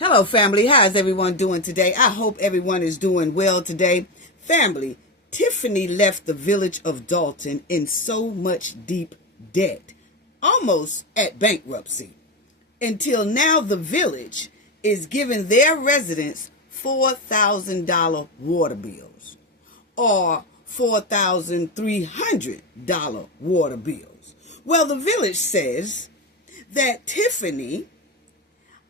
Hello, family. How's everyone doing today? I hope everyone is doing well today. Family, Tiffany left the village of Dolton in so much deep debt, almost at bankruptcy. Until now, the village is giving their residents $4,000 water bills or $4,300 water bills. Well, the village says that Tiffany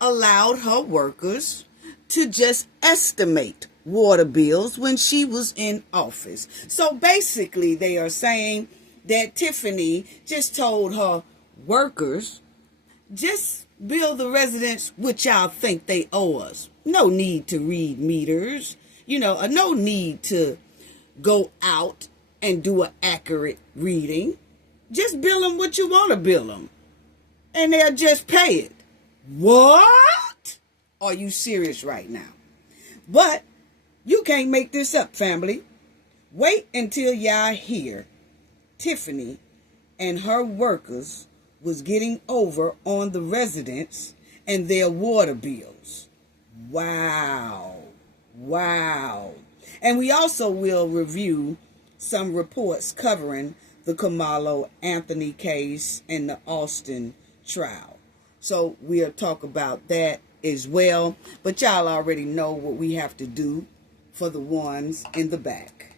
allowed her workers to just estimate water bills when she was in office. So basically, they are saying that Tiffany just told her workers, just bill the residents what y'all think they owe us. No need to read meters, no need to go out and do an accurate reading. Just bill them what you want to bill them, and they'll just pay it. What? Are you serious right now? But you can't make this up, family. Wait until y'all hear Tiffany and her workers was getting over on the residents and their water bills. Wow. And we also will review some reports covering the Kamalo Anthony case and the Austin trial. So we'll talk about that as well. But y'all already know what we have to do for the ones in the back.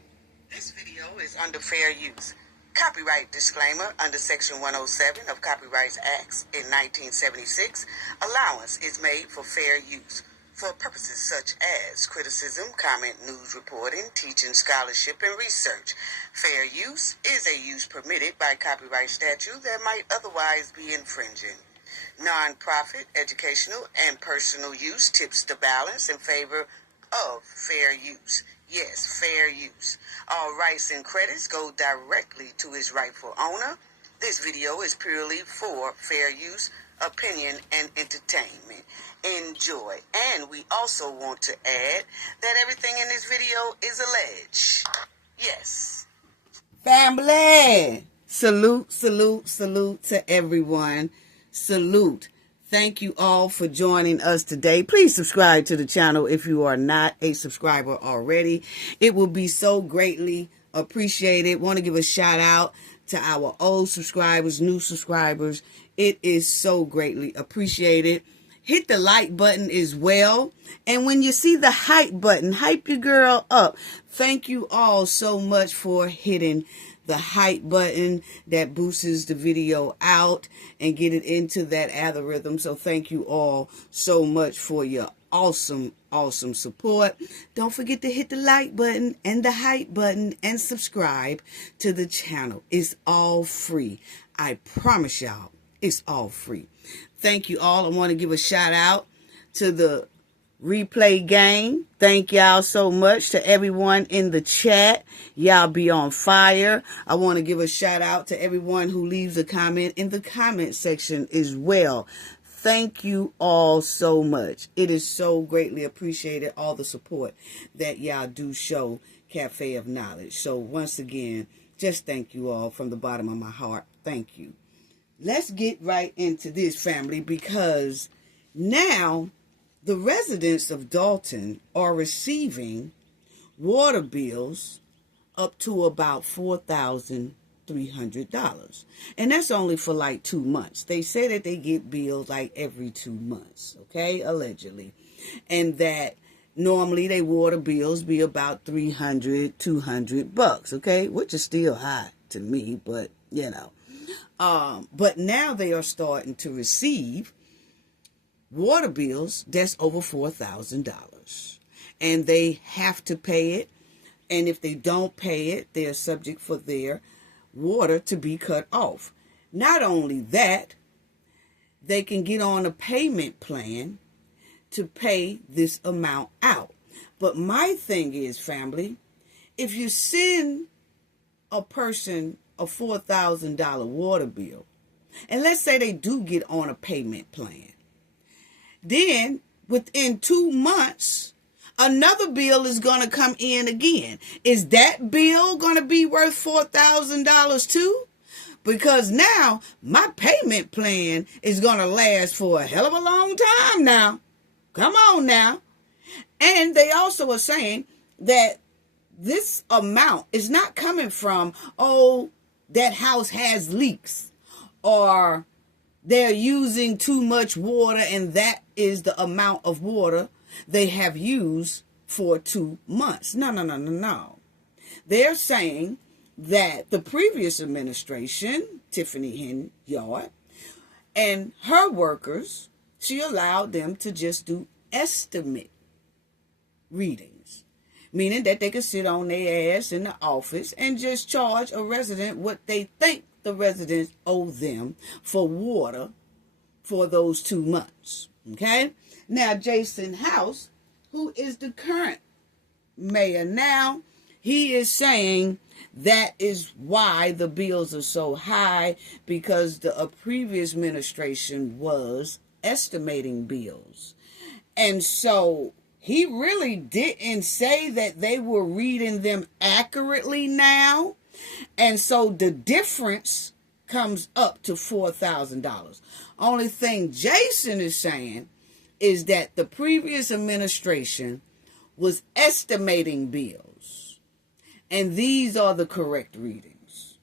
This video is under fair use. Copyright disclaimer under Section 107 of Copyright Acts in 1976. Allowance is made for fair use for purposes such as criticism, comment, news reporting, teaching, scholarship, and research. Fair use is a use permitted by copyright statute that might otherwise be infringing. Non-profit, educational, and personal use tips the balance in favor of fair use. Yes, fair use. All rights and credits go directly to its rightful owner. This video is purely for fair use, opinion, and entertainment. Enjoy. And we also want to add that everything in this video is alleged. Yes. Family! Salute to everyone. Salute. Thank you all for joining us today. Please subscribe to the channel if you are not a subscriber already. It will be so greatly appreciated. Want to give a shout out to our old subscribers, new subscribers. It is so greatly appreciated. Hit the like button as well. And when you see the hype button, hype your girl up. Thank you all so much for hitting the hype button that boosts the video out and get it into that algorithm. So thank you all so much for your awesome support. Don't forget to hit the like button and the hype button and subscribe to the channel. It's all free. I promise y'all, it's all free. Thank you all. I want to give a shout out to the replay gang. Thank y'all so much to everyone in the chat. Y'all be on fire. I want to give a shout out to everyone who leaves a comment in the comment section as well. Thank you all so much. It is so greatly appreciated, all the support that y'all do show Cafe of Knowledge. So once again, just thank you all from the bottom of my heart. Thank you. Let's get right into this, family, because now the residents of Dolton are receiving water bills up to about $4,300. And that's only for like 2 months. They say that they get bills like every 2 months, okay, allegedly. And that normally they water bills be about $300, $200, okay, which is still high to me, but but now they are starting to receive water bills that's over $4,000, and they have to pay it. And if they don't pay it, they're subject for their water to be cut off. Not only that, they can get on a payment plan to pay this amount out. But my thing is, family, if you send a person a $4,000 water bill, and let's say they do get on a payment plan, then within 2 months, another bill is going to come in again. Is that bill going to be worth $4,000 too? Because now my payment plan is going to last for a hell of a long time now. Come on now. And they also are saying that this amount is not coming from, oh, that house has leaks, or they're using too much water and that is the amount of water they have used for 2 months. No, no, no, no, no. They're saying that the previous administration, Tiffany Henyard, and her workers, she allowed them to just do estimate readings, meaning that they could sit on their ass in the office and just charge a resident what they think the residents owe them for water for those 2 months. Okay? Now, Jason House, who is the current mayor now, he is saying that is why the bills are so high, because the previous administration was estimating bills. And so he really didn't say that they were reading them accurately now. And so the difference comes up to $4,000. Only thing Jason is saying is that the previous administration was estimating bills. And these are the correct readings.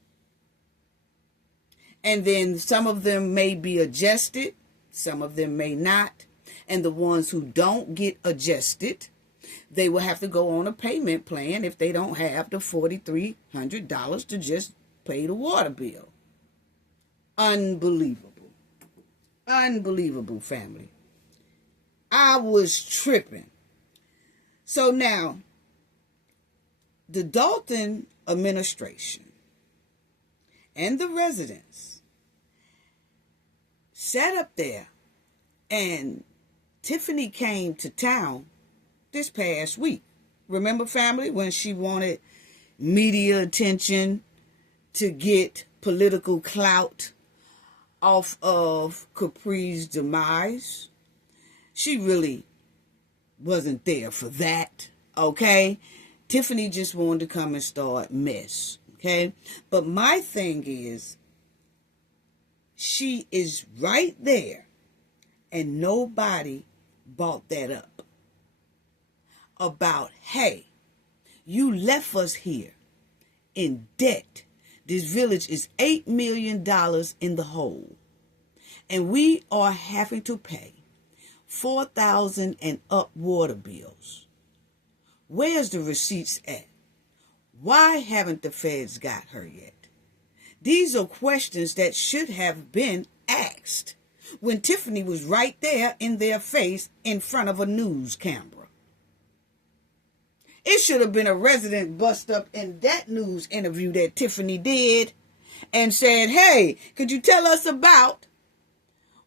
And then some of them may be adjusted, some of them may not. And the ones who don't get adjusted, they will have to go on a payment plan if they don't have the $4,300 to just pay the water bill. Unbelievable. Unbelievable, family. I was tripping. So now, the Dolton administration and the residents sat up there, and Tiffany came to town this past week. Remember, family, when she wanted media attention to get political clout off of Capri's demise? She really wasn't there for that, okay? Tiffany just wanted to come and start mess, okay? But my thing is, she is right there, and nobody brought that up. About, hey, you left us here in debt. This village is $8 million in the hole, and we are having to pay 4,000 and up water bills. Where's the receipts at? Why haven't the feds got her yet? These are questions that should have been asked when Tiffany was right there in their face in front of a news camera. It should have been a resident bust up in that news interview that Tiffany did and said, hey, could you tell us about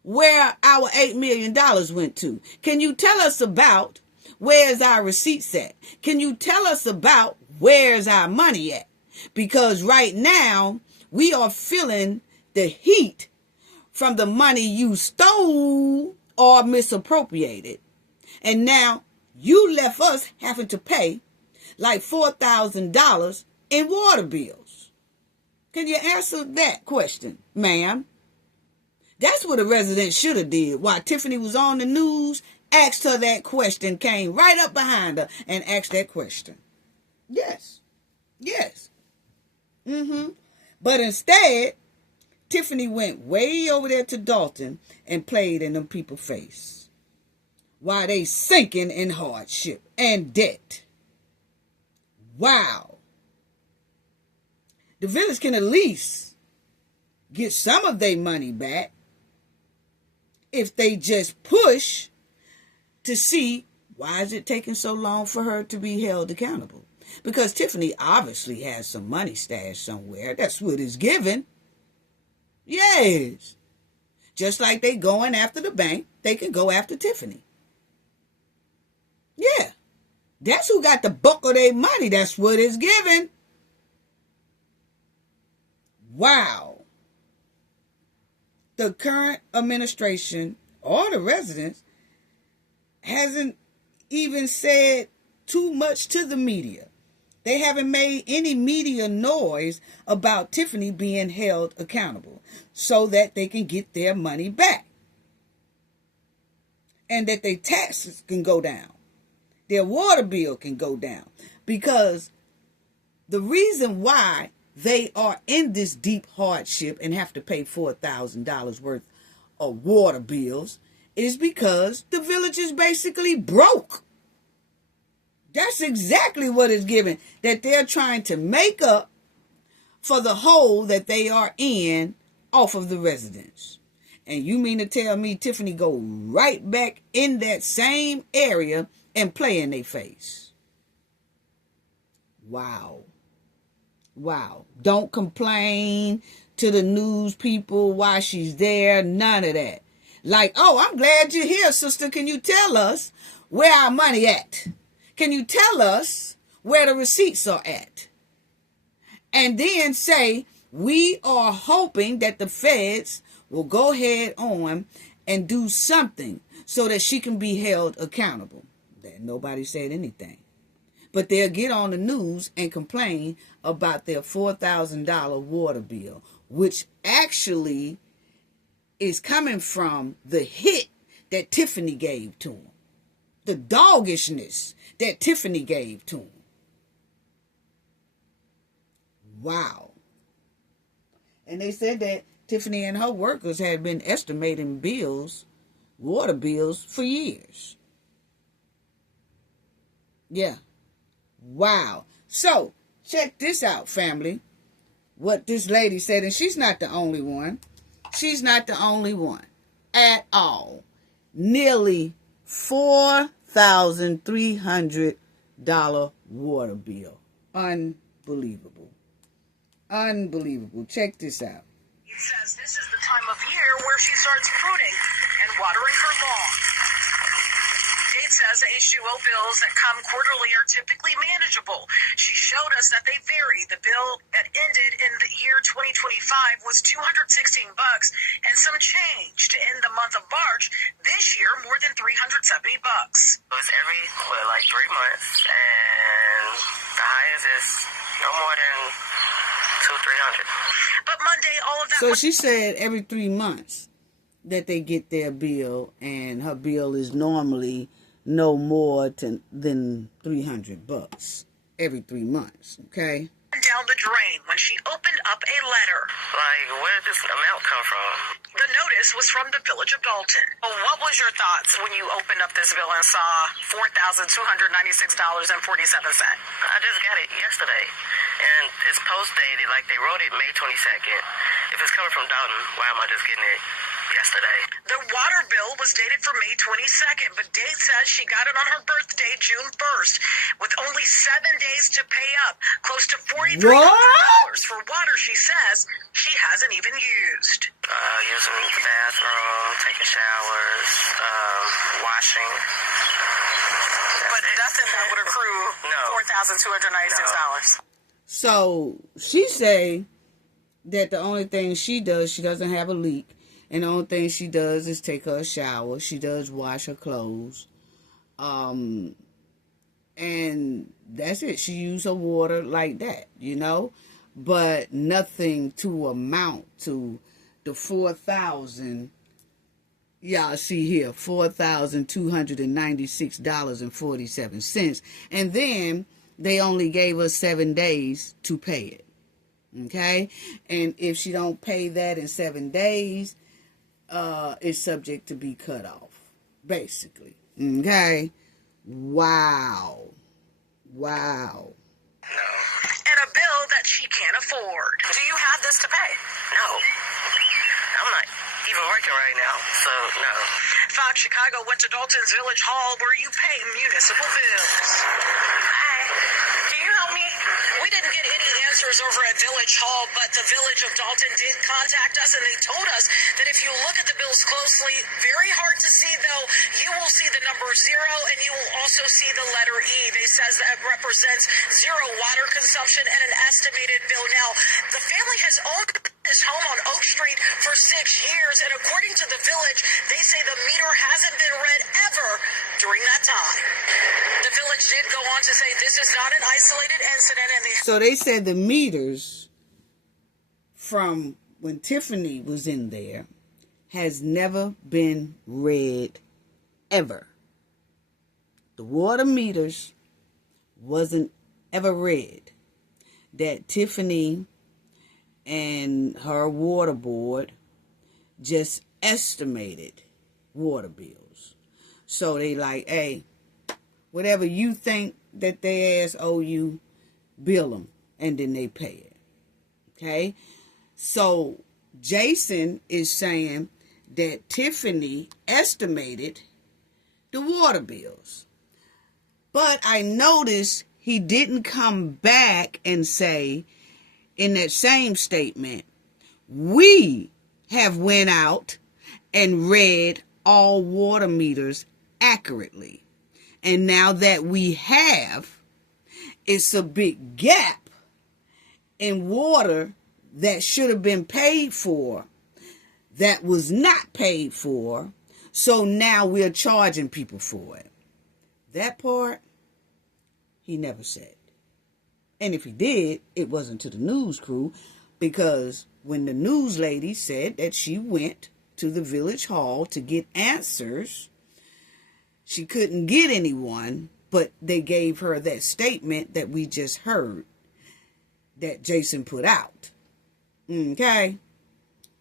where our $8 million went to? Can you tell us about where's our receipts at? Can you tell us about where's our money at? Because right now, we are feeling the heat from the money you stole or misappropriated. And now you left us having to pay like $4,000 in water bills. Can you answer that question, ma'am? That's what a resident should have did. While Tiffany was on the news, asked her that question, came right up behind her and asked that question. Yes. Yes. But instead, Tiffany went way over there to Dolton and played in them people's face while they sinking in hardship and debt. Wow. The village can at least get some of their money back if they just push to see why is it taking so long for her to be held accountable. Because Tiffany obviously has some money stashed somewhere. That's what it's given. Yes. Just like they going after the bank, they can go after Tiffany. Yeah. That's who got the bulk of their money. That's what it's given. Wow. The current administration or the residents hasn't even said too much to the media. They haven't made any media noise about Tiffany being held accountable so that they can get their money back. and that their taxes can go down. Their water bill can go down. Because the reason why they are in this deep hardship and have to pay $4,000 worth of water bills is because the village is basically broke. That's exactly what it's given. That they're trying to make up for the hole that they are in off of the residents. And you mean to tell me Tiffany go right back in that same area and play in their face? Wow. Wow. Don't complain to the news people why she's there. None of that. Like, oh, I'm glad you're here, sister. Can you tell us where our money at? Can you tell us where the receipts are at? And then say, we are hoping that the feds will go ahead on and do something so that she can be held accountable. That nobody said anything. But they'll get on the news and complain about their $4,000 water bill, which actually is coming from the hit that Tiffany gave to them. The doggishness that Tiffany gave to them. Wow. And they said that Tiffany and her workers had been estimating bills, water bills, for years. Yeah. Wow. So, check this out, family. What this lady said, and she's not the only one. She's not the only one at all. Nearly $4,300 water bill. Unbelievable. Unbelievable. Check this out. He says this is the time of year where she starts pruning and watering her lawn. Date says H2O bills that come quarterly are typically manageable. She showed us that they vary. The bill that ended in the year 2025 was $216 and some change to end the month of March. This year, more than $370. It was every, 3 months, and the highest is no more than $200-300. But Monday, all of that. So she said every 3 months that they get their bill, and her bill is normally no more than $300 every 3 months. Okay. Down the drain when she opened up a letter. Where did this amount come from? The notice was from the village of Dolton. Well, what was your thoughts when you opened up this bill and saw $4,296.47? I just got it yesterday, and it's post-dated, like they wrote it May 22nd. If it's coming from Dolton, why am I just getting it yesterday? The water bill was dated for May 22nd, but Date says she got it on her birthday, June 1st, with only 7 days to pay up, close to $4,300 for water she says she hasn't even used. Using the bathroom, taking showers, washing. But nothing that would accrue $4,296. So she say that the only thing she does, she doesn't have a leak. And the only thing she does is take her a shower. She does wash her clothes. And that's it. She uses her water like that, But nothing to amount to the 4,000. Y'all see here, $4,296.47. And then they only gave us 7 days to pay it. Okay? And if she don't pay that in 7 days, is subject to be cut off, basically. Okay? Wow. No. And a bill that she can't afford. Do you have this to pay? No. I'm not even working right now, so no. Fox Chicago went to Dalton's Village Hall where you pay municipal bills. Hi. Can you help me? We didn't get any answers over at Village Hall, but the Village of Dolton did contact us, and they told us that if you look at the bills closely, very hard to see though, you will see the number 0 and you will also see the letter E. They says that represents 0 water consumption and an estimated bill. Now, the family has owned this home on Oak Street for 6 years, and according to the village, they say the meter hasn't been read ever during that time. The village did go on to say this is not an isolated incident, and so they said the meters from when Tiffany was in there has never been read ever, the water meters wasn't ever read, that Tiffany and her water board just estimated water bills. So they like, hey, whatever you think that they ass owe you, bill them, and then they pay it. Okay? So Jason is saying that Tiffany estimated the water bills. But I noticed he didn't come back and say in that same statement, we have went out and read all water meters accurately. And now that we have, it's a big gap in water that should have been paid for that was not paid for. So now we're charging people for it. That part, he never said. And if he did, it wasn't to the news crew, because when the news lady said that she went to the village hall to get answers, she couldn't get anyone, but they gave her that statement that we just heard that Jason put out. Okay?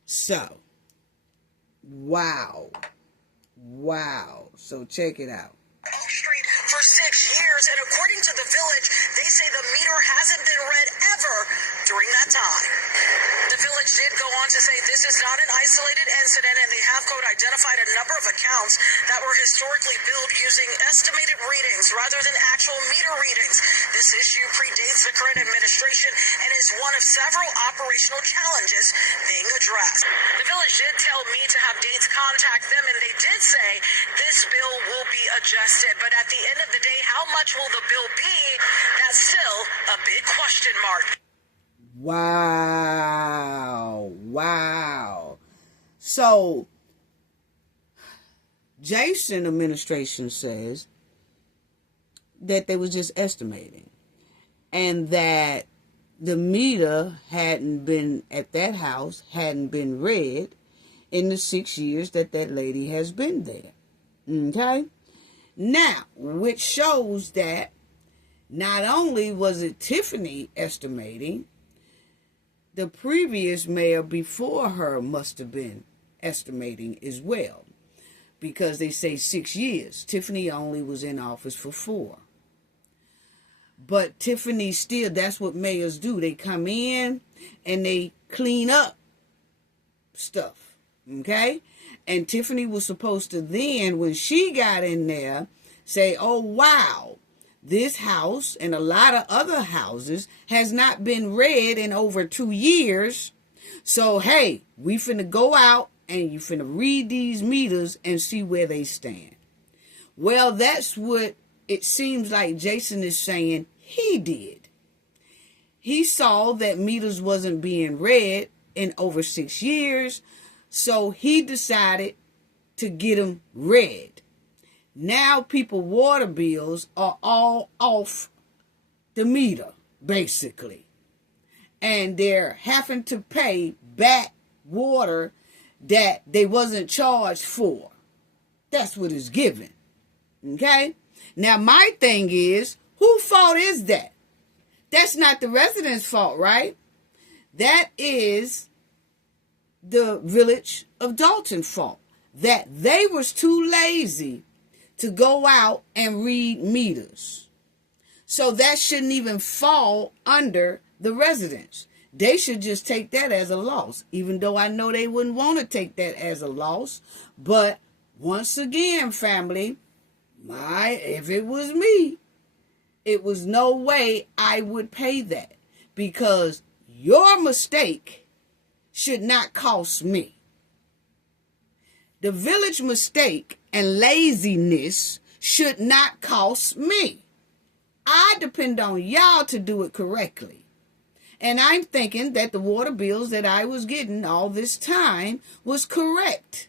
So, wow. So check it out. Oak Street for 6 years, and according to the village, they say the meter hasn't been read ever during that time. The village did go on to say this is not an isolated incident, and they have, quote, identified a number of accounts that were historically billed using estimated readings rather than actual meter readings. This issue predates the current administration and is one of several operational challenges being addressed. The village did tell me to have Dates contact them, and they did say this bill will be adjusted. But at the end of the day, how much will the bill be? That's still a big question mark. Wow. So, Jason administration says that they was just estimating, and that the meter hadn't been at that house, hadn't been read in the 6 years that that lady has been there. Okay? Now, which shows that not only was it Tiffany estimating, the previous mayor before her must have been estimating as well, because they say 6 years. Tiffany only was in office for 4. But Tiffany still, that's what mayors do. They come in and they clean up stuff. Okay? And Tiffany was supposed to then, when she got in there, say, oh, wow, this house and a lot of other houses has not been read in over 2 years. So, hey, we finna go out and you finna read these meters and see where they stand. Well, that's what it seems like Jason is saying he did. He saw that meters wasn't being read in over 6 years, so he decided to get them read. Now people's water bills are all off the meter, basically. And they're having to pay back water that they wasn't charged for. That's what it's given. Okay? Now my thing is, whose fault is that? That's not the residents' fault, right? That is the village of Dolton fault. That they was too lazy to go out and read meters. So that shouldn't even fall under the residents. They should just take that as a loss, even though I know they wouldn't want to take that as a loss. But once again, family, if it was me, it was no way I would pay that, because your mistake should not cost me. The village mistake and laziness should not cost me. I depend on y'all to do it correctly. And I'm thinking that the water bills that I was getting all this time was correct.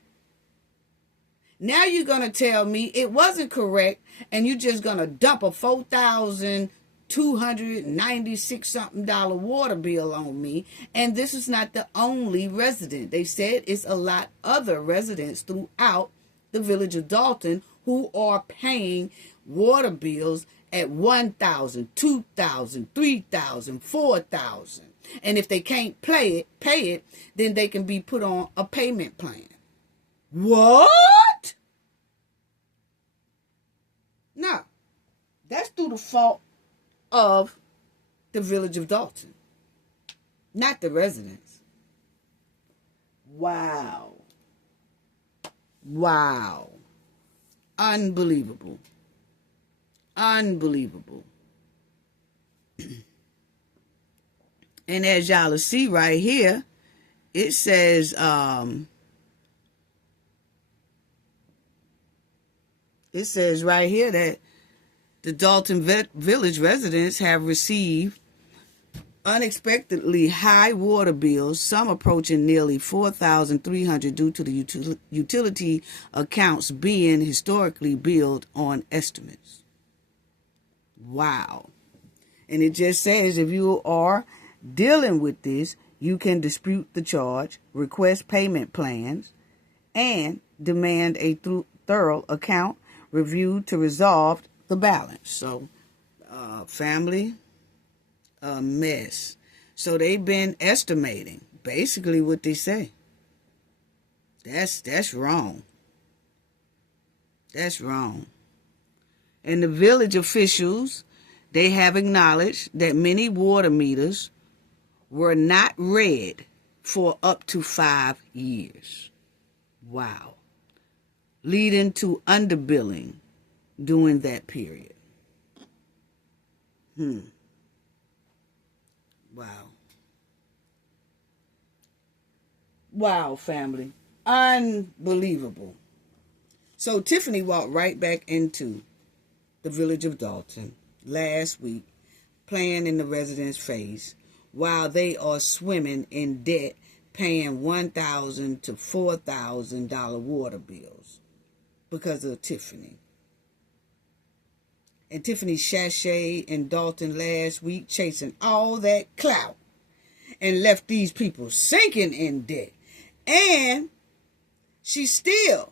Now you're going to tell me it wasn't correct, and you're just going to dump a $4,296 something water bill on me. And this is not the only resident. They said it's a lot other residents throughout the village of Dolton who are paying water bills at $1,000, $2,000, $3,000, $4,000. And if they can't pay it, then they can be put on a payment plan. What? No. That's through the fault of the village of Dolton, not the residents. Wow. Wow. Unbelievable. Unbelievable. And as y'all will see right here, it says, right here that the Dolton Village residents have received unexpectedly high water bills, some approaching nearly $4,300 due to the utility accounts being historically billed on estimates. Wow. And it just says if you are dealing with this, you can dispute the charge, request payment plans, and demand a thorough account review to resolve the balance. So, family, a mess. So they've been estimating basically what they say. That's wrong. That's wrong. And the village officials, they have acknowledged that many water meters were not read for up to 5 years. Wow. Leading to underbilling during that period. Wow. Wow, family. Unbelievable. So Tiffany walked right back into the village of Dolton last week, playing in the residents' face while they are swimming in debt, paying $1,000 to $4,000 water bills because of Tiffany. And Tiffany sashayed in Dolton last week, chasing all that clout, and left these people sinking in debt. And she still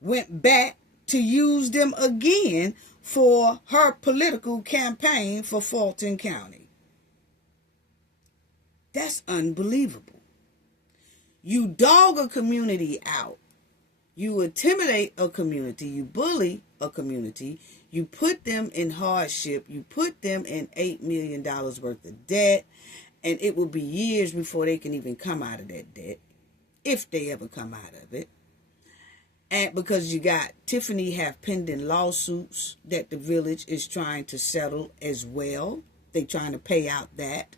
went back to use them again for her political campaign for Fulton County. That's unbelievable. You dog a community out. You intimidate a community. You bully a community. You put them in hardship. You put them in $8 million worth of debt. And it will be years before they can even come out of that debt, if they ever come out of it. And because you got Tiffany have pending lawsuits that the village is trying to settle as well. They're trying to pay out that.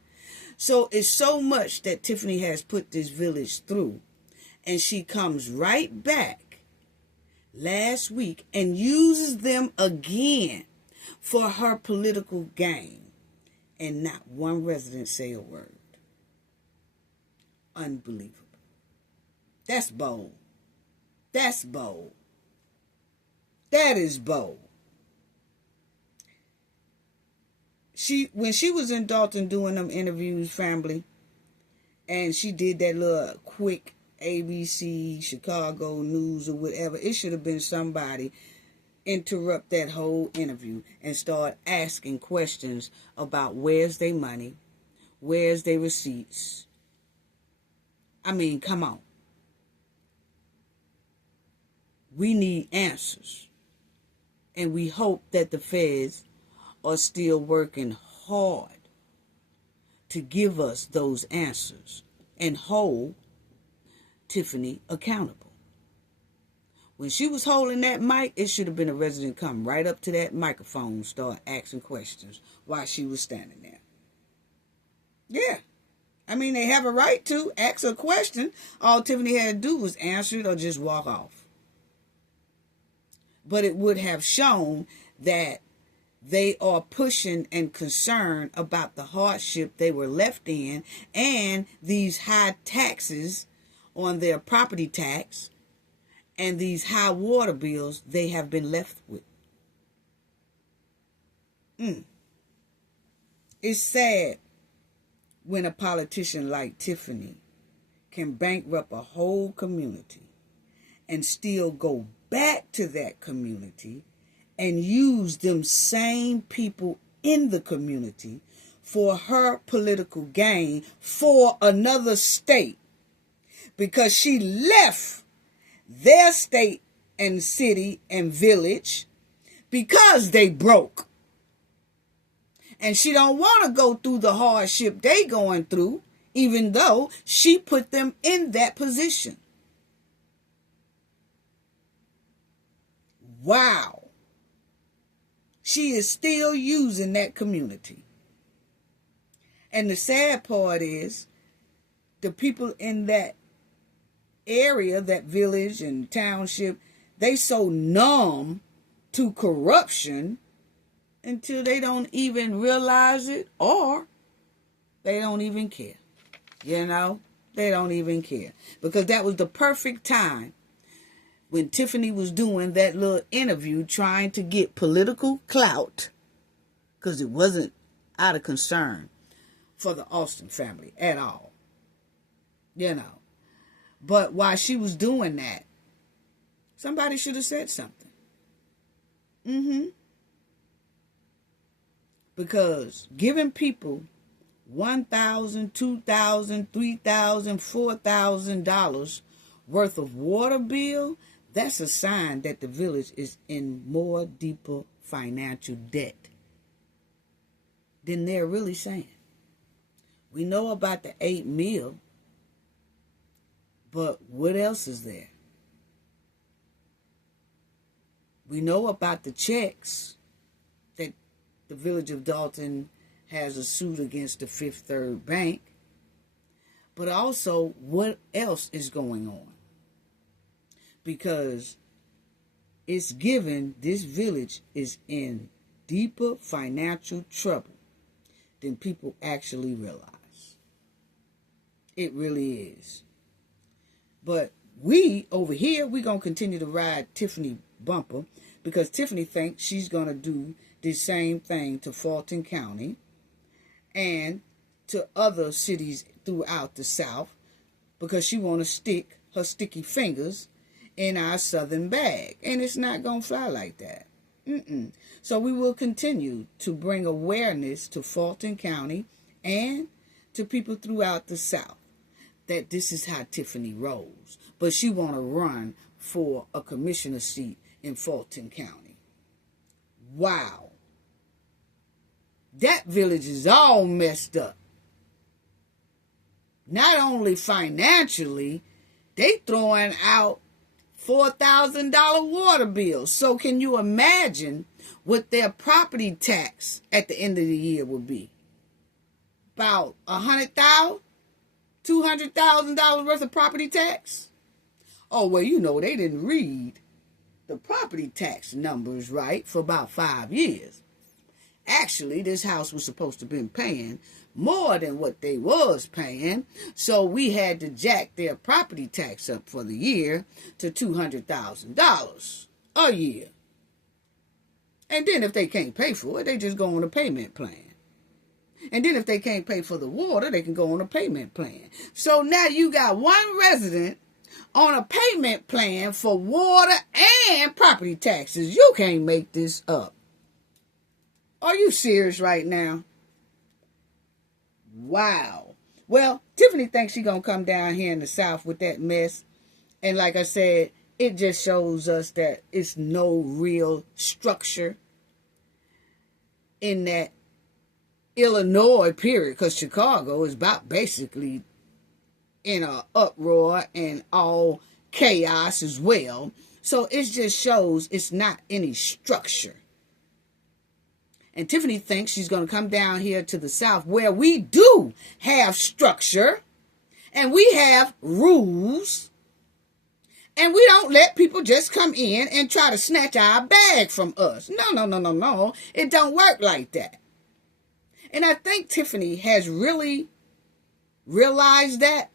So it's so much that Tiffany has put this village through. And she comes right back last week and uses them again for her political gain. And not one resident say a word. Unbelievable. That's bold. That's bold. That is bold. When she was in Dolton doing them interviews, family, and she did that little quick ABC, Chicago News or whatever, it should have been somebody interrupt that whole interview and start asking questions about where's their money, where's their receipts. I mean, come on. We need answers. And we hope that the feds are still working hard to give us those answers and hold Tiffany accountable. When she was holding that mic, it should have been a resident come right up to that microphone, start asking questions while she was standing there. Yeah. I mean, they have a right to ask a question. All Tiffany had to do was answer it or just walk off. But it would have shown that they are pushing and concerned about the hardship they were left in and these high taxes on their property tax and these high water bills they have been left with. It's sad when a politician like Tiffany can bankrupt a whole community and still go back to that community and use them same people in the community for her political gain for another state, because she left their state and city and village because they broke. And she don't want to go through the hardship they going through, even though she put them in that position. Wow. She is still using that community. And the sad part is, the people in that area, that village and township, they so numb to corruption until they don't even realize it, or they don't even care. You know, they don't even care. Because that was the perfect time when Tiffany was doing that little interview trying to get political clout, because it wasn't out of concern for the Austin family at all. You know. But while she was doing that, somebody should have said something. Because giving people $1,000, $2,000, $3,000, $4,000 worth of water bill, that's a sign that the village is in more deeper financial debt than they're really saying. We know about the 8 meal, but what else is there? We know about the checks that the village of Dolton has a suit against the Fifth Third Bank, but also what else is going on? Because it's given this village is in deeper financial trouble than people actually realize. It really is. But we, over here, we're going to continue to ride Tiffany bumper, because Tiffany thinks she's going to do the same thing to Fulton County and to other cities throughout the South, because she want to stick her sticky fingers in our Southern bag. And it's not going to fly like that. So we will continue to bring awareness to Fulton County and to people throughout the South that this is how Tiffany rolls. But she want to run for a commissioner seat in Fulton County. Wow. That village is all messed up. Not only financially, they throwing out $4,000 water bills. So can you imagine what their property tax at the end of the year will be? About $100,000, $200,000 worth of property tax? Oh, well, you know, they didn't read the property tax numbers right for about 5 years. Actually, this house was supposed to have been paying more than what they was paying, so we had to jack their property tax up for the year to $200,000 a year. And then if they can't pay for it, they just go on a payment plan. And then if they can't pay for the water, they can go on a payment plan. So now you got one resident on a payment plan for water and property taxes. You can't make this up. Are you serious right now? Wow. Well, Tiffany thinks she's going to come down here in the South with that mess. And like I said, it just shows us that it's no real structure in that Illinois period. Because Chicago is about basically in an uproar and all chaos as well. So it just shows it's not any structure. And Tiffany thinks she's going to come down here to the South where we do have structure and we have rules and we don't let people just come in and try to snatch our bag from us. No. It don't work like that. And I think Tiffany has really realized that.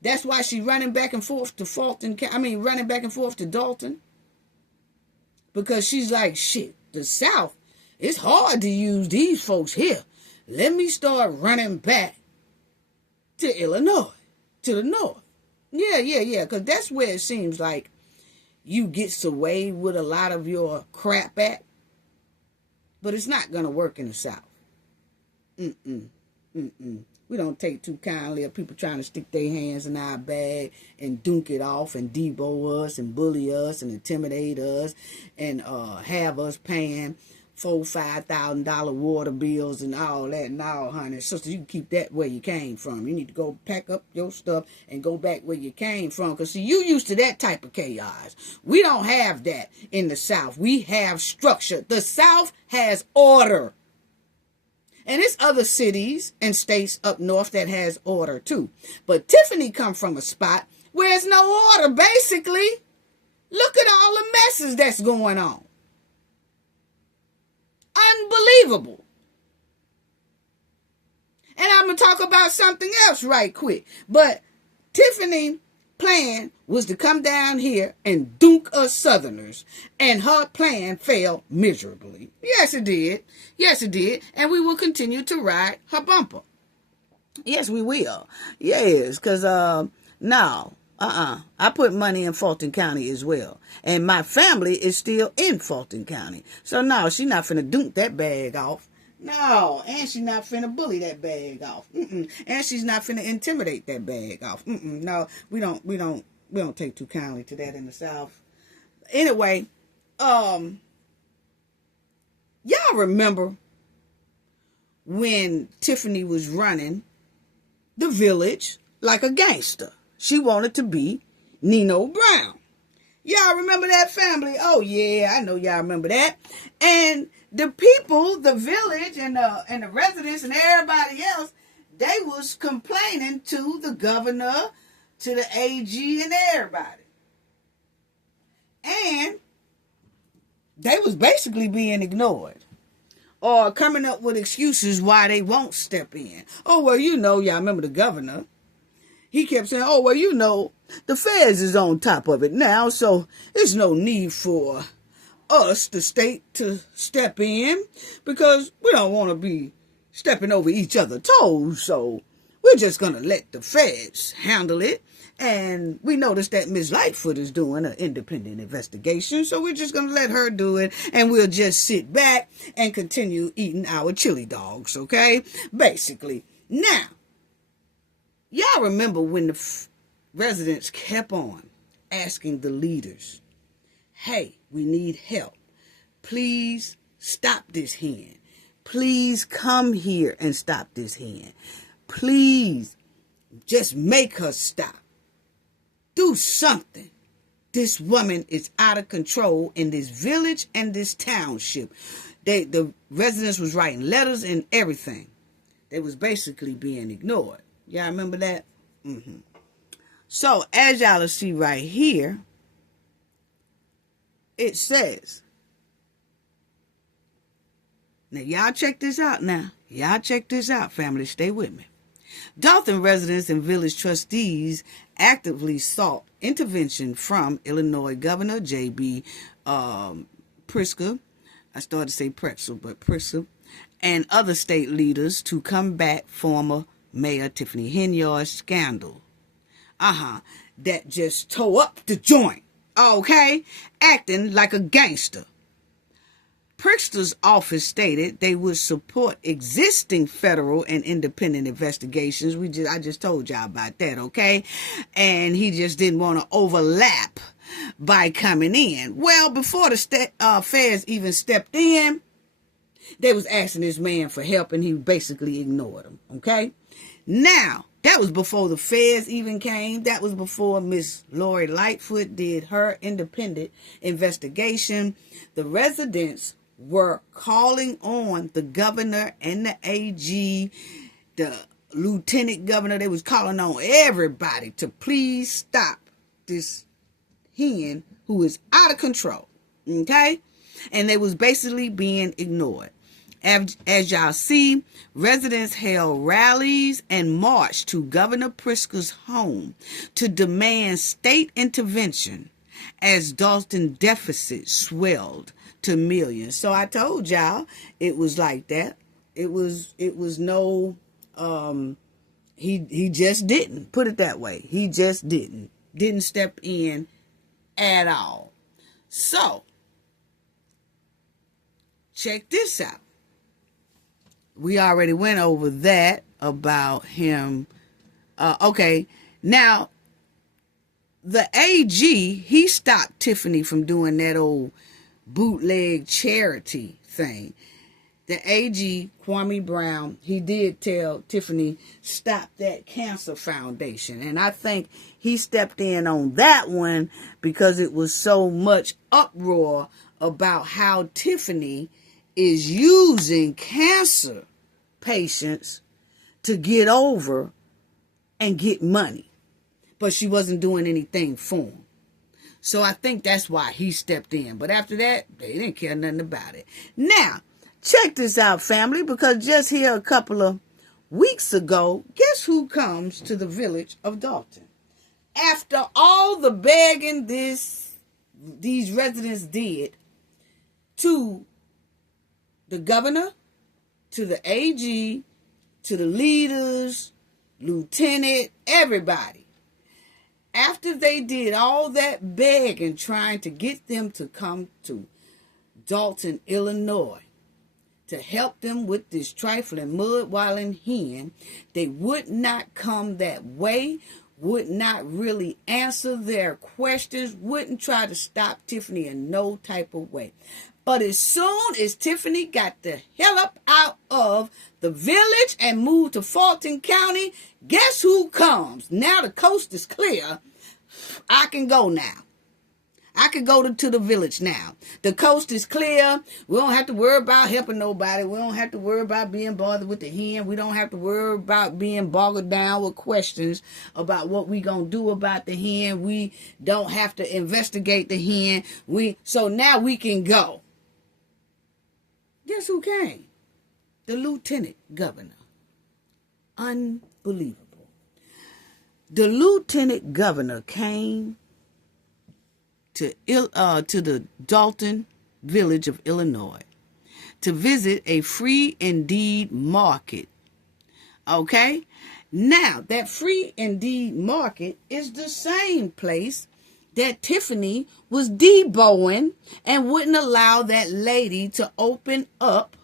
That's why she's running back and forth to running back and forth to Dolton. Because she's like, shit, the South, it's hard to use these folks here. Let me start running back to Illinois, to the north. Yeah, because that's where it seems like, you gets away with a lot of your crap at. But it's not going to work in the South. We don't take too kindly of people trying to stick their hands in our bag and dunk it off and debo us and bully us and intimidate us and have us paying $4,000-$5,000 water bills and all that. No, honey, sister, you can keep that where you came from. You need to go pack up your stuff and go back where you came from. Because, see, you used to that type of chaos. We don't have that in the South. We have structure. The South has order. And it's other cities and states up north that has order too. But Tiffany come from a spot where there's no order, basically. Look at all the messes that's going on. Unbelievable. And I'm going to talk about something else right quick. But Tiffany plan was to come down here and dunk us Southerners. And her plan failed miserably. Yes, it did. Yes, it did. And we will continue to ride her bumper. Yes, we will. Yes, because, no. I put money in Fulton County as well. And my family is still in Fulton County. So, no, she's not finna dunk that bag off. No, and she's not finna bully that bag off. And she's not finna intimidate that bag off. No, we don't take too kindly to that in the South. Anyway, y'all remember when Tiffany was running the village like a gangster? She wanted to be Nino Brown. Y'all remember that, family? Oh, yeah, I know y'all remember that. And the people, the village and the residents and everybody else, they was complaining to the governor, to the AG and everybody. And they was basically being ignored or coming up with excuses why they won't step in. Oh, well, y'all remember the governor. He kept saying, oh, well, the feds is on top of it now, so there's no need for us, the state, to step in because we don't want to be stepping over each other's toes, so we're just going to let the feds handle it. And we noticed that Ms. Lightfoot is doing an independent investigation, so we're just going to let her do it, and we'll just sit back and continue eating our chili dogs, okay? Basically. Now, y'all remember when the residents kept on asking the leaders, hey, we need help. Please stop this hen. Please come here and stop this hen. Please just make her stop. Do something. This woman is out of control in this village and this township. The residents was writing letters and everything. They was basically being ignored. Y'all remember that? So, as y'all will see right here, it says, now y'all check this out now. Y'all check this out, family. Stay with me. Dolton residents and village trustees actively sought intervention from Illinois Governor J.B. Pritzker. I started to say Pretzel, but Pritzker. And other state leaders to combat former Mayor Tiffany Henyard's scandal. That just tore up the joint. Okay? Acting like a gangster. Pritzker's office stated they would support existing federal and independent investigations. I just told y'all about that, okay? And he just didn't want to overlap by coming in. Well, before the feds even stepped in, they was asking this man for help, and he basically ignored them, okay? Now, that was before the feds even came. That was before Miss Lori Lightfoot did her independent investigation. The residents were calling on the governor and the AG, the lieutenant governor. They was calling on everybody to please stop this hen who is out of control, okay? And they was basically being ignored. As y'all see, residents held rallies and marched to Governor Pritzker's home to demand state intervention as Dolton deficit swelled to millions. So I told y'all it was like that. It was no, he just didn't, put it that way. He just didn't step in at all. So, check this out. We already went over that about him. Okay, now, the AG, he stopped Tiffany from doing that old bootleg charity thing. The AG, Kwame Brown, he did tell Tiffany, stop that cancer foundation. And I think he stepped in on that one because it was so much uproar about how Tiffany is using cancer patients to get over and get money. But she wasn't doing anything for them. So I think that's why he stepped in. But after that, they didn't care nothing about it. Now, check this out, family, because just here a couple of weeks ago, guess who comes to the village of Dolton? After all the begging these residents did to the governor, to the AG, to the leaders, lieutenant, everybody. After they did all that begging, trying to get them to come to Dolton, Illinois, to help them with this trifling mud-walling hen, they would not come that way, would not really answer their questions, wouldn't try to stop Tiffany in no type of way. But as soon as Tiffany got the hell up out of the village and moved to Fulton County, guess who comes? Now the coast is clear. I can go now. I can go to the village now. The coast is clear. We don't have to worry about helping nobody. We don't have to worry about being bothered with the hen. We don't have to worry about being bogged down with questions about what we going to do about the hen. We don't have to investigate the hen. So now we can go. Guess who came? The lieutenant governor. Unbelievable. The lieutenant governor came to the Dolton village of Illinois to visit a free indeed market. Okay? Now, that free indeed market is the same place that Tiffany was deboing and wouldn't allow that lady to open up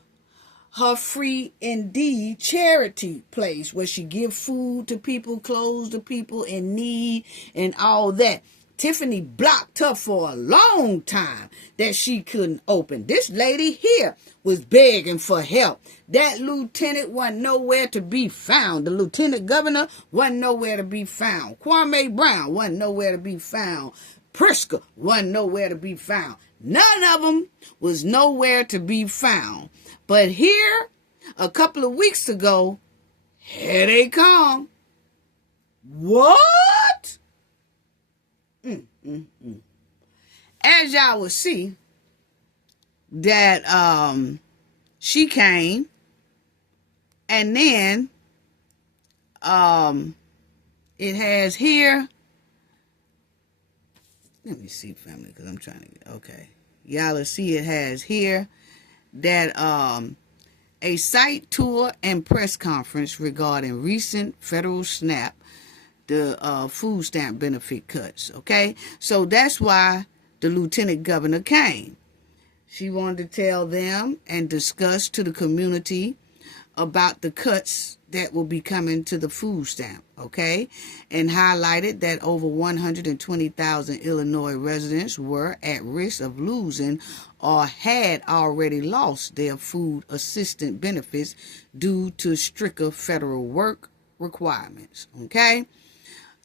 her free indeed charity place where she give food to people, clothes to people in need and all that. Tiffany blocked her for a long time that she couldn't open. This lady here was begging for help. That lieutenant wasn't nowhere to be found. The lieutenant governor wasn't nowhere to be found. Kwame Brown wasn't nowhere to be found. Priska wasn't nowhere to be found. None of them was nowhere to be found. But here, a couple of weeks ago, here they come. What? As y'all will see, that she came, and then it has here. Let me see, family, because I'm trying to get, okay. Y'all will see it has here that a site tour and press conference regarding recent federal SNAP, the food stamp benefit cuts, okay? So that's why the lieutenant governor came. She wanted to tell them and discuss to the community about the cuts that will be coming to the food stamp, okay? And highlighted that over 120,000 Illinois residents were at risk of losing or had already lost their food assistance benefits due to stricter federal work requirements, okay?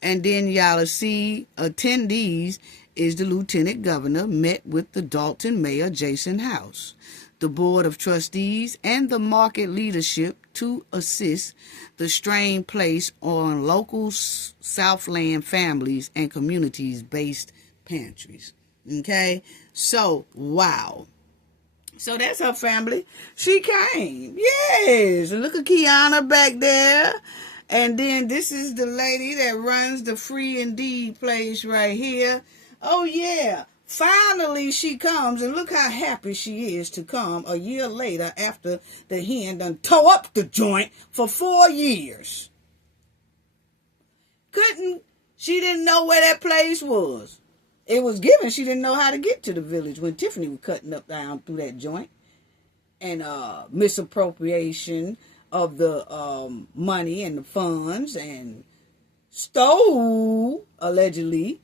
And then y'all see attendees is the lieutenant governor met with the Dolton mayor, Jason House, the board of trustees, and the market leadership to assist the strain placed on local Southland families and communities-based pantries. Okay? So, wow. So that's her family. She came. Yes. Look at Kiana back there. And then this is the lady that runs the Free Indeed place right here. Oh, yeah. Finally, she comes, and look how happy she is to come a year later after the hen done tore up the joint for 4 years. She didn't know where that place was. It was given. She didn't know how to get to the village when Tiffany was cutting up down through that joint. And misappropriation of the money and the funds, and stole, allegedly,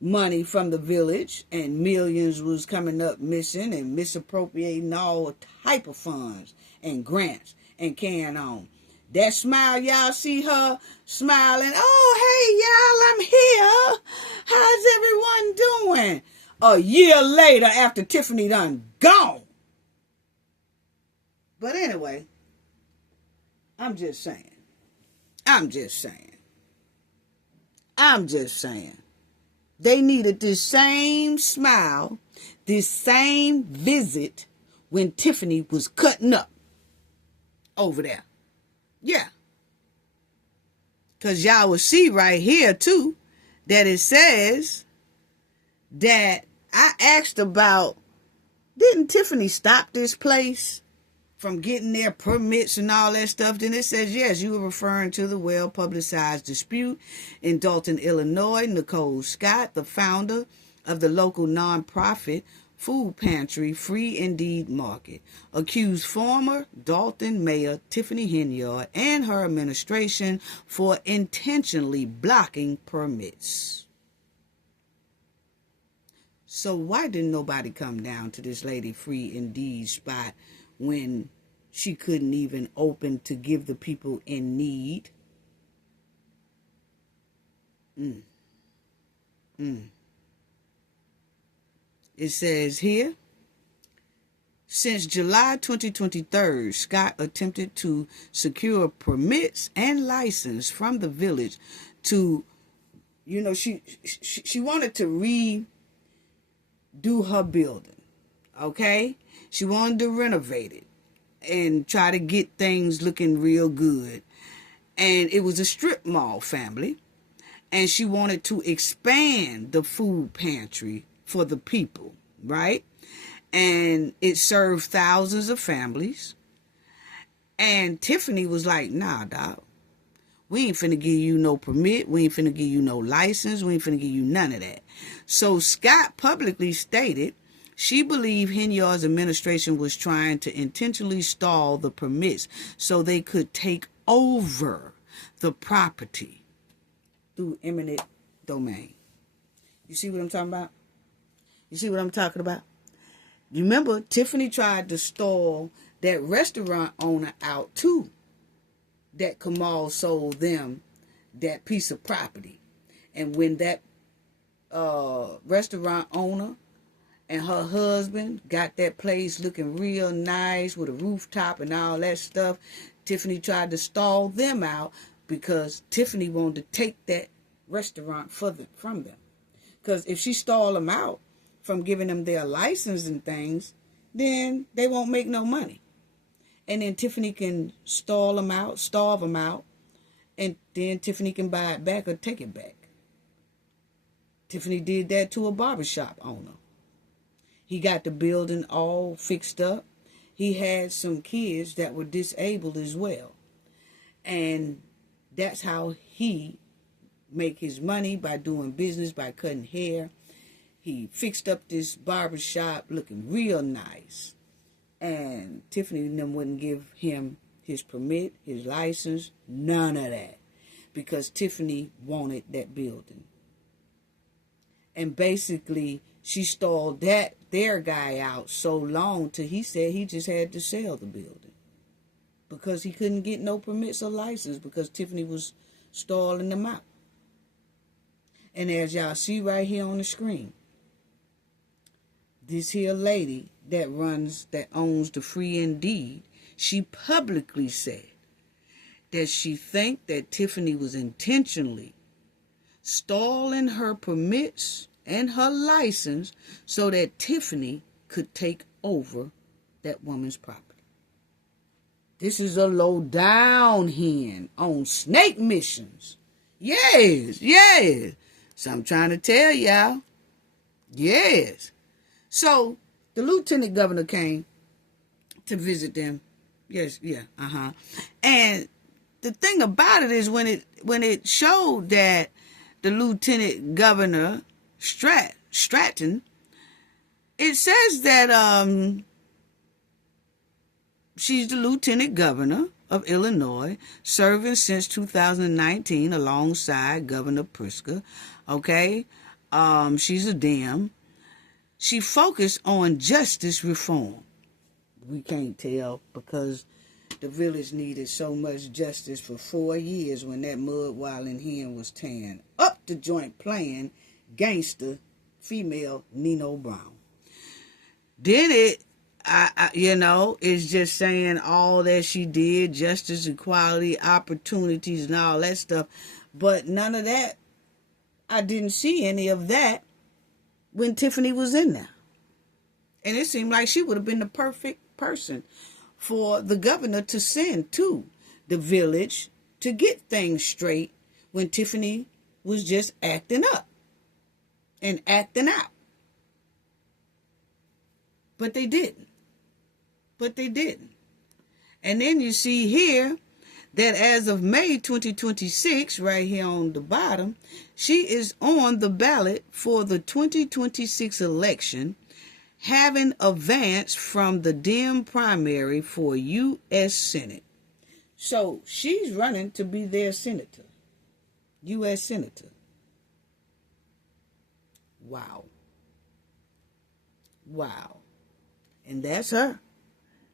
money from the village, and millions was coming up missing, and misappropriating all type of funds and grants and carrying on. That smile, y'all see her smiling. Oh, hey, y'all, I'm here. How's everyone doing? A year later, after Tiffany done gone. But anyway, I'm just saying. They needed this same smile, this same visit when Tiffany was cutting up over there. Yeah. Because y'all will see right here, too, that it says that I asked about, didn't Tiffany stop this place from getting their permits and all that stuff? Then it says, yes, you were referring to the well-publicized dispute in Dolton, Illinois. Nicole Scott, the founder of the local nonprofit food pantry Free Indeed Market, accused former Dolton Mayor Tiffany Henyard and her administration for intentionally blocking permits. So why didn't nobody come down to this lady Free Indeed spot when she couldn't even open to give the people in need? It says here, since July 2023, Scott attempted to secure permits and license from the village to, she wanted to redo her building, okay? She wanted to renovate it and try to get things looking real good. And it was a strip mall, family. And she wanted to expand the food pantry for the people, right? And it served thousands of families. And Tiffany was like, nah, dog. We ain't finna give you no permit. We ain't finna give you no license. We ain't finna give you none of that. So Scott publicly stated she believed Henyard's administration was trying to intentionally stall the permits so they could take over the property through eminent domain. You see what I'm talking about? You see what I'm talking about? You remember Tiffany tried to stall that restaurant owner out too, that Kamal sold them that piece of property. And when that restaurant owner and her husband got that place looking real nice with a rooftop and all that stuff, Tiffany tried to stall them out because Tiffany wanted to take that restaurant from them. Because if she stalled them out from giving them their license and things, then they won't make no money. And then Tiffany can stall them out, starve them out, and then Tiffany can buy it back or take it back. Tiffany did that to a barbershop owner. He got the building all fixed up. He had some kids that were disabled as well. And that's how he make his money, by doing business, by cutting hair. He fixed up this barbershop looking real nice. And Tiffany and them wouldn't give him his permit, his license, none of that. Because Tiffany wanted that building. And basically, she stalled their guy out so long till he said he just had to sell the building. Because he couldn't get no permits or license because Tiffany was stalling them out. And as y'all see right here on the screen, this here lady that owns the Free Indeed, she publicly said that she think that Tiffany was intentionally stalling her permits and her license so that Tiffany could take over that woman's property. This is a low down hen on snake missions. Yes. So I'm trying to tell y'all. Yes. So the lieutenant governor came to visit them. Yes, yeah, And the thing about it is when it showed that the lieutenant governor Stratt Stratton, it says that she's the lieutenant governor of Illinois, serving since 2019 alongside Governor Pritzker. Okay, she's a Dem. She focused on justice reform. We can't tell because the village needed so much justice for 4 years when that mud wilding hen was tearing up the joint playing gangster female Nino Brown. Then it's just saying all that she did, justice, equality, opportunities, and all that stuff. But none of that, I didn't see any of that when Tiffany was in there. And it seemed like she would have been the perfect person for the governor to send to the village to get things straight when Tiffany was just acting up and acting out. But they didn't. And then you see here that as of May 2026, right here on the bottom, she is on the ballot for the 2026 election, having advanced from the Dem primary for U.S. Senate. So she's running to be their senator, U.S. senator. Wow. And that's her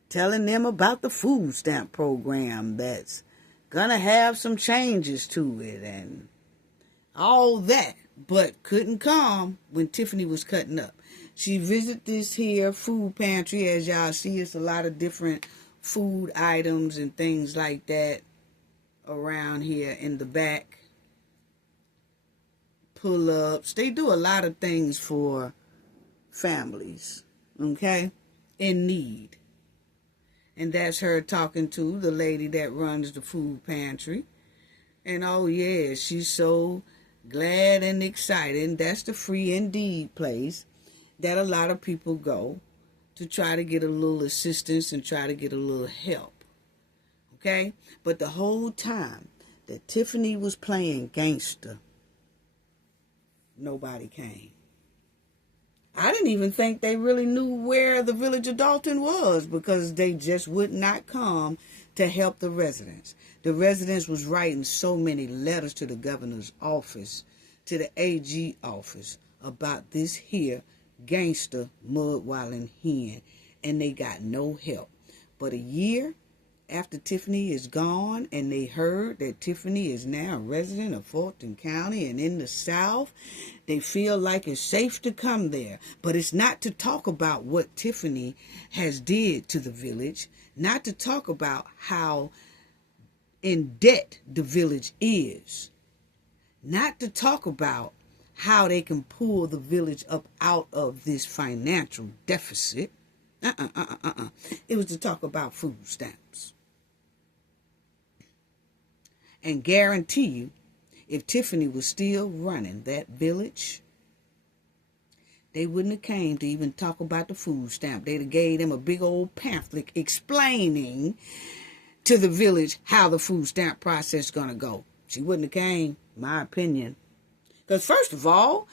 telling them about the food stamp program that's gonna have some changes to it and all that, but couldn't come when Tiffany was cutting up. She visited this here food pantry. As y'all see, it's a lot of different food items and things like that around here in the back. Pull-ups. They do a lot of things for families, okay, in need. And that's her talking to the lady that runs the food pantry. And oh yeah, she's so glad and excited. And that's the Free Indeed place that a lot of people go to try to get a little assistance and try to get a little help. Okay? But the whole time that Tiffany was playing gangster, nobody came. I didn't even think they really knew where the village of Dolton was because they just would not come to help the residents. The residents was writing so many letters to the governor's office, to the AG office about this here gangster mud wilding hen, and they got no help. But a year after Tiffany is gone and they heard that Tiffany is now a resident of Fulton County and in the South, they feel like it's safe to come there. But it's not to talk about what Tiffany has did to the village, not to talk about how in debt the village is, not to talk about how they can pull the village up out of this financial deficit. It was to talk about food stamps. And guarantee you, if Tiffany was still running that village, they wouldn't have came to even talk about the food stamp. They'd have gave them a big old pamphlet explaining to the village how the food stamp process is going to go. She wouldn't have came, my opinion. Because first of all,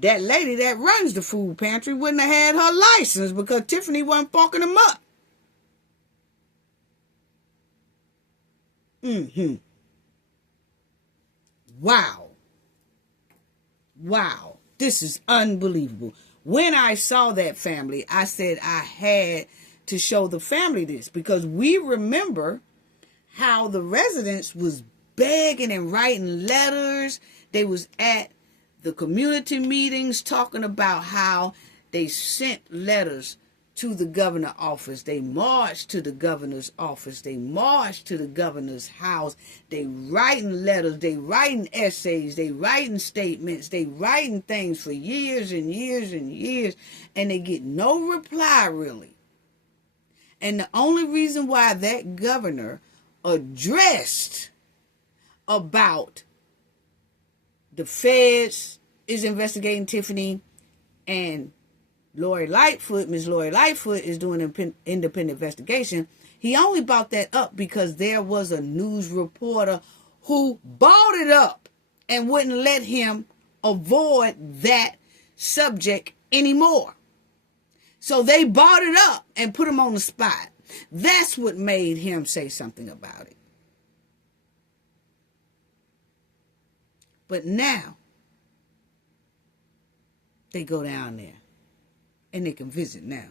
that lady that runs the food pantry wouldn't have had her license because Tiffany wasn't fucking them up. Wow. This is unbelievable. When I saw that family, I said I had to show the family this because we remember how the residents was begging and writing letters. They was at the community meetings talking about how they sent letters to the governor's office. They marched to the governor's office. They marched to the governor's house. They writing letters. They writing essays. They writing statements. They writing things for years and years and years. And they get no reply, really. And the only reason why that governor addressed about the feds is investigating Tiffany and Miss Lori Lightfoot is doing an independent investigation. He only brought that up because there was a news reporter who bought it up and wouldn't let him avoid that subject anymore. So they bought it up and put him on the spot. That's what made him say something about it. But now, they go down there and they can visit now.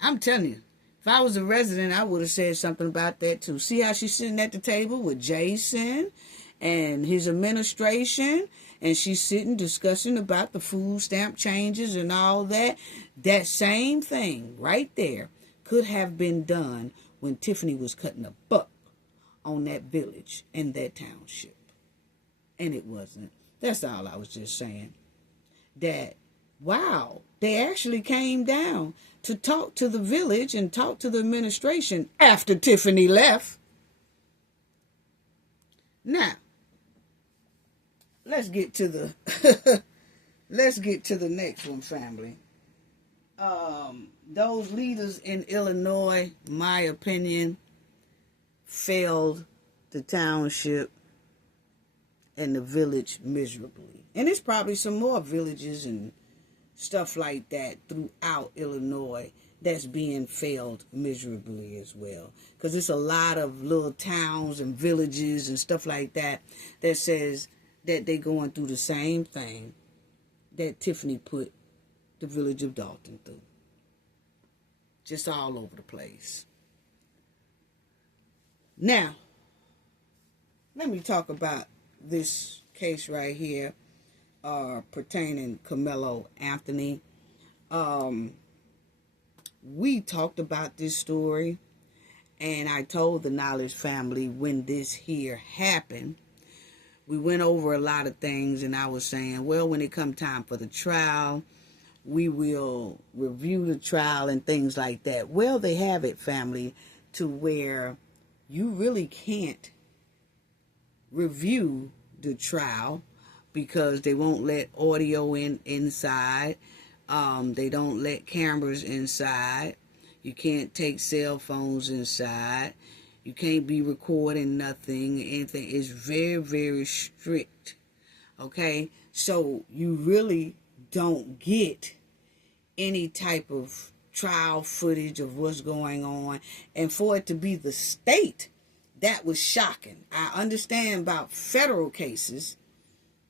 I'm telling you, if I was a resident, I would have said something about that too. See how she's sitting at the table with Jason and his administration, and she's sitting discussing about the food stamp changes and all that. That same thing right there could have been done when Tiffany was cutting a buck on that village and that township. And it wasn't. That's all I was just saying. That, wow, they actually came down to talk to the village and talk to the administration after Tiffany left. Now, let's get to the next one, family. Those leaders in Illinois, my opinion, failed the township and the village miserably. And there's probably some more villages and stuff like that throughout Illinois that's being failed miserably as well. Because there's a lot of little towns and villages and stuff like that that says that they're going through the same thing that Tiffany put the village of Dolton through. Just all over the place. Now, let me talk about this case right here pertaining Carmelo Anthony. We talked about this story, and I told the Knowledge family when this here happened. We went over a lot of things, and I was saying, well, when it come time for the trial, we will review the trial and things like that. Well, they have it, family, to where you really can't review the trial because they won't let audio inside. They don't let cameras inside. You can't take cell phones inside. You can't be recording nothing. Anything is very, very strict. Okay? So you really don't get any type of trial footage of what's going on. And for it to be the state, that was shocking. I understand about federal cases.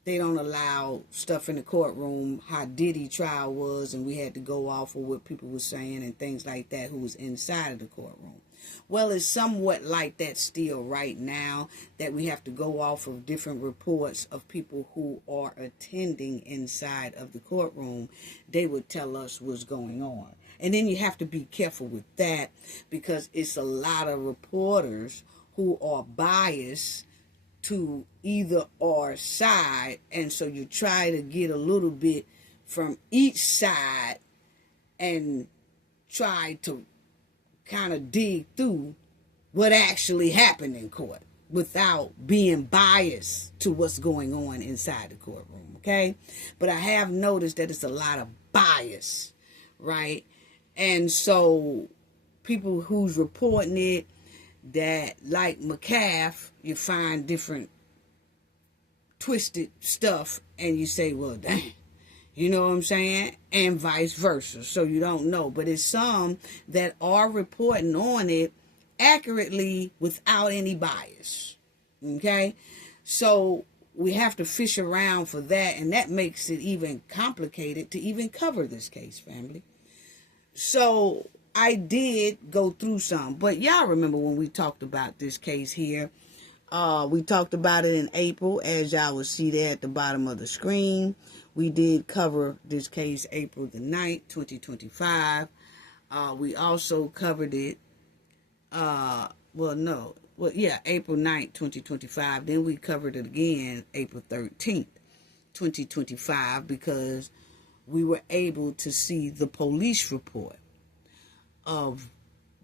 They don't allow stuff in the courtroom, how Diddy trial was, and we had to go off of what people were saying and things like that who was inside of the courtroom. Well, it's somewhat like that still right now, that we have to go off of different reports of people who are attending inside of the courtroom. They would tell us what's going on. And then you have to be careful with that because it's a lot of reporters who are biased to either or side, and so you try to get a little bit from each side and try to kind of dig through what actually happened in court without being biased to what's going on inside the courtroom, okay? But I have noticed that it's a lot of bias, right? And so people who's reporting it, that like McCaff, you find different twisted stuff and you say, well, dang, you know what I'm saying? And vice versa. So you don't know. But it's some that are reporting on it accurately without any bias. Okay? So we have to fish around for that, and that makes it even complicated to even cover this case, family. So I did go through some, but y'all remember when we talked about this case here. We talked about it in April, as y'all will see there at the bottom of the screen. We did cover this case April the 9th, 2025. We also covered it, April 9th, 2025. Then we covered it again April 13th, 2025, because we were able to see the police report of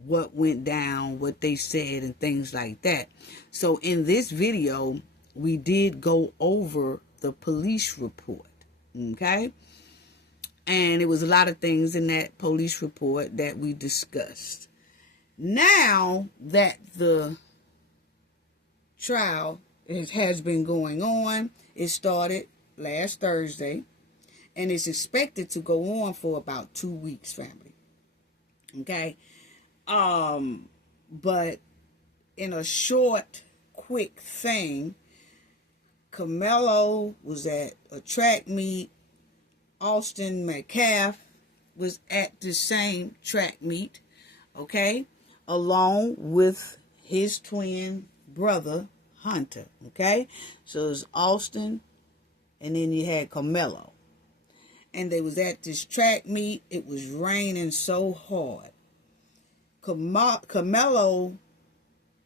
what went down, what they said, and things like that. So in this video, we did go over the police report, okay? And it was a lot of things in that police report that we discussed. Now that the trial has been going on, it started last Thursday, And it's expected to go on for about 2 weeks, family. Okay? But in a short, quick thing, Carmelo was at a track meet. Austin Metcalf was at the same track meet, okay, along with his twin brother, Hunter, okay? So it was Austin, and then you had Carmelo. And they was at this track meet. It was raining so hard. Carmelo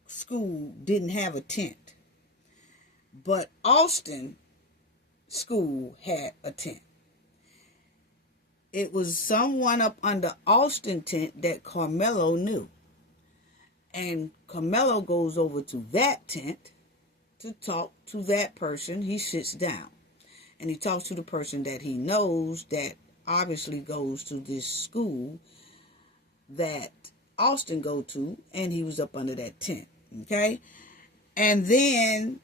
school didn't have a tent, but Austin school had a tent. It was someone up under Austin tent that Carmelo knew. And Carmelo goes over to that tent to talk to that person. He sits down and he talks to the person that he knows that obviously goes to this school that Austin go to, and he was up under that tent, okay? And then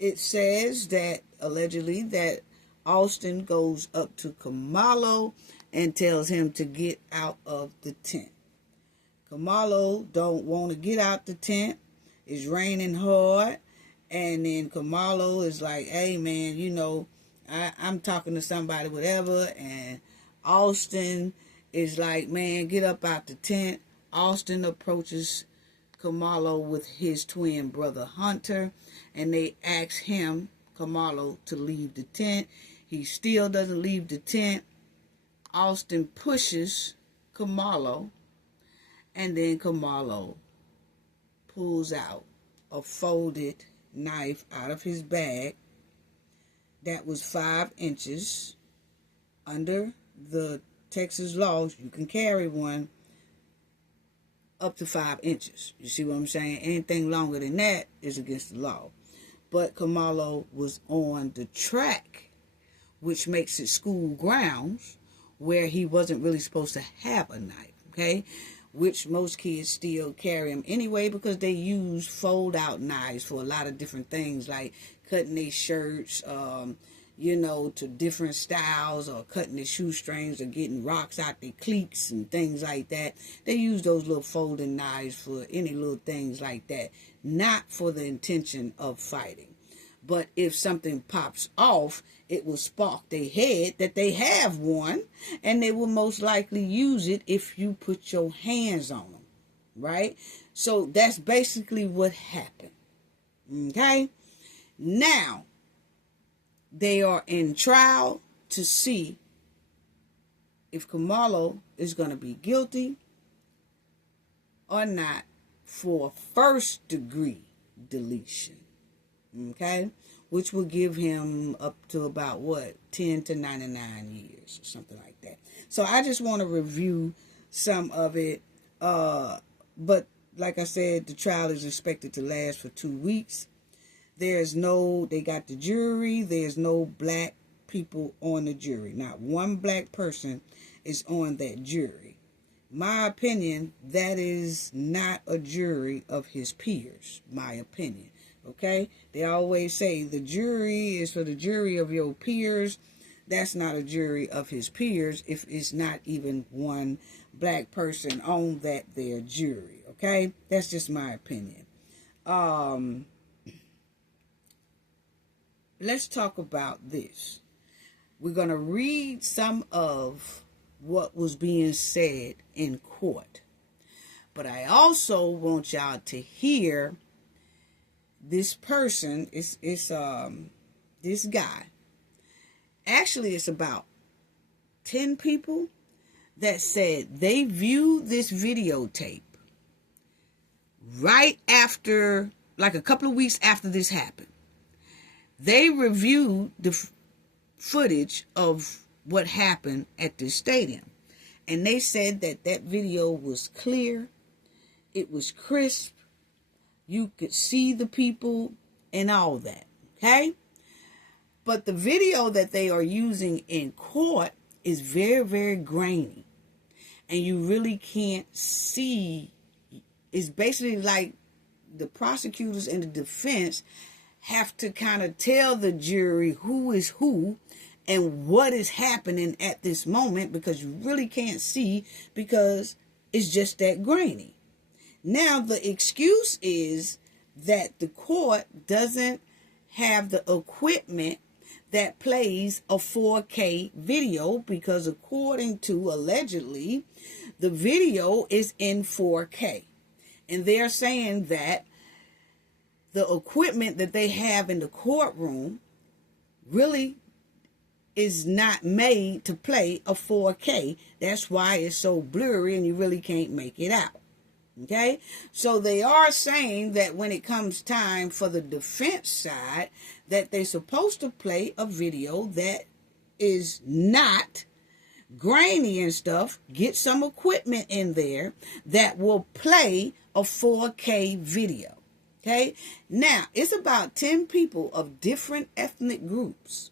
it says that allegedly that Austin goes up to Carmelo and tells him to get out of the tent. Carmelo don't want to get out the tent. It's raining hard. And then Carmelo is like, hey, man, you know, I'm talking to somebody, whatever. And Austin is like, man, get up out the tent. Austin approaches Carmelo with his twin brother Hunter, and they ask him, Carmelo, to leave the tent. He still doesn't leave the tent. Austin pushes Carmelo, and then Carmelo pulls out a folded knife out of his bag that was 5 inches. Under the Texas laws, you can carry one up to 5 inches. You see what I'm saying? Anything longer than that is against the law. But Carmelo was on the track, which makes it school grounds, where he wasn't really supposed to have a knife, okay? Which most kids still carry them anyway, because they use fold-out knives for a lot of different things, like cutting their shirts, you know, to different styles, or cutting their shoestrings, or getting rocks out their cleats and things like that. They use those little folding knives for any little things like that, not for the intention of fighting. But if something pops off, it will spark their head that they have one, and they will most likely use it if you put your hands on them, right? So that's basically what happened, okay? Now, they are in trial to see if Carmelo is going to be guilty or not for first-degree deletion. Okay, which will give him up to about 10 to 99 years or something like that. So I just want to review some of it. But like I said, the trial is expected to last for 2 weeks. They got the jury. There's no black people on the jury. Not one black person is on that jury. My opinion, that is not a jury of his peers. My opinion. Okay, they always say the jury is for the jury of your peers. That's not a jury of his peers if it's not even one black person on that their jury. Okay, that's just my opinion. Let's talk about this. We're going to read some of what was being said in court, but I also want y'all to hear this person, this guy. Actually, it's about 10 people that said they viewed this videotape right after, like a couple of weeks after this happened. They reviewed the footage of what happened at this stadium. And they said that that video was clear. It was crisp. You could see the people and all that, okay? But the video that they are using in court is very, very grainy. And you really can't see. It's basically like the prosecutors and the defense have to kind of tell the jury who is who and what is happening at this moment, because you really can't see because it's just that grainy. Now, the excuse is that the court doesn't have the equipment that plays a 4K video, because according to, allegedly, the video is in 4K. And they're saying that the equipment that they have in the courtroom really is not made to play a 4K. That's why it's so blurry and you really can't make it out. Okay? So they are saying that when it comes time for the defense side, that they're supposed to play a video that is not grainy and stuff. Get some equipment in there that will play a 4K video. Okay? Now, it's about 10 people of different ethnic groups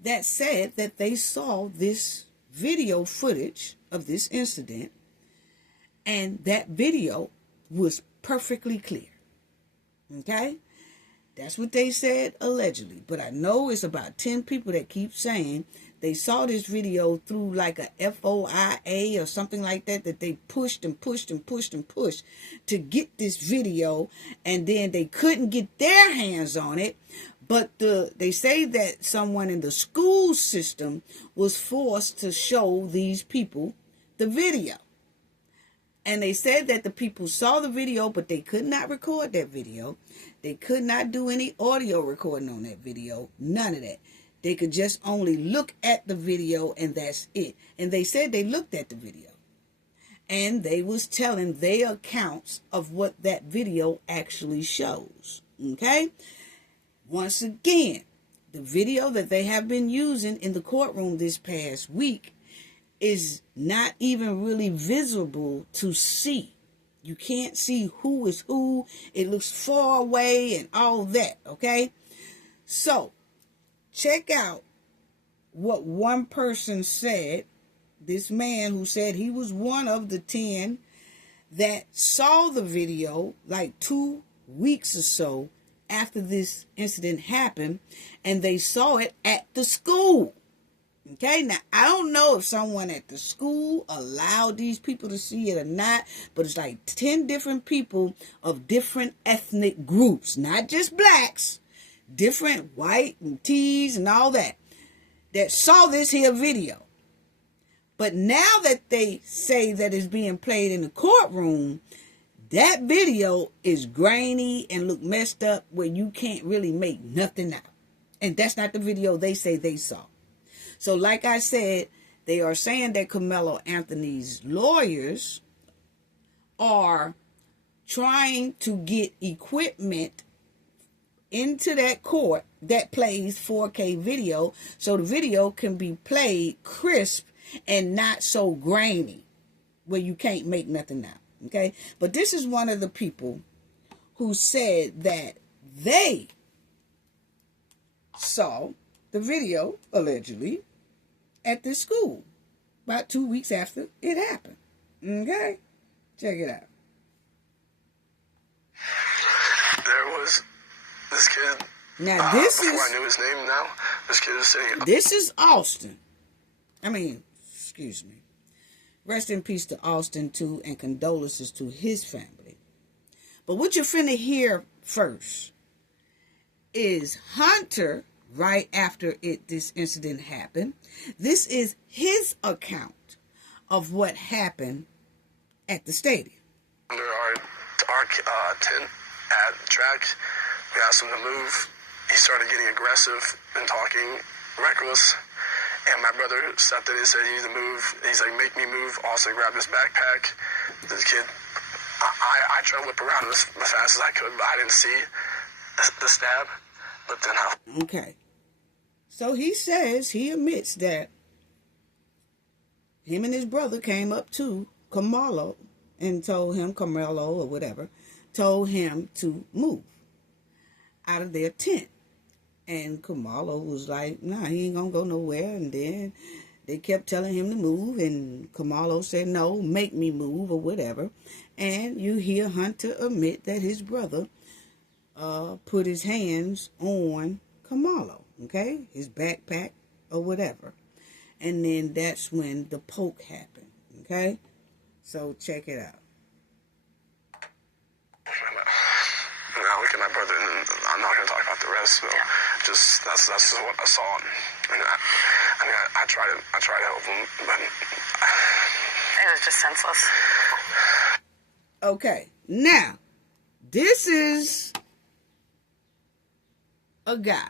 that said that they saw this video footage of this incident, and that video was perfectly clear. Okay? That's what they said, allegedly. But I know it's about 10 people that keep saying they saw this video through like a FOIA or something like that, that they pushed and pushed and pushed and pushed to get this video, and then they couldn't get their hands on it. But they say that someone in the school system was forced to show these people the video. And they said that the people saw the video, but they could not record that video. They could not do any audio recording on that video. None of that. They could just only look at the video, and that's it. And they said they looked at the video, and they was telling their accounts of what that video actually shows. Okay? Once again, the video that they have been using in the courtroom this past week is not even really visible to see. You can't see who is who. It looks far away and all that, okay? So, check out what one person said. This man who said he was one of the 10 that saw the video like 2 weeks or so after this incident happened, and they saw it at the school. Okay, now I don't know if someone at the school allowed these people to see it or not, but it's like 10 different people of different ethnic groups, not just blacks, different white and T's and all that saw this here video. But now that they say that it's being played in the courtroom, that video is grainy and look messed up where you can't really make nothing out. And that's not the video they say they saw. So like I said, they are saying that Carmelo Anthony's lawyers are trying to get equipment into that court that plays 4K video, so the video can be played crisp and not so grainy where you can't make nothing out. Okay? But this is one of the people who said that they saw the video, allegedly, at this school about 2 weeks after it happened. Okay? Check it out. There was this kid. Now, this before is... I knew his name now, this kid was saying... This is Austin. Excuse me. Rest in peace to Austin, too, and condolences to his family. But what you're finna hear first is Hunter, right after this incident happened. This is his account of what happened at the stadium. Under our tent at the track, we asked him to move. He started getting aggressive and talking reckless. And my brother stepped in and said, "You need to move." He's like, "Make me move." Also grabbed his backpack. This kid, I tried to whip around as fast as I could, but I didn't see the stab. But then Okay. So he says, he admits that him and his brother came up to Carmelo and told him, Carmelo or whatever, told him to move out of their tent. And Carmelo was like, nah, he ain't gonna go nowhere. And then they kept telling him to move, and Carmelo said, no, make me move or whatever. And you hear Hunter admit that his brother put his hands on Carmelo, okay? His backpack or whatever. And then that's when the poke happened. Okay? So check it out. Now look at my brother, and I'm not going to talk about the rest. So just that's what I saw. And I try to help him, but It was just senseless. Okay, now this is a guy,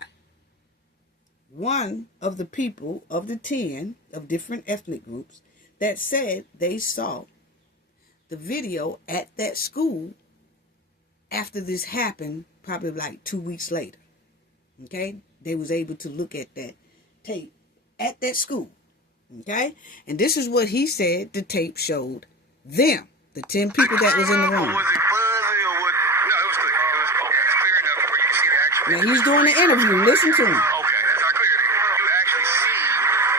one of the people of the 10 of different ethnic groups that said they saw the video at that school after this happened, probably like 2 weeks later. Okay, they was able to look at that tape at that school. Okay, and this is what he said the tape showed them, the 10 people that was in the room. Was it fuzzy or what? No, it was clear. It was clear enough where you can see the actual. Now he's doing the interview. Listen to him. Okay, that's how clear it is. You actually see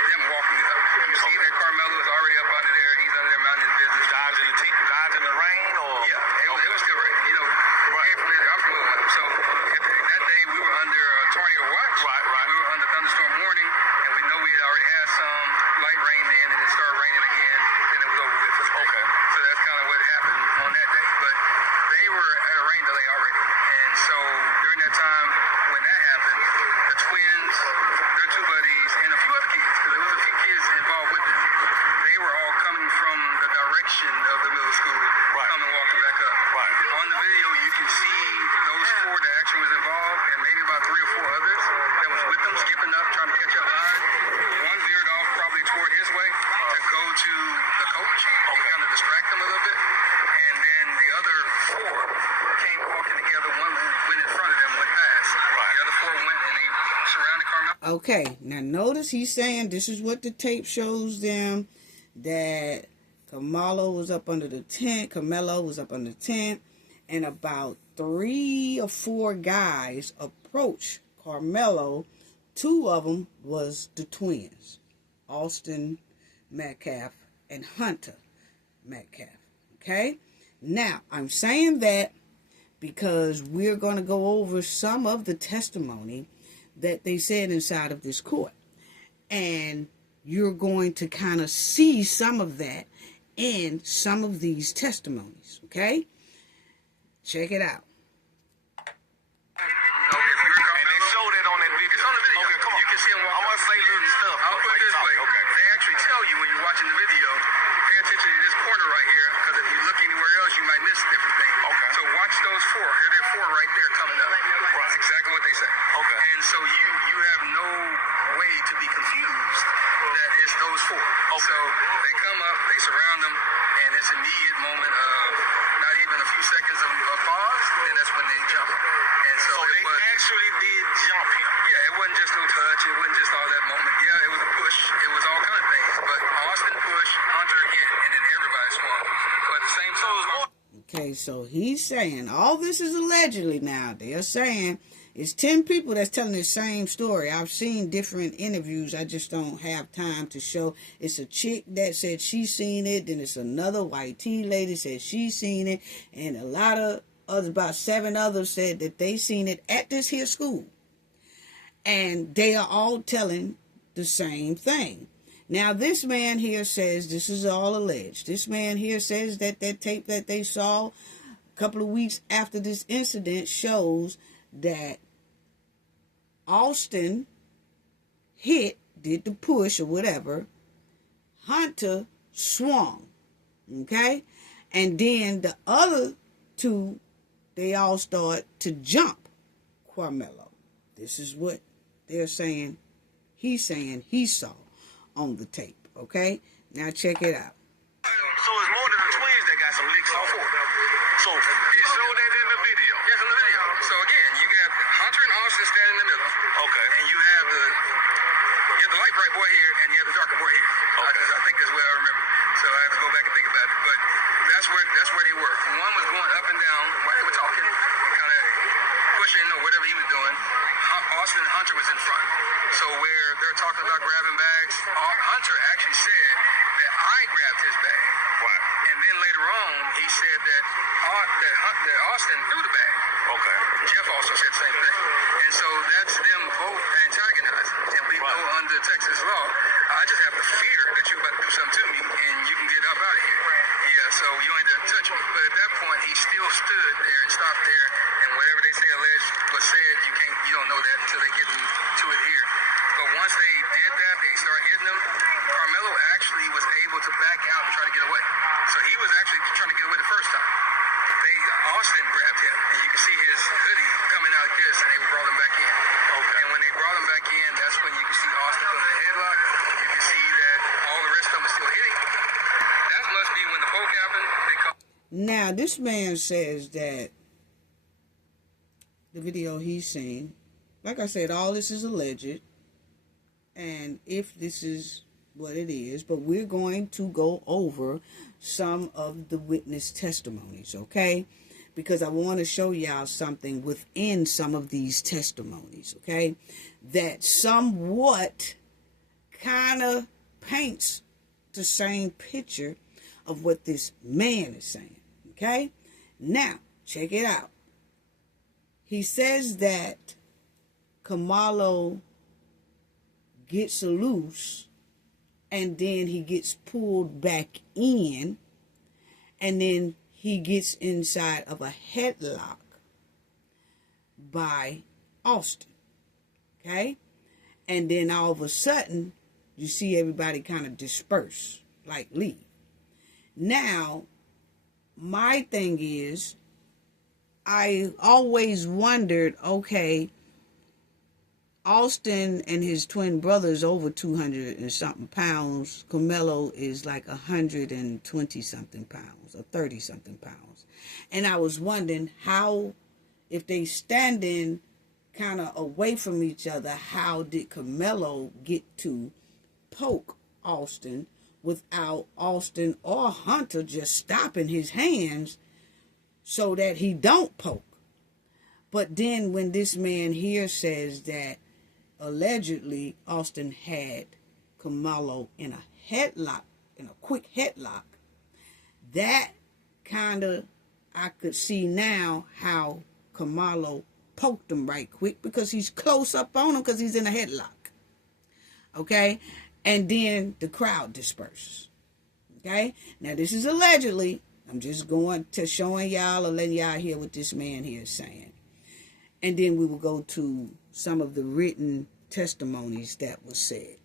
them walking it up. You see that Carmelo is already up under there. He's under there minding his business. Dodging the rain, or it was still rain. You know, I'm familiar with it. So that day we were under a tornado watch. Right. We were under thunderstorm warning, and we know we had already had some light rain then, and it started raining again. Then it was over with. Okay. So that's kind of what happened on that day. But they were at a rain delay already, and so during that time when that happened, the twins, their two buddies, and a few other kids, because there was a few kids involved with them, they were all coming from the direction of the middle school, coming walking back up. On the video, you can see those four that actually was involved, and maybe about 3 or 4 others that was with them, skipping up, trying to catch up line. One veered off probably toward his way to go to the coach and kind of distract him a little bit. And then the other 4 came walking together. One went in front of them, went past. The other 4 went and they surrounded Carmelo. Okay, now notice he's saying this is what the tape shows them, that Carmelo was up under the tent, and about 3 or 4 guys approached Carmelo. 2 of them was the twins, Austin Metcalf and Hunter Metcalf. Okay? Now, I'm saying that because we're going to go over some of the testimony that they said inside of this court. And you're going to kind of see some of that in some of these testimonies. Okay? Check it out. And they showed it on that video. It's on the video. Okay, come on. You can see them walk. I want to say little stuff. I'll put it this way. Okay. They actually tell you when you're watching the video, pay attention to this corner right here, because if you look anywhere else, you might miss different things. Okay. So watch those 4. There are 4 right there coming up. Right. That's exactly what they say. Okay. And so you have no way to be confused that it's those 4. Okay. So they come up, they surround them, and it's an immediate moment of not even a few seconds of pause, then that's when they jump. And so they actually did jump him. Yeah, it wasn't just no touch. It wasn't just all that moment. Yeah, it was a push. It was all kind of things. But Austin pushed, Hunter hit, and then everybody swung. But the same time. Okay, so he's saying, all this is allegedly now. They're saying it's 10 people that's telling the same story. I've seen different interviews. I just don't have time to show. It's a chick that said she seen it. Then it's another white tea lady said she seen it. And a lot of others, about 7 others, said that they seen it at this here school. And they are all telling the same thing. Now, this man here says this is all alleged. This man here says that that tape that they saw a couple of weeks after this incident shows that Austin did the push or whatever. Hunter swung. Okay? And then the other 2, they all start to jump Carmelo. This is what they're saying. He's saying he saw on the tape. Okay? Now check it out. So it's more than the twins that got some licks off for. So it showed that in the video. Yes, in the video. So again, you got Hunter and Austin standing in the middle. Okay. And you have the light bright boy here, and you have the darker boy here. Okay. I think that's where I remember. So I have to go back and think about it. But that's where they were. One was going up and down while they were talking, kind of pushing or whatever he was doing. Austin and Hunter was in front. So where they're talking about grabbing bags, Hunter actually said that I grabbed his bag. Right. And then later on, he said that Austin threw the bag. Okay. Jeff also said the same thing. And so that's them both antagonizing. guys, and we know under Texas law, I just have the fear that you're about to do something to me, and you can get up out of here. Yeah, so you don't have to touch me. But at that point, he still stood there and stopped there, and whatever they say alleged was said, you don't know that until they get to it here. But once they did that, they started hitting him. Carmelo actually was able to back out and try to get away. So he was actually trying to get away the first time. Austin grabbed him, and you can see his hoodie coming out like this, and they brought him back in. Okay. And when they brought him back in, that's when you can see Austin put him in a headlock. You can see that all the rest of them are still hitting. That must be when the poke happened. Now, this man says that the video he's seen, like I said, all this is alleged, and if this is what it is, but we're going to go over some of the witness testimonies, okay? Because I want to show y'all something within some of these testimonies, okay, that somewhat kind of paints the same picture of what this man is saying, okay? Now, check it out. He says that Kamalo gets loose, and then he gets pulled back in, and then he gets inside of a headlock by Austin, okay? And then all of a sudden, you see everybody kind of disperse, like leave. Now, my thing is, I always wondered, okay, Austin and his twin brothers over 200 and something pounds. Carmelo is like 120 something pounds or 30 something pounds. And I was wondering how, if they standing kind of away from each other, how did Carmelo get to poke Austin without Austin or Hunter just stopping his hands so that he don't poke? But then when this man here says that allegedly Austin had Carmelo in a headlock, in a quick headlock, that kind of, I could see now how Carmelo poked him right quick, because he's close up on him because he's in a headlock, okay? And then the crowd disperses, okay? Now this is allegedly. I'm just going to showing y'all or letting y'all hear what this man here is saying. And then we will go to some of the written testimonies that was said.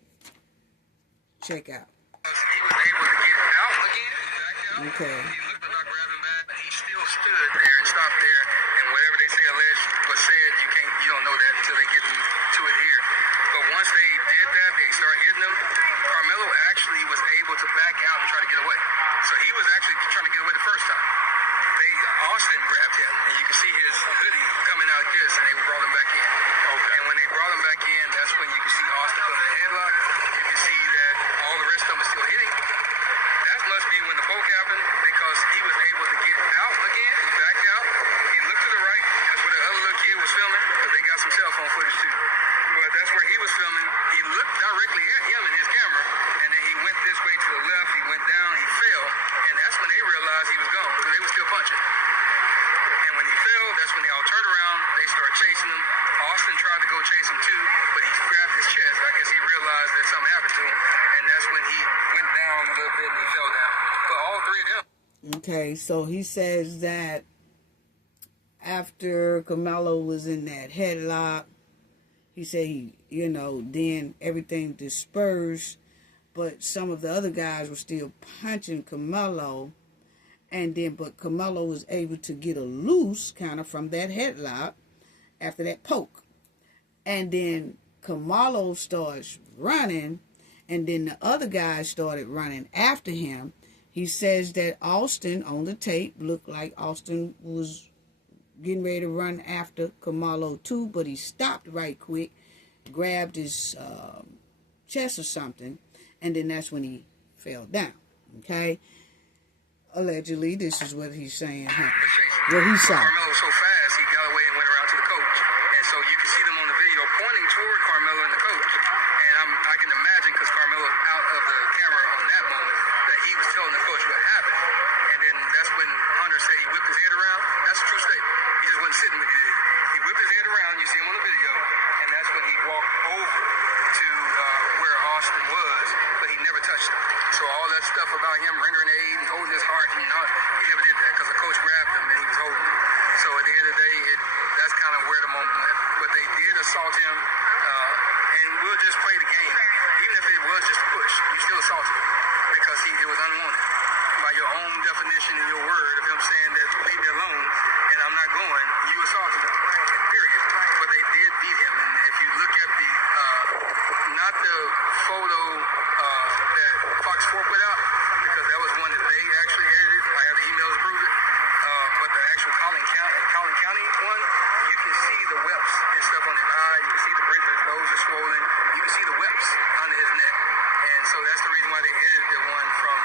Check out. He was able to get out again, back out. Okay. He looked like I grabbed him back, but he still stood there and stopped there. And whatever they say alleged was said, you don't know that until they get to it here. But once they did that, they started hitting him. Carmelo actually was able to back out and try to get away. So he was actually trying to get away the first time. Austin grabbed him, and you can see his hoodie coming out like this, and they brought him back in. Okay. And when they brought him back in, that's when you can see Austin put him in a headlock. You can see that all the rest of them are still hitting. That must be when the poke happened, because he was able to get out again. He backed out. He looked to the right. That's where the other little kid was filming, because they got some cell phone footage too. But that's where he was filming. He looked directly at him in his camera, and then he went this way to the left. He went down. He fell, and that's when they realized he was gone, because they were still punching. When he fell, that's when they all turned around. They started chasing him. Austin tried to go chase him too, but he grabbed his chest. I guess he realized that something happened to him, and that's when he went down a little bit and he fell down. But all three of them. Okay, so he says that after Carmelo was in that headlock, he said then everything dispersed, but some of the other guys were still punching Carmelo. And then, but Carmelo was able to get a loose kind of from that headlock after that poke. And then Carmelo starts running, and then the other guys started running after him. He says that Austin, on the tape, looked like Austin was getting ready to run after Carmelo too, but he stopped right quick, grabbed his chest or something, and then that's when he fell down, okay? Allegedly, this is what he's saying happened. What he saw. Carmelo was so fast, he got away and went around to the coach. And so you can see them on the video pointing toward Carmelo and the coach. And I can imagine, because Carmelo was out of the camera on that moment, that he was telling the coach what happened. And then that's when Hunter said he whipped his head around. That's a true statement. He just wasn't sitting with you. He whipped his head around. You see him on the video. And that's when he walked over to where Austin was, but he never touched him. So all that stuff about him rendering aid and holding his heart, he never did that because the coach grabbed him and he was holding him. So at the end of the day, that's kind of where the moment went. But they did assault him, and we'll just play the game. Even if it was just a push, you still assaulted him because it was unwanted. By your own definition and your word of him saying that leave me alone and I'm not going, you assaulted him, period. But they did beat him. And if you look at not the photo that Fox 4 put out, because that was one that they actually edited. I have the emails to prove it. But the actual Collin County one, you can see the webs and stuff on his eye. You can see the nose is swollen. You can see the webs under his neck. And so that's the reason why they edited the one from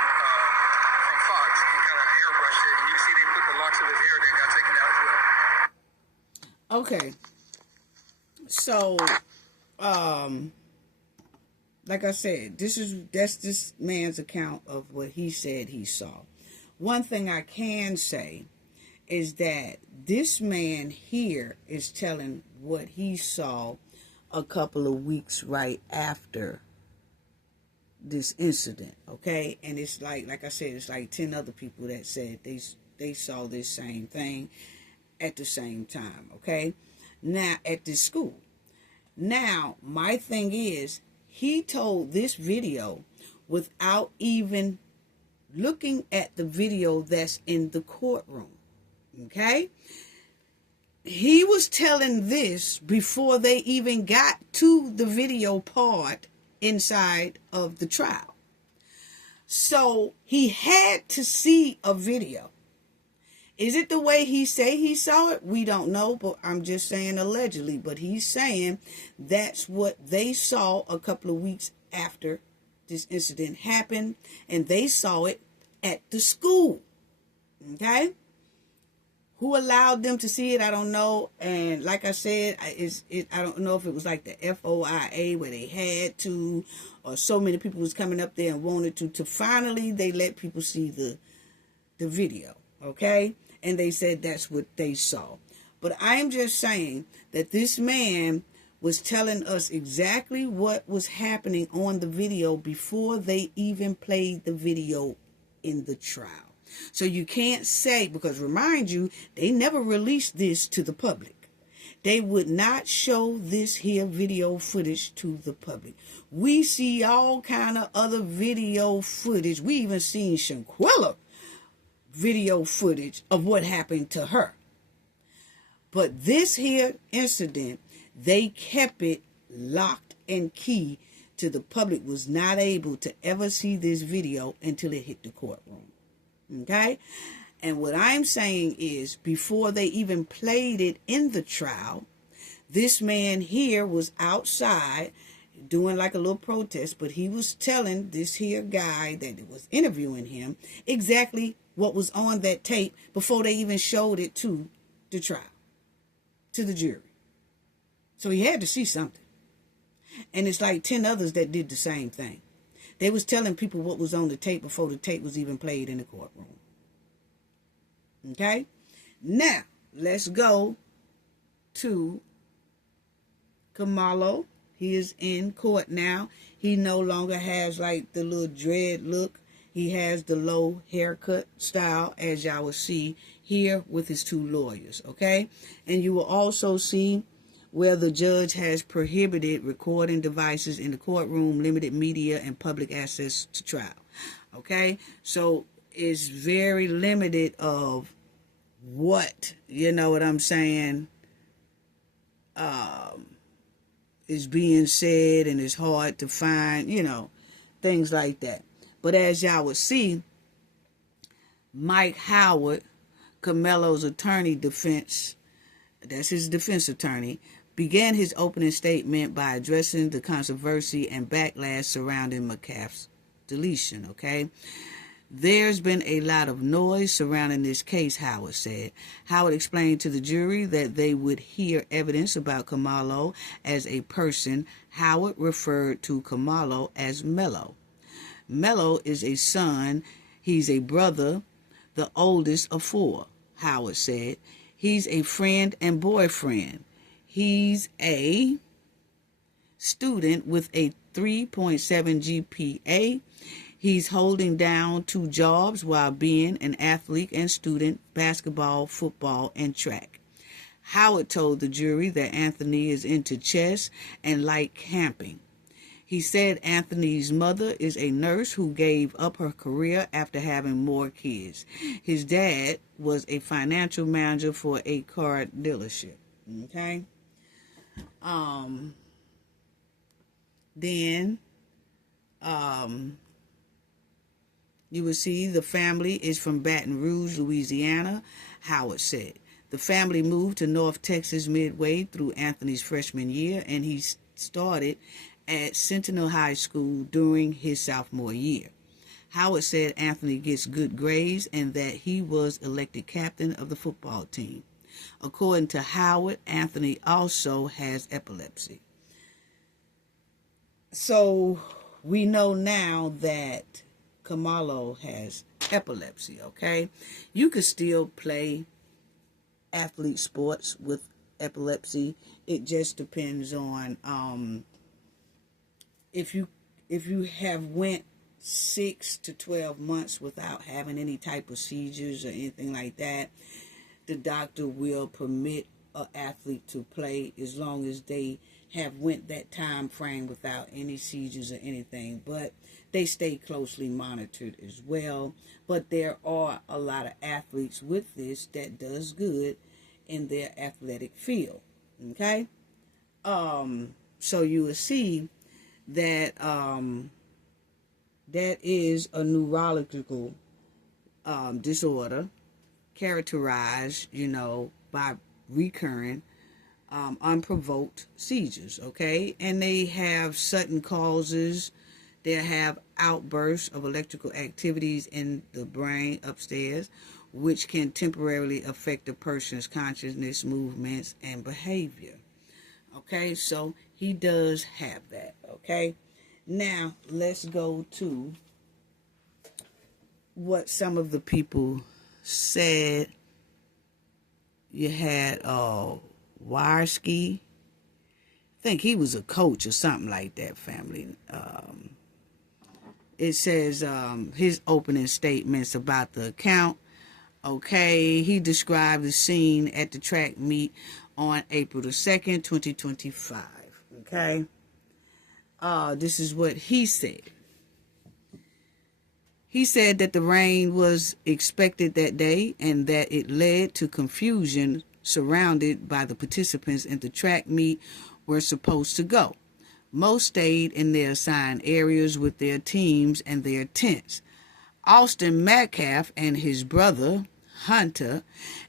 Fox and kind of airbrushed it. And you can see they put the locks of his hair that got taken out as well. Okay. So, like I said, that's this man's account of what he said he saw. One thing I can say is that this man here is telling what he saw a couple of weeks right after this incident, okay? And it's like I said, it's like 10 other people that said they saw this same thing at the same time, okay? Now, at this school. Now, my thing is, he told this video without even looking at the video that's in the courtroom, okay? He was telling this before they even got to the video part inside of the trial. So he had to see a video. Is it the way he say he saw it? We don't know, but I'm just saying allegedly. But he's saying that's what they saw a couple of weeks after this incident happened, and they saw it at the school. Okay? Who allowed them to see it, I don't know. And like I said, I don't know if it was like the FOIA where they had to, or so many people was coming up there and wanted to finally they let people see the video. Okay? And they said that's what they saw. But I'm just saying that this man was telling us exactly what was happening on the video before they even played the video in the trial. So you can't say, because remind you, they never released this to the public. They would not show this here video footage to the public. We see all kind of other video footage. We even seen Shanquella video footage of what happened to her. But this here incident, they kept it locked and key to the public was not able to ever see this video until it hit the courtroom. Okay? And what I'm saying is, before they even played it in the trial, this man here was outside doing like a little protest, but he was telling this here guy that was interviewing him exactly what was on that tape before they even showed it to the trial, to the jury. So he had to see something. And it's like 10 others that did the same thing. They was telling people what was on the tape before the tape was even played in the courtroom. Okay? Now, let's go to Kamalo. He is in court now. He no longer has like the little dread look. He has the low haircut style, as y'all will see here with his two lawyers, okay? And you will also see where the judge has prohibited recording devices in the courtroom, limited media, and public access to trial, okay? So it's very limited of what, you know what I'm saying, is being said, and it's hard to find, you know, things like that. But as y'all would see, Mike Howard, Camelo's attorney defense, that's his defense attorney, began his opening statement by addressing the controversy and backlash surrounding McCaff's deletion, okay? There's been a lot of noise surrounding this case, Howard said. Howard explained to the jury that they would hear evidence about Kamalo as a person. Howard referred to Kamalo as Mello. Mello is a son. He's a brother, the oldest of 4, Howard said. He's a friend and boyfriend. He's a student with a 3.7 GPA. He's holding down 2 jobs while being an athlete and student, basketball, football, and track. Howard told the jury that Anthony is into chess and like camping. He said Anthony's mother is a nurse who gave up her career after having more kids. His dad was a financial manager for a car dealership. Okay? Then you will see the family is from Baton Rouge, Louisiana, Howard said. The family moved to North Texas midway through Anthony's freshman year, and he started at Sentinel High School during his sophomore year. Howard said Anthony gets good grades and that he was elected captain of the football team. According to Howard, Anthony also has epilepsy. So we know now that Kamalo has epilepsy, okay? You could still play athlete sports with epilepsy. It just depends on if you have went 6 to 12 months without having any type of seizures or anything like that, the doctor will permit an athlete to play as long as they have went that time frame without any seizures or anything. But they stay closely monitored as well. But there are a lot of athletes with this that does good in their athletic field. Okay? So you will see that that is a neurological disorder characterized, by recurring unprovoked seizures, okay? And they have sudden causes. They have outbursts of electrical activities in the brain upstairs, which can temporarily affect a person's consciousness, movements, and behavior. Okay, so he does have that, okay? Now, let's go to what some of the people said. You had Warski. I think he was a coach or something like that, family. It says his opening statements about the account. Okay, he described the scene at the track meet on April the 2nd, 2025. Okay. This is what he said. He said that the rain was expected that day and that it led to confusion surrounded by the participants in the track meet were supposed to go. Most stayed in their assigned areas with their teams and their tents. Austin Metcalf and his brother, Hunter,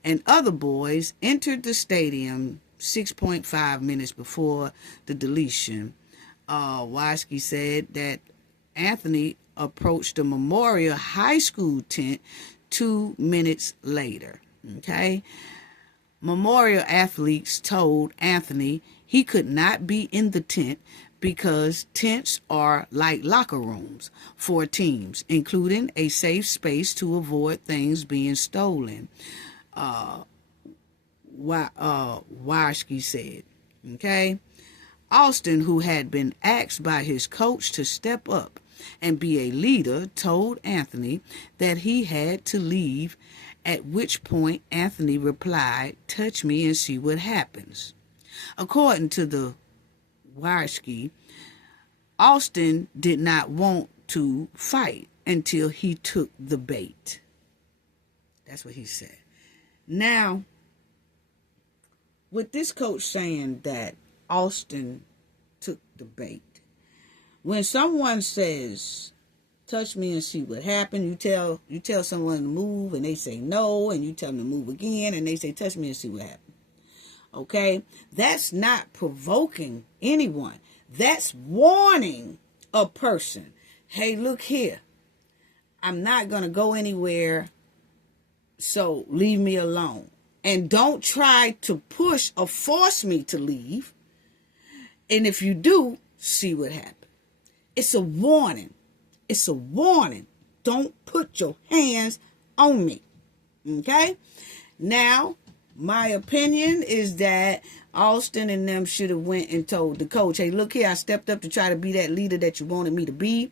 and other boys entered the stadium 6.5 minutes before the deletion. Waski said that Anthony approached the Memorial High School tent 2 minutes later. Okay? Memorial athletes told Anthony he could not be in the tent because tents are like locker rooms for teams, including a safe space to avoid things being stolen, Warski said. Okay? Austin, who had been asked by his coach to step up and be a leader, told Anthony that he had to leave, at which point Anthony replied, "Touch me and see what happens." According to the Warski, Austin did not want to fight until he took the bait. That's what he said. Now, with this coach saying that Austin took the bait, when someone says, "Touch me and see what happened," you tell someone to move and they say no, and you tell them to move again and they say, "Touch me and see what happened." Okay? That's not provoking anyone. That's warning a person. Hey, look here. I'm not going to go anywhere, so leave me alone. And don't try to push or force me to leave. And if you do, see what happens. It's a warning. It's a warning. Don't put your hands on me. Okay? Now, My opinion is that Austin and them should have went and told the coach, hey, look here, I stepped up to try to be that leader that you wanted me to be.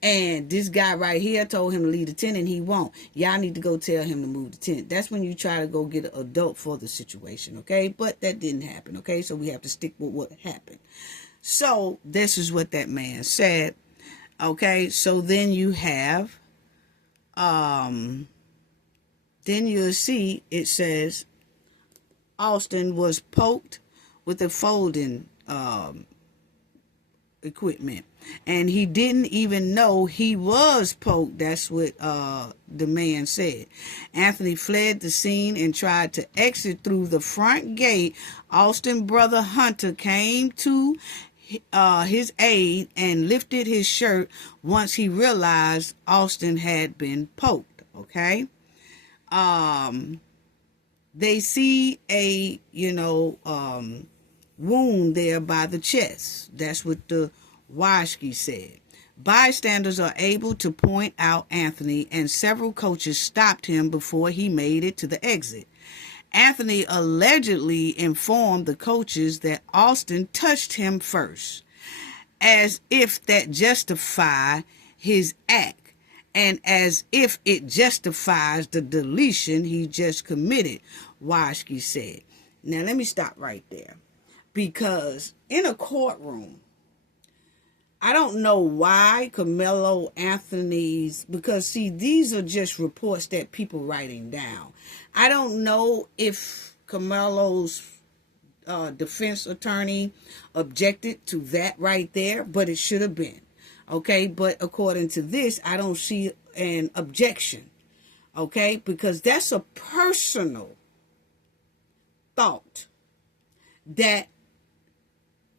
And this guy right here told him to lead the tent and he won't. Y'all need to go tell him to move the tent. That's when you try to go get an adult for the situation, okay? But that didn't happen, okay? So we have to stick with what happened. So this is what that man said, okay? So then you have, then you'll see it says, Austin was poked with a folding equipment, and he didn't even know he was poked. That's what the man said. Anthony fled the scene and tried to exit through the front gate. Austin brother Hunter came to his aid and lifted his shirt once he realized Austin had been poked. Okay. They see a, wound there by the chest. That's what the Washki said. Bystanders are able to point out Anthony, and several coaches stopped him before he made it to the exit. Anthony allegedly informed the coaches that Austin touched him first, as if that justified his act, and as if it justifies the deletion he just committed, Washki said. Now, let me stop right there. Because in a courtroom, I don't know why Carmelo Anthony's, because see, these are just reports that people writing down. I don't know if Carmelo's defense attorney objected to that right there, but it should have been. Okay, but according to this, I don't see an objection. Okay, because that's a personal thought that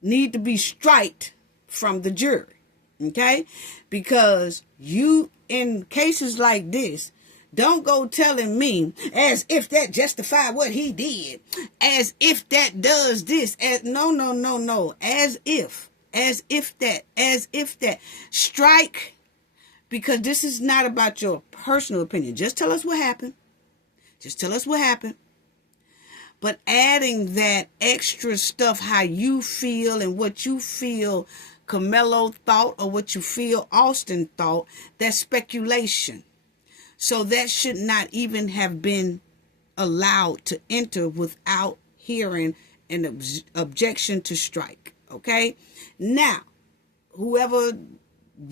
need to be striked from the jury. Okay, because you, in cases like this, don't go telling me as if that justified what he did, as if that does this, as no, as if that, strike, because this is not about your personal opinion. Just tell us what happened. But adding that extra stuff, how you feel and what you feel Carmelo thought or what you feel Austin thought, that's speculation. So that should not even have been allowed to enter without hearing an objection to strike. Okay? Now, whoever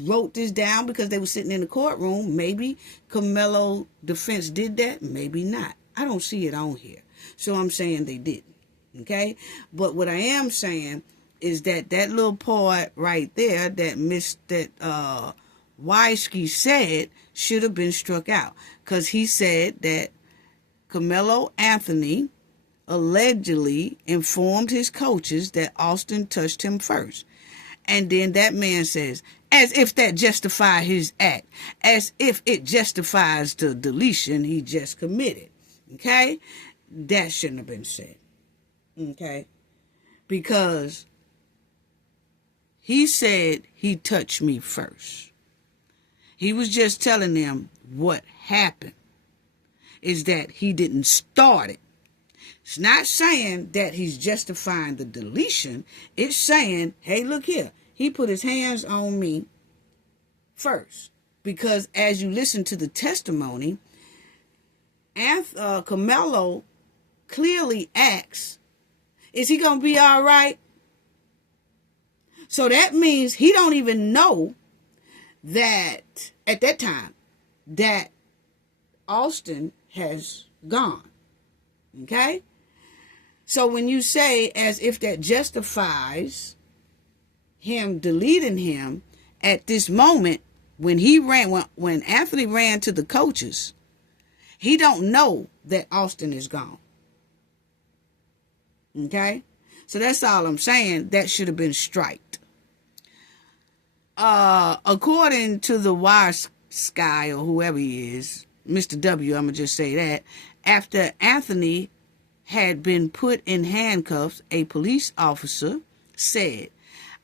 wrote this down because they were sitting in the courtroom, maybe Carmelo defense did that, maybe not. I don't see it on here. So I'm saying they didn't. Okay? But what I am saying is that little part right there that Wysky said should have been struck out. Because he said that Carmelo Anthony allegedly informed his coaches that Austin touched him first. And then that man says, as if that justified his act, as if it justifies the deletion he just committed. Okay? That shouldn't have been said. Okay? Because he said he touched me first. He was just telling them what happened is that he didn't start it. It's not saying that he's justifying the deletion. It's saying, hey, look here. He put his hands on me first. Because as you listen to the testimony, Carmelo clearly asks, is he going to be all right? So that means he don't even know that at that time that Austin has gone. Okay? So when you say as if that justifies him deleting him at this moment, when Anthony ran to the coaches, he don't know that Austin is gone. Okay? So that's all I'm saying. That should have been striked. According to the Sky or whoever he is, Mr. W, I'm going to just say that, after Anthony had been put in handcuffs, a police officer said,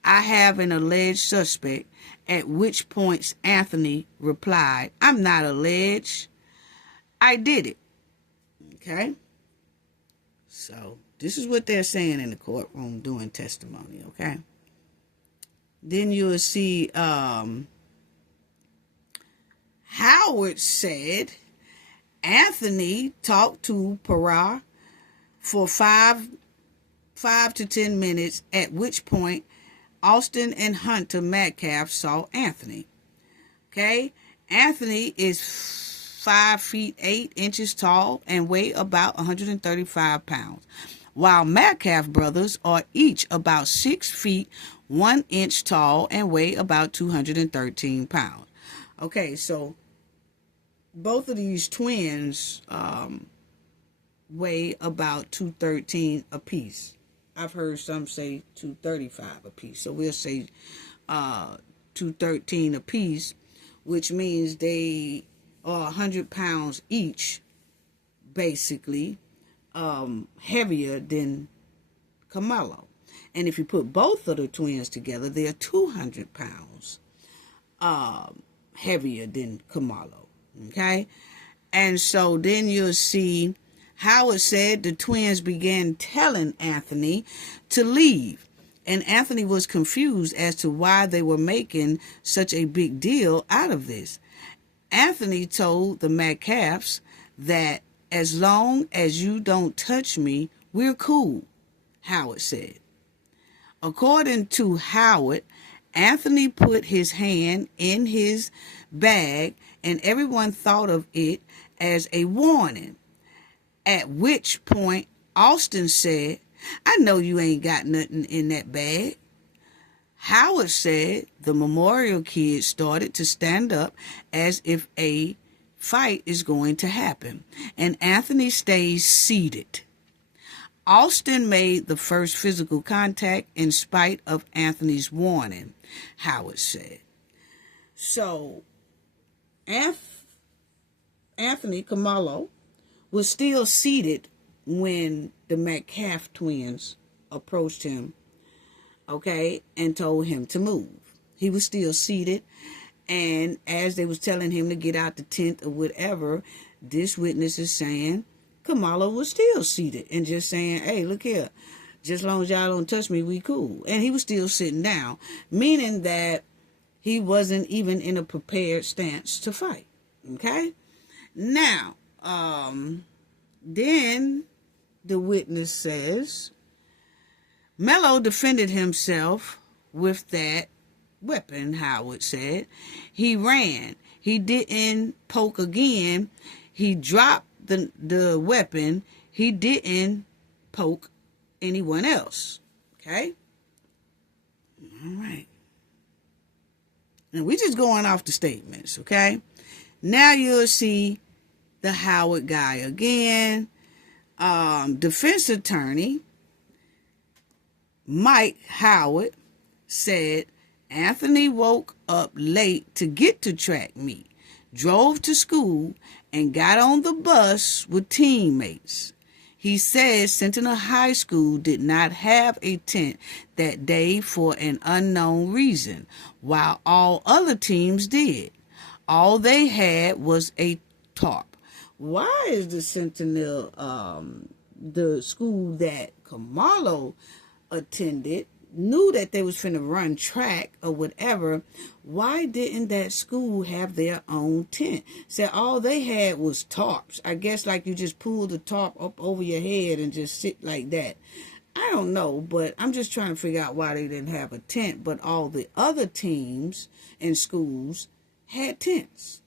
I have an alleged suspect, at which points Anthony replied, I'm not alleged. I did it. Okay? So this is what they're saying in the courtroom during testimony, okay? Then you'll see Howard said Anthony talked to Parra for 5 to 10 minutes, at which point Austin and Hunter Metcalf saw Anthony. Okay? Anthony is 5 feet 8 inches tall and weigh about 135 pounds, while Metcalf brothers are each about 6 feet 1 inch tall and weigh about 213 pounds. Okay, so both of these twins weigh about 213 apiece. I've heard some say 235 apiece, so we'll say 213 apiece, which means they are 100 pounds each, basically, heavier than Kamalo. And if you put both of the twins together, they're 200 pounds heavier than Kamalo. Okay? And so then you'll see Howard said the twins began telling Anthony to leave. And Anthony was confused as to why they were making such a big deal out of this. Anthony told the Metcalfs that as long as you don't touch me, we're cool, Howard said. According to Howard, Anthony put his hand in his bag and everyone thought of it as a warning. At which point, Austin said, I know you ain't got nothing in that bag. Howard said the Memorial kids started to stand up as if a fight is going to happen, and Anthony stays seated. Austin made the first physical contact in spite of Anthony's warning, Howard said. So, Anthony Kamalo was still seated when the Metcalf twins approached him, okay, and told him to move. He was still seated, and as they was telling him to get out the tent or whatever, this witness is saying Kamalo was still seated and just saying, hey, look here, just as long as y'all don't touch me, we cool. And he was still sitting down, meaning that he wasn't even in a prepared stance to fight, okay? Now, then the witness says, Mello defended himself with that weapon, Howard said. He ran. He didn't poke again. He dropped the weapon. He didn't poke anyone else. Okay? All right. And we're just going off the statements, okay? Now you'll see the Howard guy again. Defense attorney Mike Howard said Anthony woke up late to get to track meet, drove to school, and got on the bus with teammates. He says Sentinel High School did not have a tent that day for an unknown reason, while all other teams did. All they had was a tarp. Why is the Sentinel, the school that Kamalo attended, knew that they was finna run track or whatever, why didn't that school have their own tent? Said all they had was tarps. I guess like you just pull the tarp up over your head and just sit like that. I don't know, but I'm just trying to figure out why they didn't have a tent, but all the other teams and schools had tents.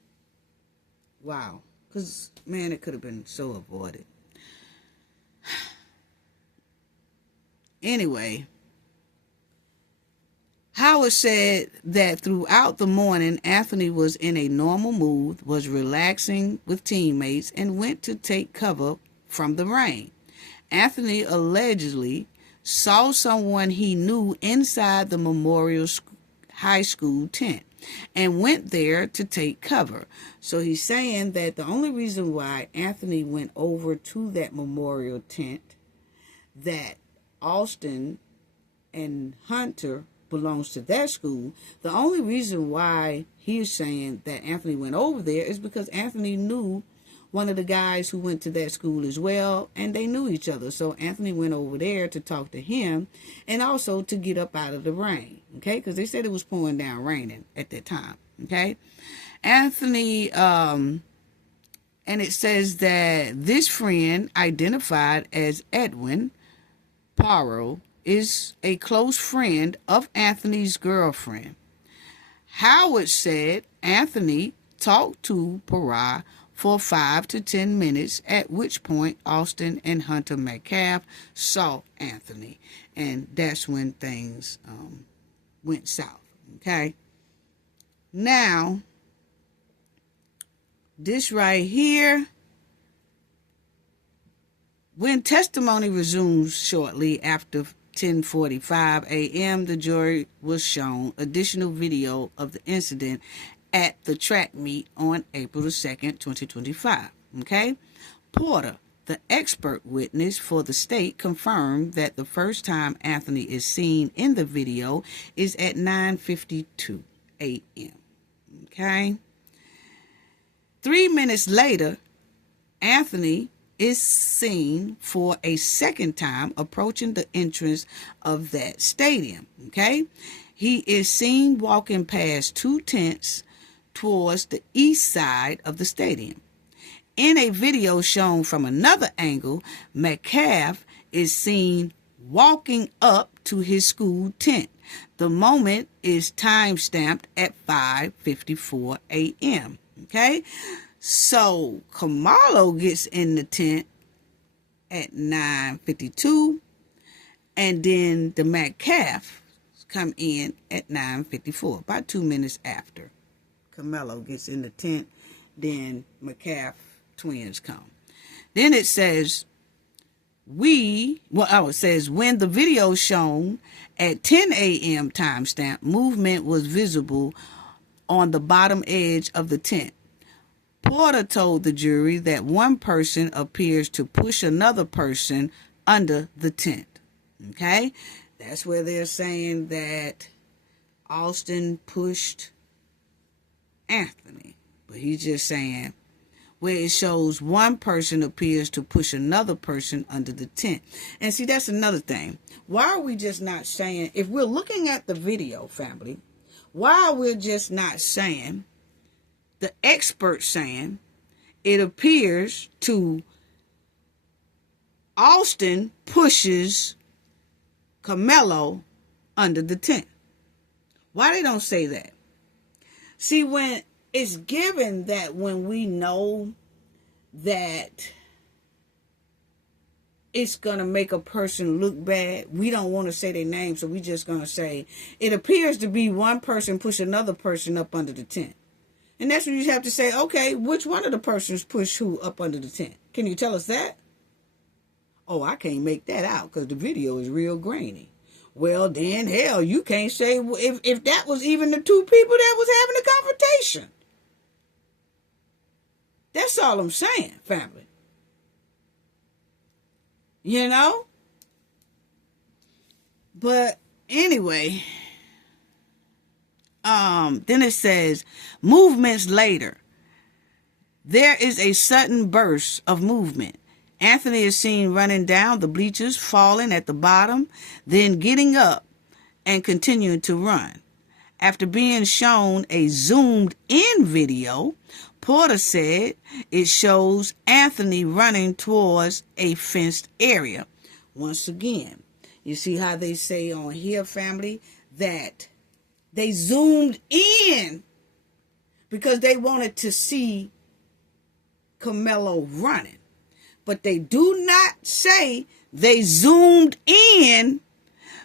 Wow. Because, man, it could have been so avoided. Anyway, Howard said that throughout the morning, Anthony was in a normal mood, was relaxing with teammates, and went to take cover from the rain. Anthony allegedly saw someone he knew inside the Memorial High School tent and went there to take cover. So he's saying that the only reason why Anthony went over to that Memorial tent, that Austin and Hunter belongs to that school, the only reason why he's saying that Anthony went over there is because Anthony knew one of the guys who went to that school as well, and they knew each other. So Anthony went over there to talk to him and also to get up out of the rain, okay? Because they said it was pouring down raining at that time, okay? Anthony, and it says that this friend, identified as Edwin Parro, is a close friend of Anthony's girlfriend. Howard said Anthony talked to Parra for 5 to 10 minutes, at which point Austin and Hunter Metcalf saw Anthony. And that's when things went south, okay? Now, this right here, when testimony resumes shortly after 10:45 a.m., the jury was shown additional video of the incident at the track meet on April the 2nd, 2025. Okay? Porter, the expert witness for the state, confirmed that the first time Anthony is seen in the video is at 9:52 a.m. Okay? 3 minutes later, Anthony is seen for a second time approaching the entrance of that stadium, okay? He is seen walking past 2 tents towards the east side of the stadium. In a video shown from another angle, Metcalf is seen walking up to his school tent. The moment is time-stamped at 5:54 a.m., okay? So Kamalo gets in the tent at 9:52, and then the Metcalf come in at 9:54, about 2 minutes after Kamalo gets in the tent. Then Metcalf twins come. Then it says it says when the video shown at 10 a.m. timestamp, movement was visible on the bottom edge of the tent. Porter told the jury that one person appears to push another person under the tent. Okay? That's where they're saying that Austin pushed Anthony. But he's just saying where it shows one person appears to push another person under the tent. And see, that's another thing. Why are we just not saying, if we're looking at the video, family, why are we just not saying, the experts saying, it appears to Austin pushes Kamalo under the tent? Why they don't say that? See, when it's given that when we know that it's going to make a person look bad, we don't want to say their name, so we just going to say, it appears to be one person push another person up under the tent. And that's when you have to say, okay, which one of the persons pushed who up under the tent? Can you tell us that? Oh, I can't make that out because the video is real grainy. Well, then, hell, you can't say if that was even the two people that was having a confrontation. That's all I'm saying, family. You know? But anyway, then it says, movements later. There is a sudden burst of movement. Anthony is seen running down the bleachers, falling at the bottom, then getting up and continuing to run. After being shown a zoomed-in video, Porter said it shows Anthony running towards a fenced area. Once again, you see how they say on here, family, that they zoomed in because they wanted to see Kamalo running. But they do not say they zoomed in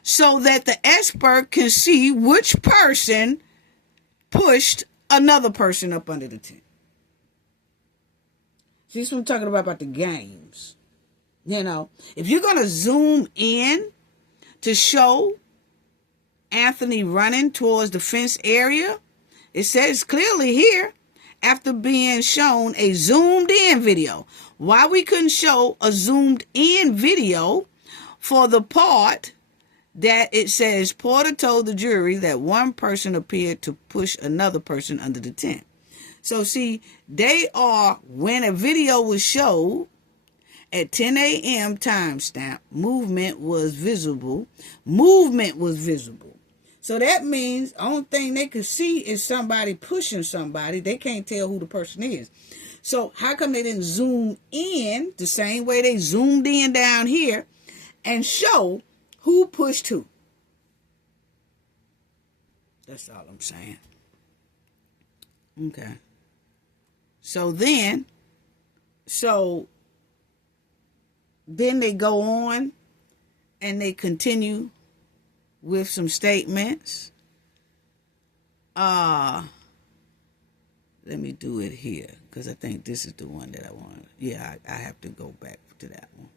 so that the expert can see which person pushed another person up under the tent. See, this is what I'm talking about the games. You know, if you're going to zoom in to show Anthony running towards the fenced area, it says clearly here, after being shown a zoomed in video. Why we couldn't show a zoomed in video for the part that it says Porter told the jury that one person appeared to push another person under the tent. So see, they are, when a video was showed at 10 a.m. timestamp, movement was visible. Movement was visible. So that means the only thing they could see is somebody pushing somebody. They can't tell who the person is. So how come they didn't zoom in the same way they zoomed in down here and show who pushed who? That's all I'm saying. Okay. So then they go on and they continue with some statements. Let me do it here because I think this is the one that I want. Yeah, I have to go back to that one.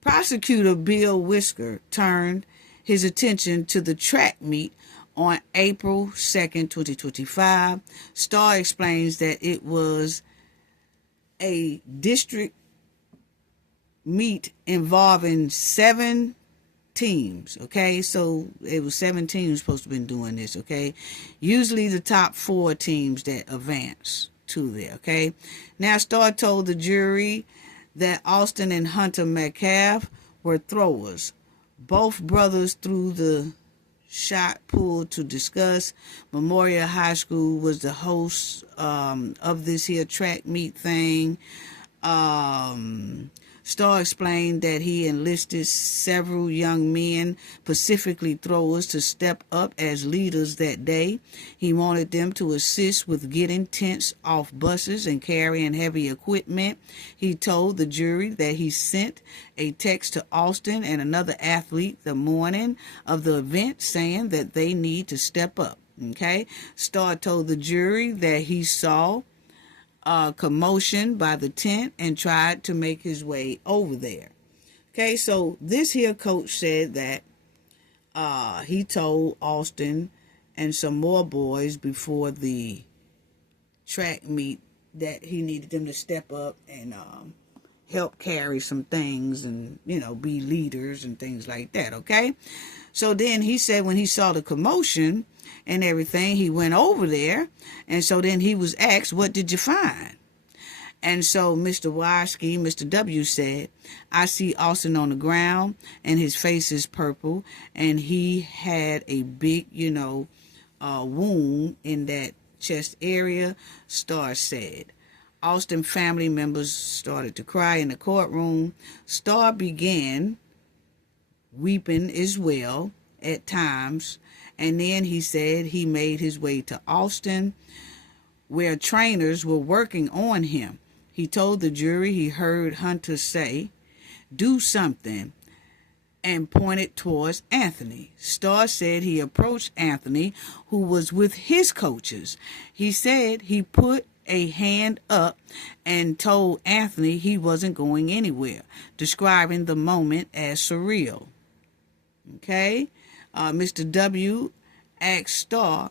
Prosecutor Bill Whisker turned his attention to the track meet on April 2nd, 2025. Starr explains that it was a district meet involving 7 teams, okay? So it was 7 teams supposed to have been doing this, okay? Usually the top 4 teams that advance to there, okay? Now, Starr told the jury that Austin and Hunter Metcalf were throwers. Both brothers threw the shot put to discuss. Memorial High School was the host of this here track meet thing. Starr explained that he enlisted several young men, specifically throwers, to step up as leaders that day. He wanted them to assist with getting tents off buses and carrying heavy equipment. He told the jury that he sent a text to Austin and another athlete the morning of the event saying that they need to step up. Okay? Starr told the jury that he saw commotion by the tent and tried to make his way over there. Okay, so this here coach said that he told Austin and some more boys before the track meet that he needed them to step up and help carry some things and, you know, be leaders and things like that, okay? So then he said when he saw the commotion and everything, he went over there, and so then he was asked, what did you find? And so Mr. Mr. W said, I see Austin on the ground, and his face is purple, and he had a big, wound in that chest area, Starr said. Austin family members started to cry in the courtroom. Starr began weeping as well at times, and then he said he made his way to Austin, where trainers were working on him. He told the jury he heard Hunter say, do something, and pointed towards Anthony. Starr said he approached Anthony, who was with his coaches. He said he put a hand up and told Anthony he wasn't going anywhere, describing the moment as surreal. Okay? Mr. W asked Starr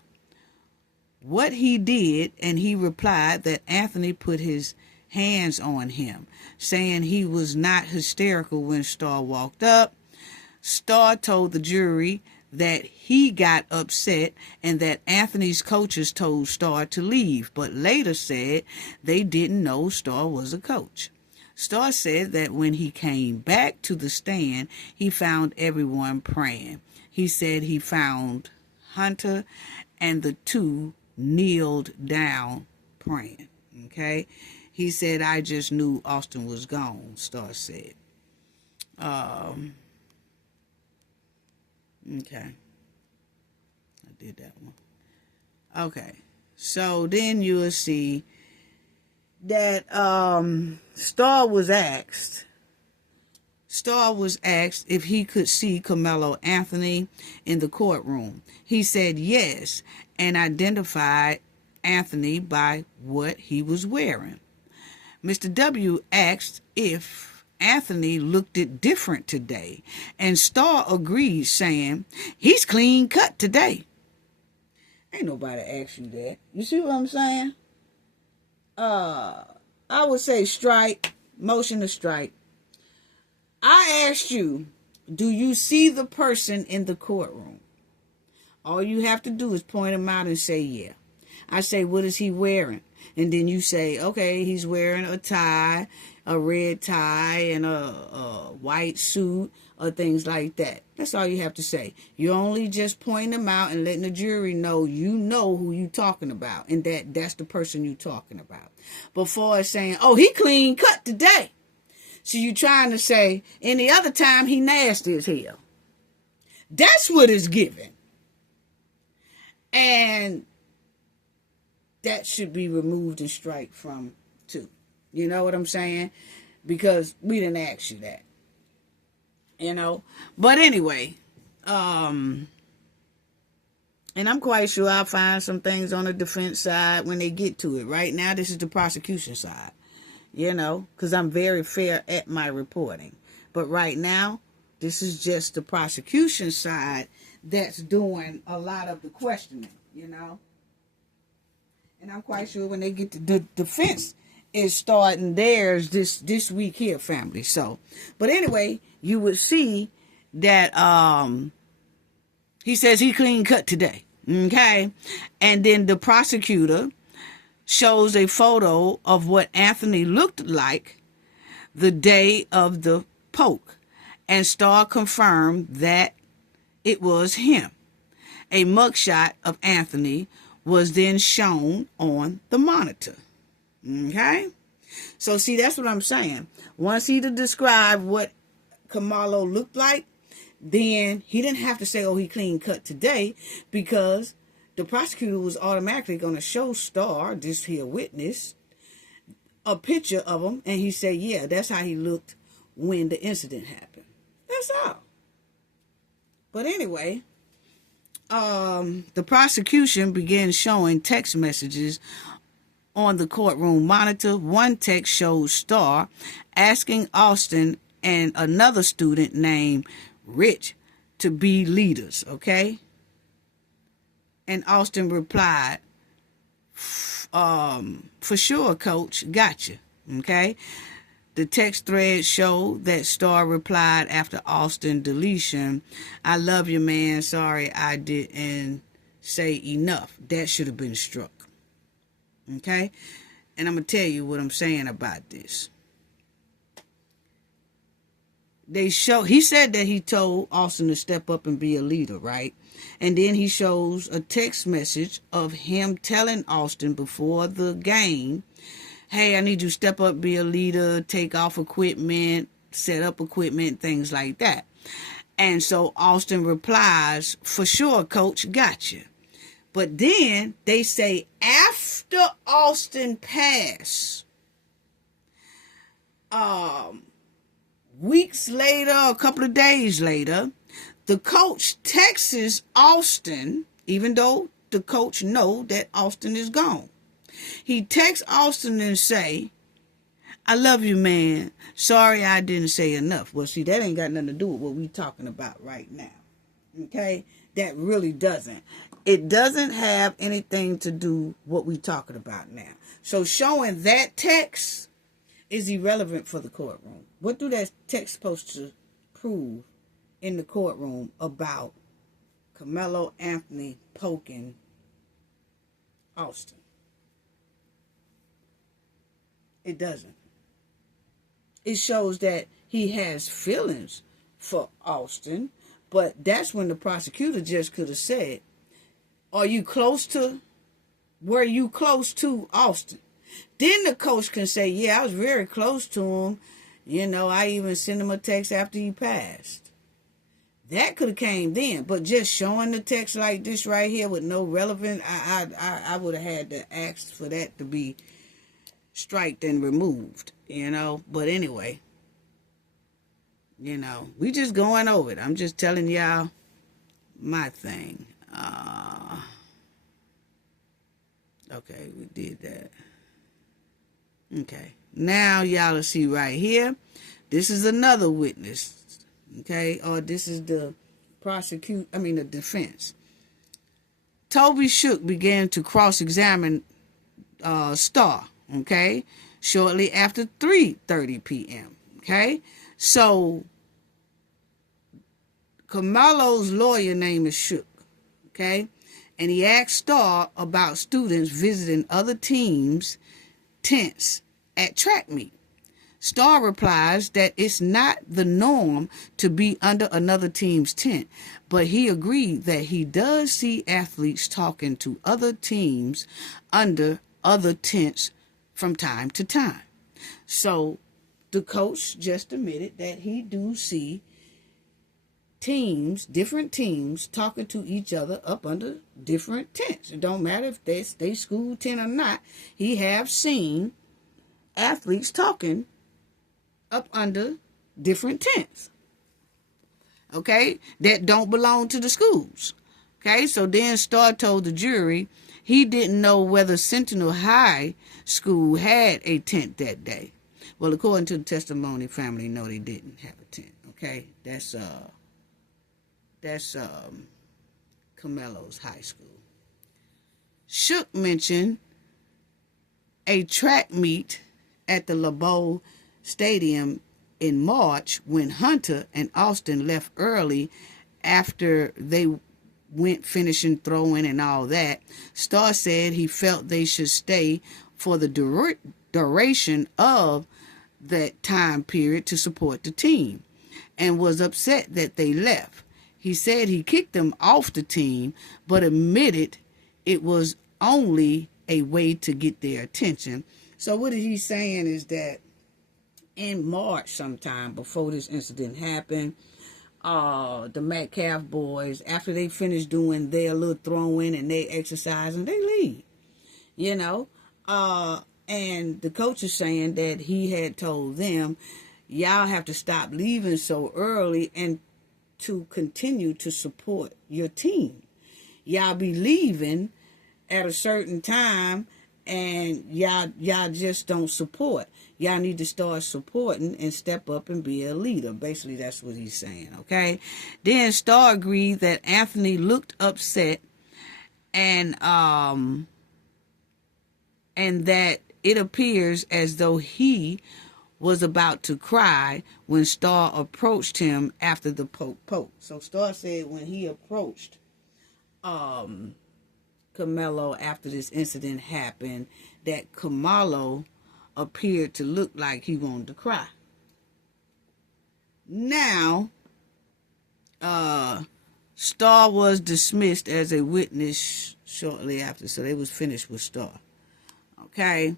what he did, and he replied that Anthony put his hands on him, saying he was not hysterical when Starr walked up. Starr told the jury that he got upset and that Anthony's coaches told Starr to leave, but later said they didn't know Starr was a coach. Starr said that when he came back to the stand, he found everyone praying. He said he found Hunter and the two kneeled down praying. Okay? He said, I just knew Austin was gone, Starr said. Okay. I did that one. Okay. So then you will see that Starr was asked if he could see Carmelo Anthony in the courtroom. He said yes, and identified Anthony by what he was wearing. Mr. W asked if Anthony looked it different today, and Starr agreed, saying, he's clean cut today. Ain't nobody asked you that. You see what I'm saying? I would say strike, motion to strike. I asked you, do you see the person in the courtroom? All you have to do is point them out and say, yeah. I say, what is he wearing? And then you say, okay, he's wearing a tie, a red tie, and a white suit, or things like that. That's all you have to say. You're only just pointing them out and letting the jury know you know who you talking about, and that's the person you talking about. Before saying, oh, he clean cut today. So you trying to say, any other time he nasty as hell. That's what it's given. And that should be removed and strike from too. You know what I'm saying? Because we didn't ask you that. You know? But anyway, and I'm quite sure I'll find some things on the defense side when they get to it. Right now, this is the prosecution side. You know, because I'm very fair at my reporting. But right now, this is just the prosecution side that's doing a lot of the questioning, you know. And I'm quite sure when they get to the defense is starting theirs this week here, family. So, but anyway, you would see that he says he clean cut today, okay? And then the prosecutor shows a photo of what Anthony looked like the day of the poke, and Starr confirmed that it was him. A mugshot of Anthony was then shown on the monitor. Okay? So see, that's what I'm saying. Once he described what Kamalo looked like, then he didn't have to say, oh, he clean cut today, because the prosecutor was automatically going to show Starr, this here witness, a picture of him, and he said, yeah, that's how he looked when the incident happened. That's all. But anyway, the prosecution began showing text messages on the courtroom monitor. One text shows Starr asking Austin and another student named Rich to be leaders, okay? And Austin replied, for sure, coach, gotcha, okay? The text thread showed that Starr replied after Austin deletion, I love you, man. Sorry I didn't say enough. That should have been struck. Okay? And I'm going to tell you what I'm saying about this. He said that he told Austin to step up and be a leader, right? And then he shows a text message of him telling Austin before the game, hey, I need you to step up, be a leader, take off equipment, set up equipment, things like that. And so Austin replies, for sure, coach, gotcha. But then they say after Austin passed, weeks later, a couple of days later, the coach texts Austin, even though the coach know that Austin is gone. He texts Austin and say, I love you, man. Sorry I didn't say enough. Well, see, that ain't got nothing to do with what we talking about right now. Okay? That really doesn't. It doesn't have anything to do what we talking about now. So showing that text is irrelevant for the courtroom. What do that text supposed to prove in the courtroom about Carmelo Anthony poking Austin? It doesn't. It shows that he has feelings for Austin, but that's when the prosecutor just could have said, were you close to Austin? Then the coach can say, yeah, I was very close to him. You know, I even sent him a text after he passed. That could have came then, but just showing the text like this right here with no relevance, I would have had to ask for that to be striked and removed, you know. But anyway, you know, we just going over it. I'm just telling y'all my thing. Okay, we did that. Okay, now y'all will see right here. This is another witness. Okay, or this is the the defense. Toby Shook began to cross-examine Starr. Okay, shortly after 3:30 p.m. Okay, so Carmelo's lawyer name is Shook. Okay, and he asked Star about students visiting other teams' tents at track meet. Star replies that it's not the norm to be under another team's tent, but he agreed that he does see athletes talking to other teams under other tents from time to time. So the coach just admitted that he do see teams, different teams, talking to each other up under different tents. It don't matter if that's they school tent or not. He have seen athletes talking up under different tents, okay, that don't belong to the schools. Okay, so then Star told the jury he didn't know whether Sentinel High School had a tent that day. Well, according to the testimony, family know they didn't have a tent. Okay, that's Camelo's high school. Shook mentioned a track meet at the LeBeau Stadium in March when Hunter and Austin left early after they went finishing throwing and all that. Star said he felt they should stay for the duration of that time period to support the team and was upset that they left. He said he kicked them off the team, but admitted it was only a way to get their attention. So what he's saying is that in March sometime before this incident happened, the Metcalf boys, after they finished doing their little throwing and their exercising, they leave, you know. And the coach is saying that he had told them, y'all have to stop leaving so early and to continue to support your team. Y'all be leaving at a certain time and y'all just don't support. Y'all need to start supporting and step up and be a leader. Basically, that's what he's saying, okay? Then Star agreed that Anthony looked upset and that it appears as though he was about to cry when Star approached him after the poke. So Star said when he approached Camelo after this incident happened, that Camelo appeared to look like he wanted to cry. Now, Star was dismissed as a witness shortly after, so they was finished with Star. Okay,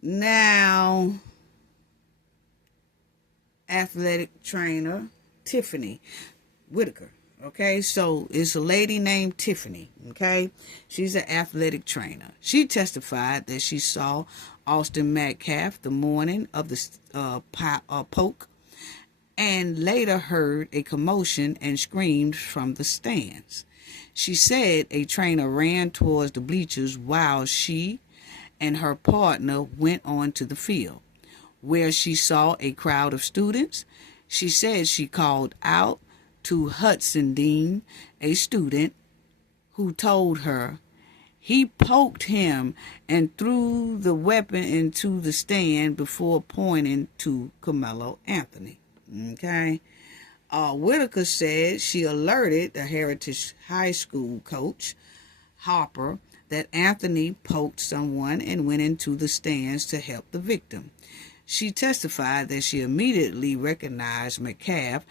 now athletic trainer Tiffany Whitaker. Okay, so it's a lady named Tiffany, okay? She's an athletic trainer. She testified that she saw Austin Metcalf the morning of the poke and later heard a commotion and screams from the stands. She said a trainer ran towards the bleachers while she and her partner went on to the field, where she saw a crowd of students. She said she called out to Hudson Dean, a student, who told her he poked him and threw the weapon into the stand before pointing to Camelo Anthony. Okay. Whitaker said she alerted the Heritage High School coach, Harper, that Anthony poked someone and went into the stands to help the victim. She testified that she immediately recognized Metcalf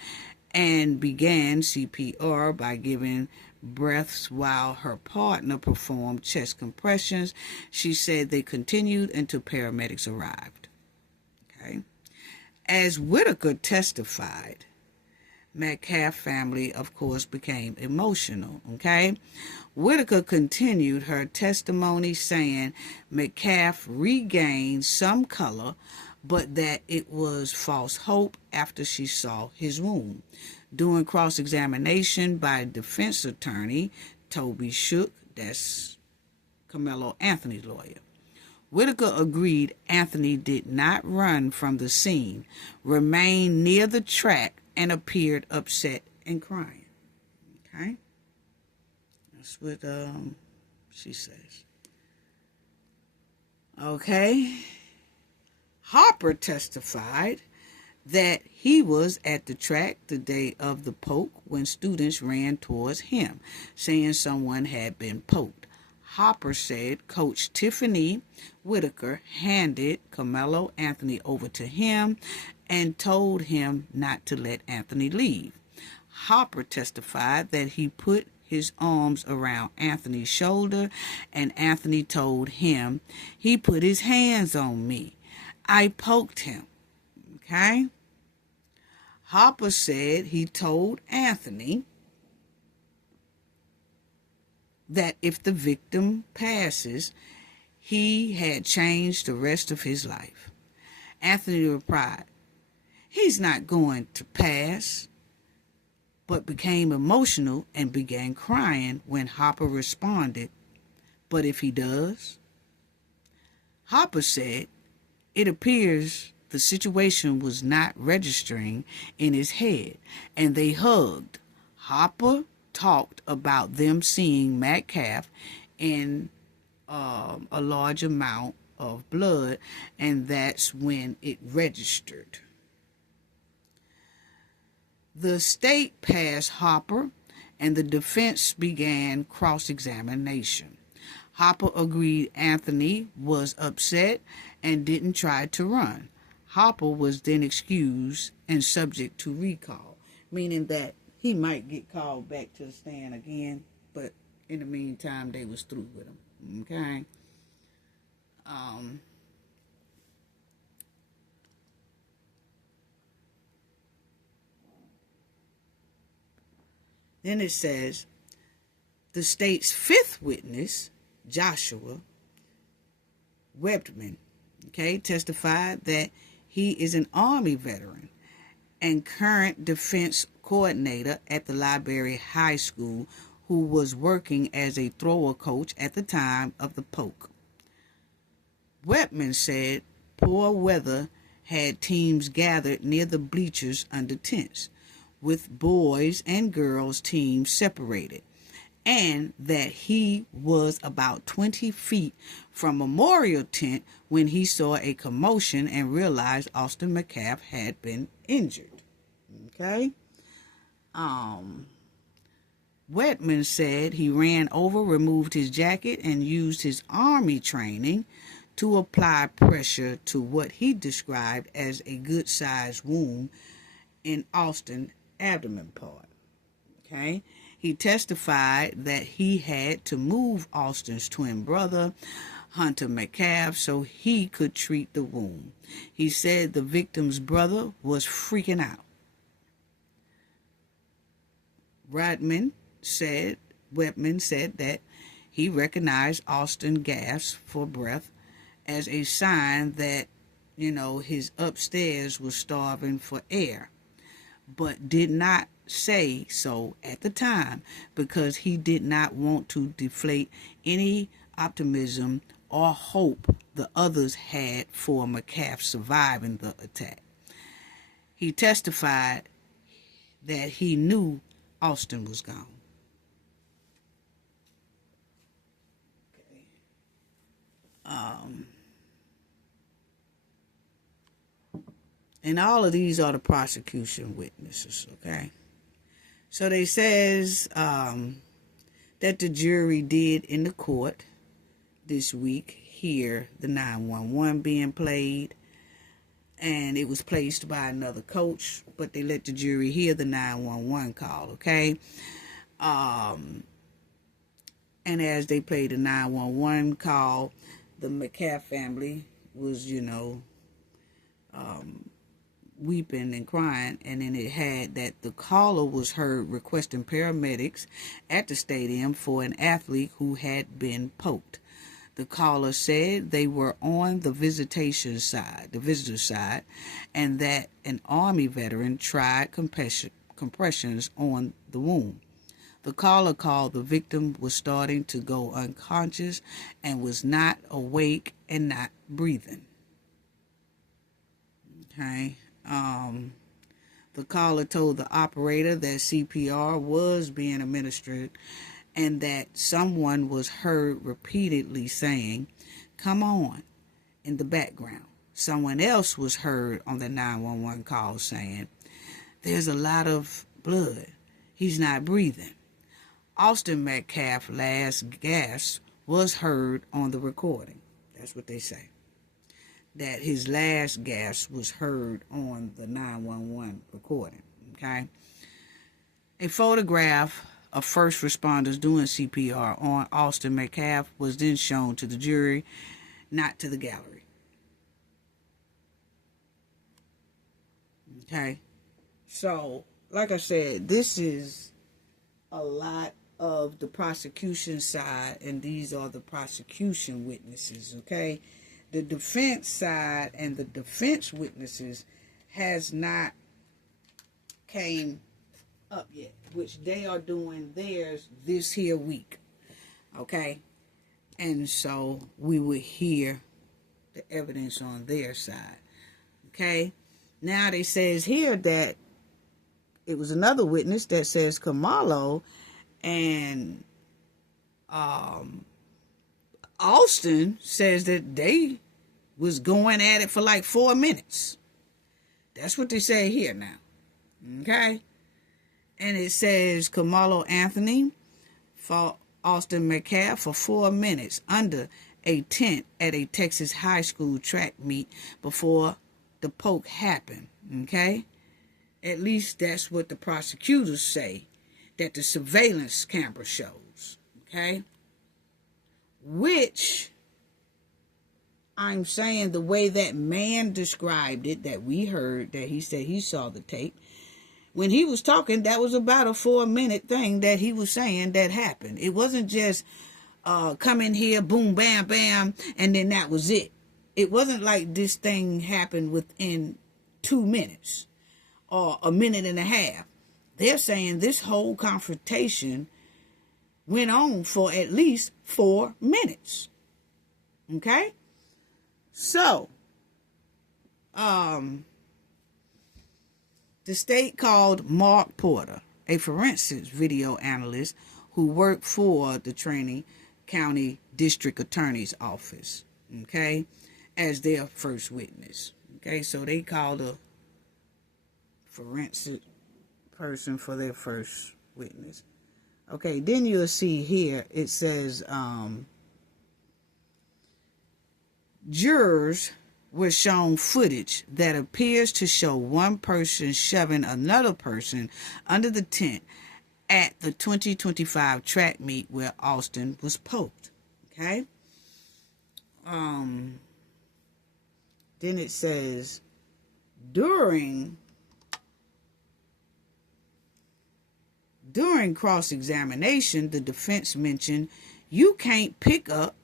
and began CPR by giving breaths while her partner performed chest compressions. She said they continued until paramedics arrived. Okay. As Whitaker testified, Metcalf family, of course, became emotional. Okay. Whitaker continued her testimony saying Metcalf regained some color, but that it was false hope after she saw his wound. During cross-examination by defense attorney Toby Shook, that's Camelo Anthony's lawyer, Whitaker agreed Anthony did not run from the scene, remained near the track, and appeared upset and crying. Okay? That's what she says. Okay? Harper testified that he was at the track the day of the poke when students ran towards him, saying someone had been poked. Hopper said Coach Tiffany Whitaker handed Carmelo Anthony over to him and told him not to let Anthony leave. Hopper testified that he put his arms around Anthony's shoulder, and Anthony told him he put his hands on me. I poked him. Okay? Hopper said he told Anthony that if the victim passes, he had changed the rest of his life. Anthony replied, he's not going to pass, but became emotional and began crying when Hopper responded, but if he does? Hopper said it appears the situation was not registering in his head, and they hugged. Hopper talked about them seeing Metcalf in a large amount of blood, and that's when it registered. The state passed Hopper, and the defense began cross-examination. Hopper agreed Anthony was upset and didn't try to run. Hopper was then excused and subject to recall, meaning that he might get called back to the stand again, but in the meantime, they was through with him. Okay? Then it says, the state's fifth witness, Joshua Webman, testified that he is an Army veteran and current defense coordinator at the Library High School, who was working as a thrower coach at the time of the poke. Webman said poor weather had teams gathered near the bleachers under tents, with boys and girls teams separated, and that he was about 20 feet from Memorial Tent when he saw a commotion and realized Austin Metcalf had been injured. Okay? Wetman said he ran over, removed his jacket, and used his Army training to apply pressure to what he described as a good-sized wound in Austin's abdomen part. Okay? He testified that he had to move Austin's twin brother, Hunter Metcalf, so he could treat the wound. He said the victim's brother was freaking out. Webman said that he recognized Austin gasped for breath as a sign that, his upstairs was starving for air, but did not say so at the time because he did not want to deflate any optimism or hope the others had for Metcalf surviving the attack. He testified that he knew Austin was gone. And all of these are the prosecution witnesses, okay? So they says that the jury did in the court this week hear the 911 being played, and it was placed by another coach, but they let the jury hear the 911 call, okay? And as they played the 911 call, the Metcalf family was, weeping and crying, and then it had that the caller was heard requesting paramedics at the stadium for an athlete who had been poked. The caller said they were on the visitor side, and that an Army veteran tried compressions on the wound. The caller called the victim was starting to go unconscious and was not awake and not breathing. Okay. The caller told the operator that CPR was being administered and that someone was heard repeatedly saying, "Come on," in the background. someone else was heard on the 911 call saying, "There's a lot of blood. He's not breathing." Austin Metcalf's last gasp was heard on the recording. That's what they say. That his last gasp was heard on the 911 recording. Okay? A photograph of first responders doing CPR on Austin Metcalf was then shown to the jury, not to the gallery. Okay? So, like I said, this is a lot of the prosecution side, and these are the prosecution witnesses, okay? The defense side and the defense witnesses has not came up yet, which they are doing theirs this here week, okay? And so we will hear the evidence on their side, okay? Now they says here that it was another witness that says Kamalo and Austin says that they was going at it for like 4 minutes. That's what they say here now. Okay? And it says Kamalo Anthony fought Austin Metcalf for 4 minutes under a tent at a Texas high school track meet before the poke happened. Okay? At least that's what the prosecutors say that the surveillance camera shows. Okay? Which I'm saying the way that man described it, that we heard, that he said he saw the tape. When he was talking, that was about a 4-minute thing that he was saying that happened. It wasn't just come in here, boom, bam, bam, and then that was it. It wasn't like this thing happened within 2 minutes or a minute and a half. They're saying this whole confrontation went on for at least 4 minutes. Okay? So, the state called Mark Porter, a forensics video analyst who worked for the Trainee County District Attorney's Office, okay, as their first witness. Okay, so they called a forensic person for their first witness. Okay, then you'll see here, it says, jurors were shown footage that appears to show one person shoving another person under the tent at the 2025 track meet where Austin was poked. Okay? Then it says, during cross-examination, the defense mentioned you can't pick up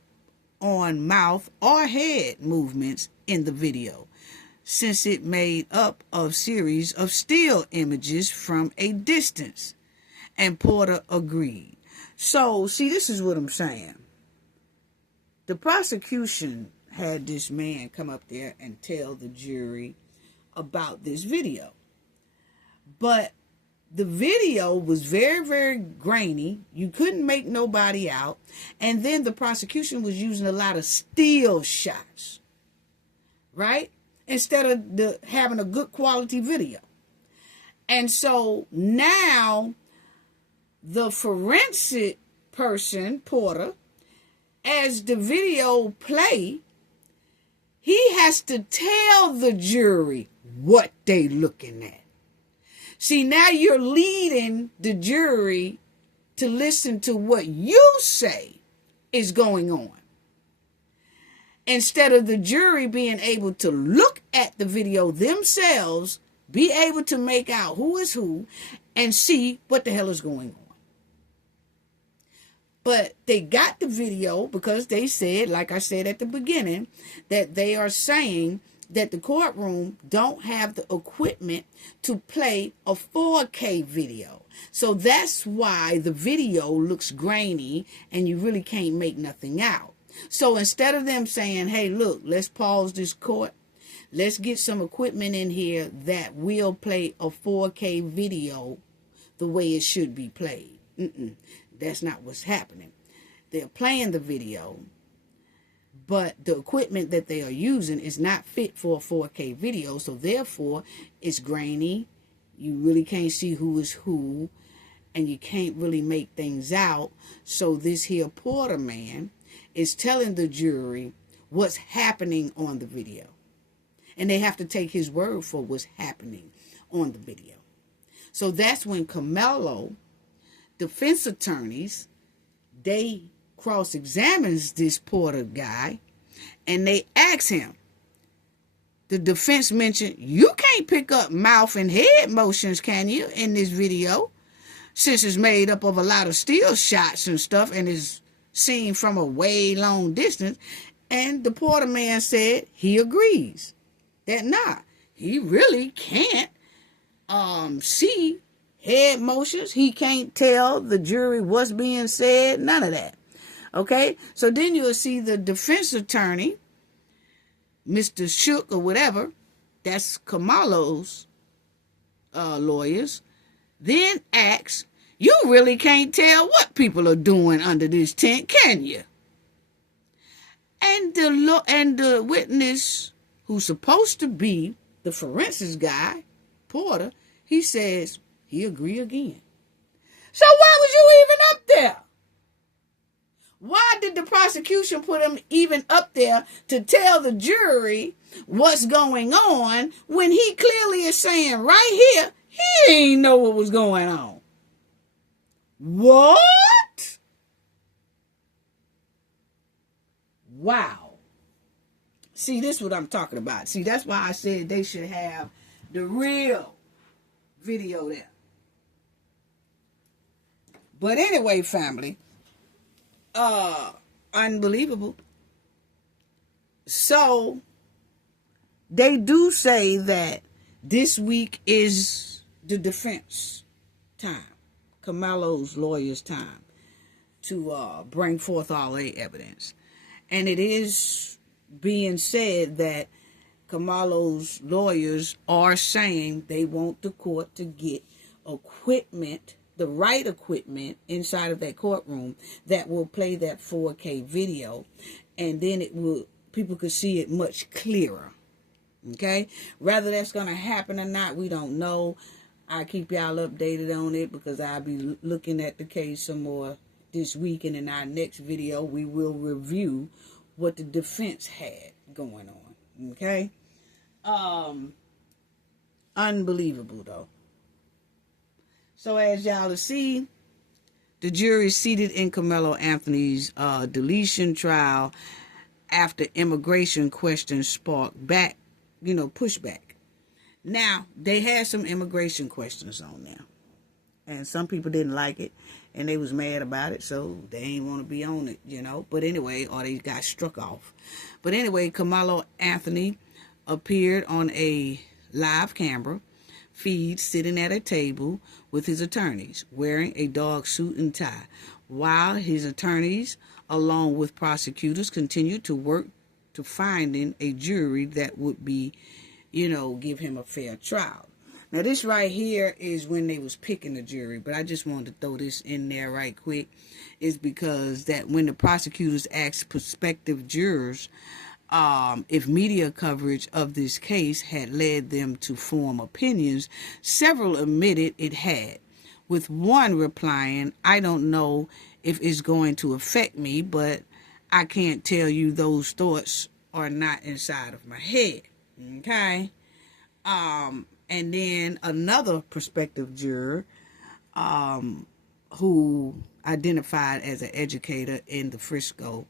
on mouth or head movements in the video, since it made up of series of still images from a distance. And Porter agreed. So, see, this is what I'm saying. The prosecution had this man come up there and tell the jury about this video. But the video was very, very grainy. You couldn't make nobody out. And then the prosecution was using a lot of still shots, right? Instead of having a good quality video. And so now the forensic person, Porter, as the video play, he has to tell the jury what they looking at. See, now you're leading the jury to listen to what you say is going on, instead of the jury being able to look at the video themselves, be able to make out who is who, and see what the hell is going on. But they got the video because they said, like I said at the beginning, that they are saying that the courtroom don't have the equipment to play a 4K video. So that's why the video looks grainy and you really can't make nothing out. So instead of them saying, hey, look, let's pause this court, let's get some equipment in here that will play a 4K video the way it should be played. That's not what's happening. They're playing the video, but the equipment that they are using is not fit for a 4K video, so therefore it's grainy. You really can't see who is who, and you can't really make things out. So this here Porter man is telling the jury what's happening on the video, and they have to take his word for what's happening on the video. So that's when Camelo, defense attorneys, they cross-examines this Porter guy, and they ask him, the defense mentioned, you can't pick up mouth and head motions, can you, in this video, since it's made up of a lot of still shots and stuff and is seen from a way long distance. And the Porter man said he agrees that he really can't see head motions. He can't tell the jury what's being said, none of that. Okay, so then you'll see the defense attorney, Mr. Shook or whatever, that's Camelo's lawyers, then asks, you really can't tell what people are doing under this tent, can you? And the witness, who's supposed to be the forensics guy, Porter, he says he agree again. So why was you even up there? Why did the prosecution put him even up there to tell the jury what's going on when he clearly is saying right here, he ain't know what was going on? What? Wow. See, this is what I'm talking about. See, that's why I said they should have the real video there. But anyway, family, unbelievable. So they do say that this week is the defense time, Camelo's lawyer's time to bring forth all the evidence. And it is being said that Camelo's lawyers are saying they want the court to get equipment, the right equipment inside of that courtroom that will play that 4K video, and then people could see it much clearer. Okay? Whether that's going to happen or not, we don't know. I'll keep y'all updated on it because I'll be looking at the case some more this week, and in our next video we will review what the defense had going on. Okay? Unbelievable though. So as y'all see, the jury seated in Carmelo Anthony's deletion trial after immigration questions sparked pushback. Now, they had some immigration questions on there, and some people didn't like it, and they was mad about it, so they ain't want to be on it, But anyway, or they got struck off. But anyway, Carmelo Anthony appeared on a live camera feed sitting at a table with his attorneys, wearing a dog suit and tie, while his attorneys, along with prosecutors, continued to work to finding a jury that would be, give him a fair trial. Now, this right here is when they was picking the jury, but I just wanted to throw this in there right quick, is because that when the prosecutors asked prospective jurors if media coverage of this case had led them to form opinions, several admitted it had, with one replying, I don't know if it's going to affect me, but I can't tell you those thoughts are not inside of my head. Okay? And then another prospective juror who identified as an educator in the Frisco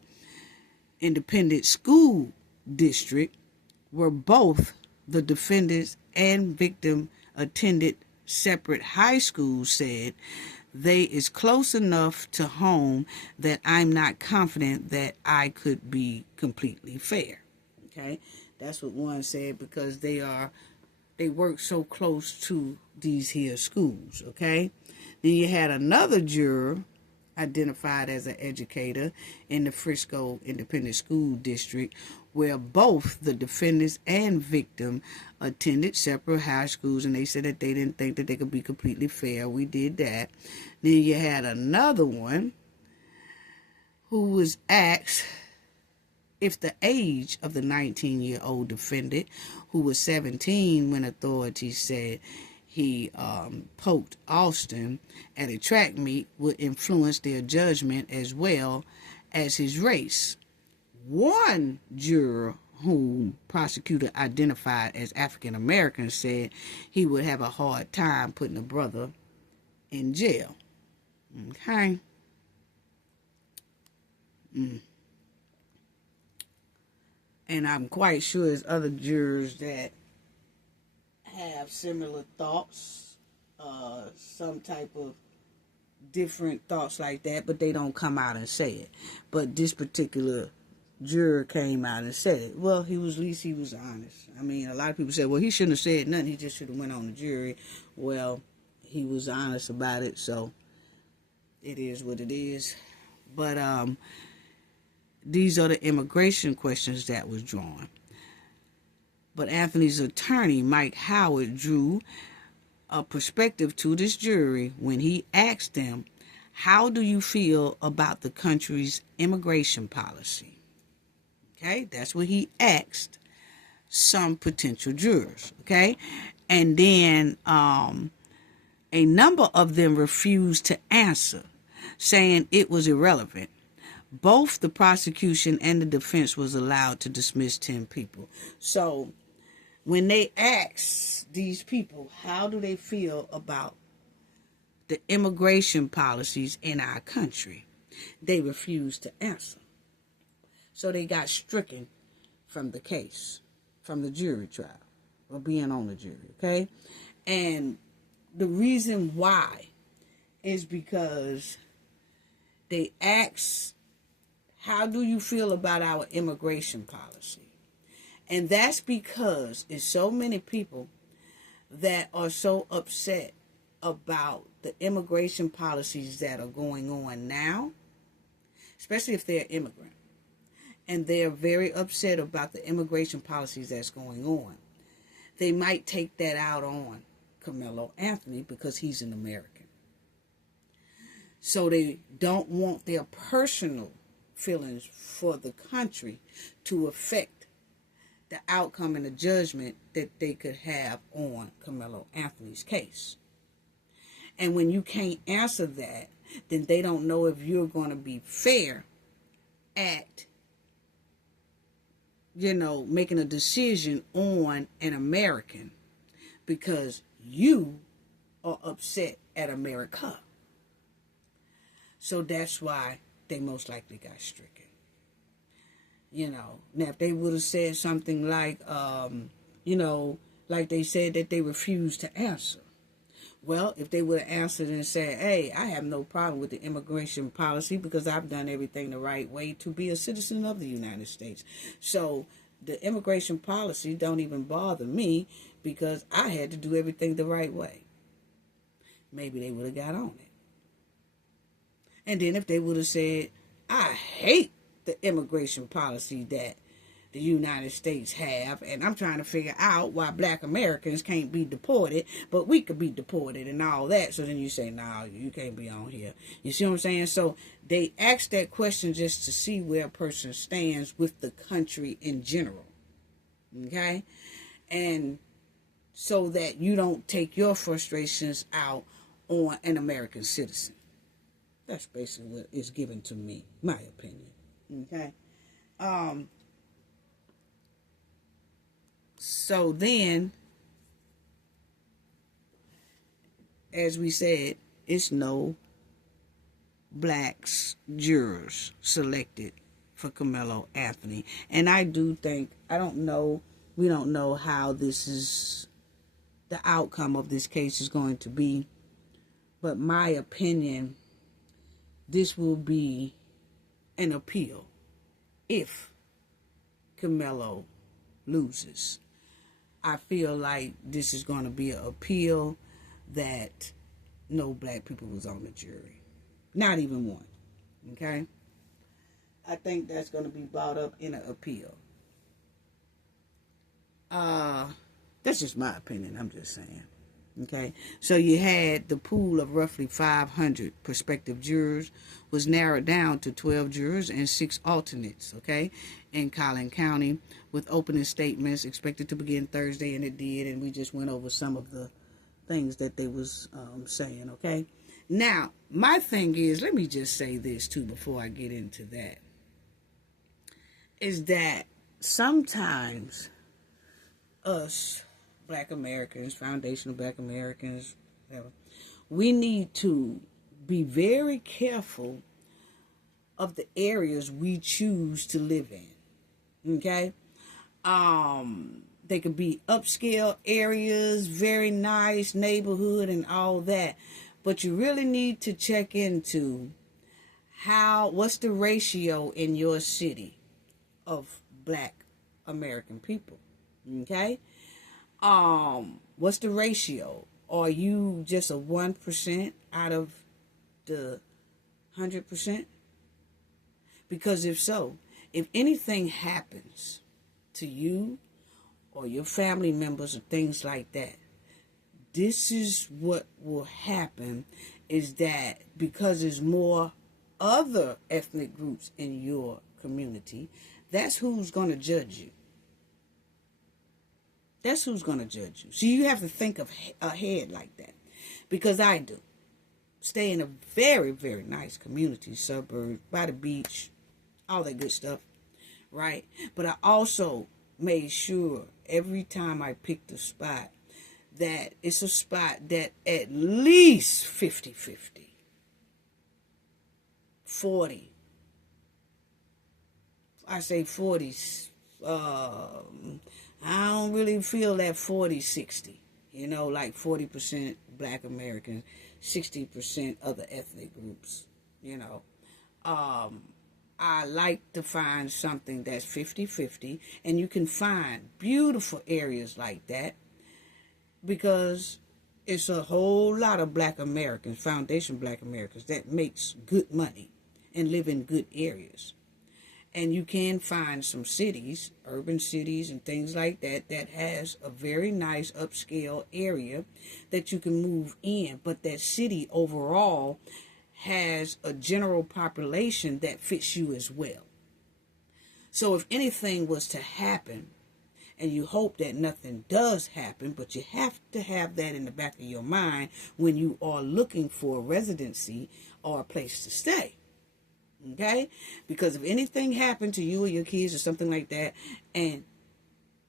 Independent School District, where both the defendants and victim attended separate high schools, said they is close enough to home that I'm not confident that I could be completely fair. Okay, that's what one said, because they work so close to these here schools. Okay, then you had another juror identified as an educator in the Frisco Independent School District, where both the defendants and victim attended separate high schools, and they said that they didn't think that they could be completely fair. We did that. Then you had another one who was asked if the age of the 19-year-old defendant, who was 17 when authorities said he poked Austin at a track meet, would influence their judgment as well as his race. One juror, whom prosecutor identified as African American, said he would have a hard time putting a brother in jail. Okay. And I'm quite sure there's other jurors that have similar thoughts, some type of different thoughts like that, but they don't come out and say it. But this particular juror came out and said it. Well, at least he was honest. I mean, a lot of people said, well, he shouldn't have said nothing. He just should have went on the jury. Well, he was honest about it, so it is what it is. But these are the immigration questions that was drawn. But Anthony's attorney, Mike Howard, drew a perspective to this jury when he asked them, how do you feel about the country's immigration policy? Okay, that's what he asked some potential jurors. Okay, and then a number of them refused to answer, saying it was irrelevant. Both the prosecution and the defense was allowed to dismiss 10 people. So when they asked these people, how do they feel about the immigration policies in our country, they refused to answer. So they got stricken from the case, from the jury trial, or being on the jury, okay? And the reason why is because they asked, how do you feel about our immigration policy? And that's because it's so many people that are so upset about the immigration policies that are going on now, especially if they're immigrant. And they're very upset about the immigration policies that's going on. They might take that out on Carmelo Anthony because he's an American. So they don't want their personal feelings for the country to affect the outcome and the judgment that they could have on Carmelo Anthony's case. And when you can't answer that, then they don't know if you're going to be fair at, making a decision on an American because you are upset at America. So that's why they most likely got stricken. Now if they would have said something like, like they said that they refused to answer. Well, if they would have answered and said, hey, I have no problem with the immigration policy because I've done everything the right way to be a citizen of the United States. So the immigration policy don't even bother me because I had to do everything the right way. Maybe they would have got on it. And then if they would have said, I hate the immigration policy that the United States have, and I'm trying to figure out why black Americans can't be deported, but we could be deported and all that. So then you say, no, you can't be on here. You see what I'm saying? So they ask that question just to see where a person stands with the country in general. Okay? And so that you don't take your frustrations out on an American citizen. That's basically what is given to me, my opinion. Okay? So then, as we said, it's no blacks jurors selected for Carmelo Anthony. And I do think, we don't know how the outcome of this case is going to be. But my opinion, this will be an appeal if Carmelo loses. I feel like this is going to be an appeal that no black people was on the jury. Not even one. Okay? I think that's going to be brought up in an appeal. That's just my opinion. I'm just saying. Okay, so you had the pool of roughly 500 prospective jurors was narrowed down to 12 jurors and 6 alternates, okay, in Collin County, with opening statements expected to begin Thursday, and it did, and we just went over some of the things that they was saying, okay. Now, my thing is, let me just say this too before I get into that, is that sometimes us Black Americans, foundational Black Americans, whatever, we need to be very careful of the areas we choose to live in. Okay? They could be upscale areas, very nice neighborhood and all that. But you really need to check into what's the ratio in your city of Black American people. Okay? What's the ratio? Are you just a 1% out of the 100%? Because if so, if anything happens to you or your family members or things like that, this is what will happen, is that because there's more other ethnic groups in your community, that's who's going to judge you. That's who's going to judge you. So you have to think of ahead like that. Because I do. Stay in a very, very nice community, suburb, by the beach, all that good stuff, right? But I also made sure every time I picked a spot that it's a spot that at least 50-50, 40. I say 40. I don't really feel that 40-60. You know, like 40% Black Americans, 60% other ethnic groups. You know, I like to find something that's 50-50, and you can find beautiful areas like that because it's a whole lot of Black Americans, foundation Black Americans, that makes good money and live in good areas. And you can find some cities, urban cities and things like that, that has a very nice upscale area that you can move in. But that city overall has a general population that fits you as well. So if anything was to happen, and you hope that nothing does happen, but you have to have that in the back of your mind when you are looking for a residency or a place to stay. Okay? Because if anything happened to you or your kids or something like that, and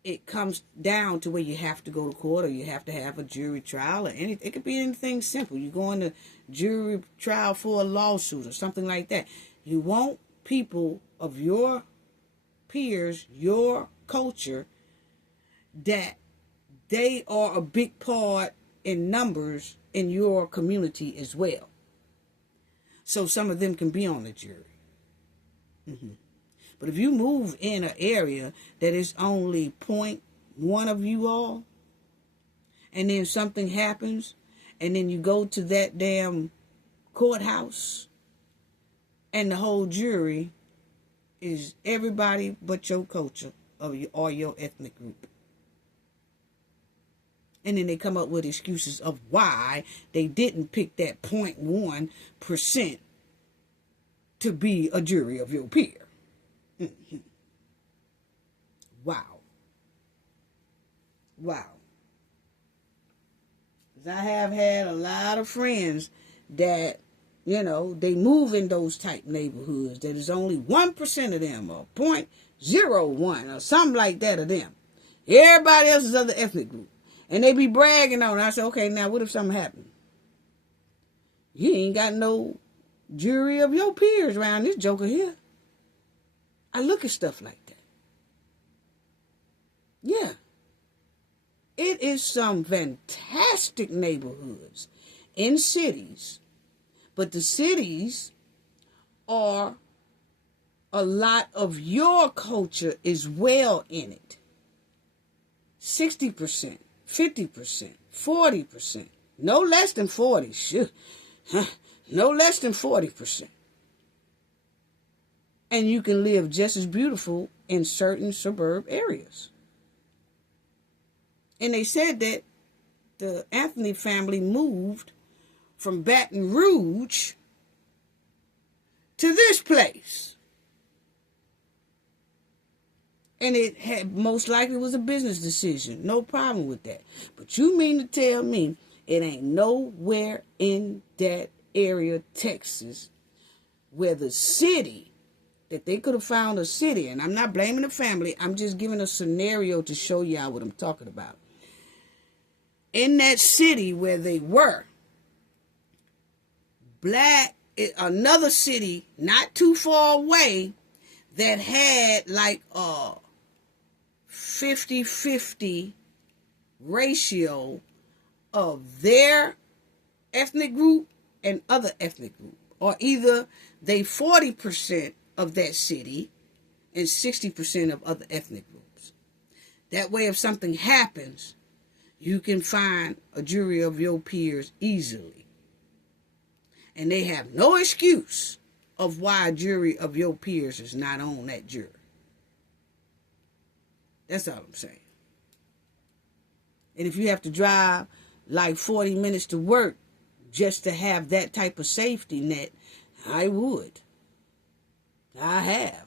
it comes down to where you have to go to court or you have to have a jury trial or anything, it could be anything simple. You go on to jury trial for a lawsuit or something like that. You want people of your peers, your culture, that they are a big part in numbers in your community as well. So some of them can be on the jury. But if you move in an area that is only 0.1 of you all, and then something happens, and then you go to that damn courthouse, and the whole jury is everybody but your culture or your ethnic group. And then they come up with excuses of why they didn't pick that 0.1% to be a jury of your peer. Wow. Wow. Because I have had a lot of friends that, you know, they move in those type neighborhoods that is only 1% of them or 0.01 or something like that of them. Everybody else is other ethnic group. And they be bragging on it. I say, okay, now what if something happened? You ain't got no jury of your peers around this joker here. I look at stuff like that. Yeah. It is some fantastic neighborhoods in cities. But the cities are a lot of your culture is well in it. 60%. 50%, 40%, no less than 40, no less than 40%. And you can live just as beautiful in certain suburb areas. And they said that the Anthony family moved from Baton Rouge to this place. And it had most likely was a business decision. No problem with that. But you mean to tell me it ain't nowhere in that area, Texas, where the city, that they could have found a city, and I'm not blaming the family, I'm just giving a scenario to show y'all what I'm talking about. In that city where they were, another city not too far away that had like a 50-50 ratio of their ethnic group and other ethnic group. Or either they 40% of that city and 60% of other ethnic groups. That way, if something happens, you can find a jury of your peers easily. And they have no excuse of why a jury of your peers is not on that jury. That's all I'm saying. And if you have to drive like 40 minutes to work just to have that type of safety net, I would. I have.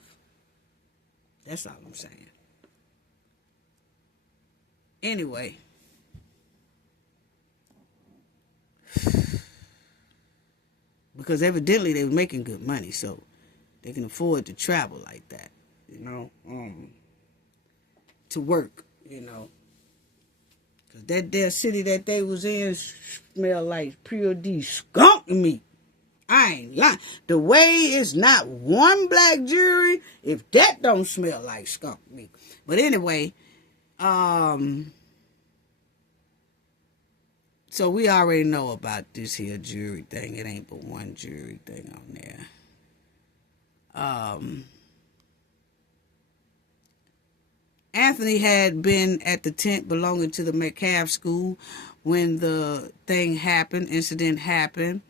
That's all I'm saying. Anyway. Because evidently they were making good money, so they can afford to travel like that, to work, Because that there city that they was in smelled like pure D skunk meat. I ain't lying. The way it's not one black jury, if that don't smell like skunk meat. But anyway, so we already know about this here jury thing. It ain't but one jury thing on there. Anthony had been at the tent belonging to the Metcalf school when the incident happened.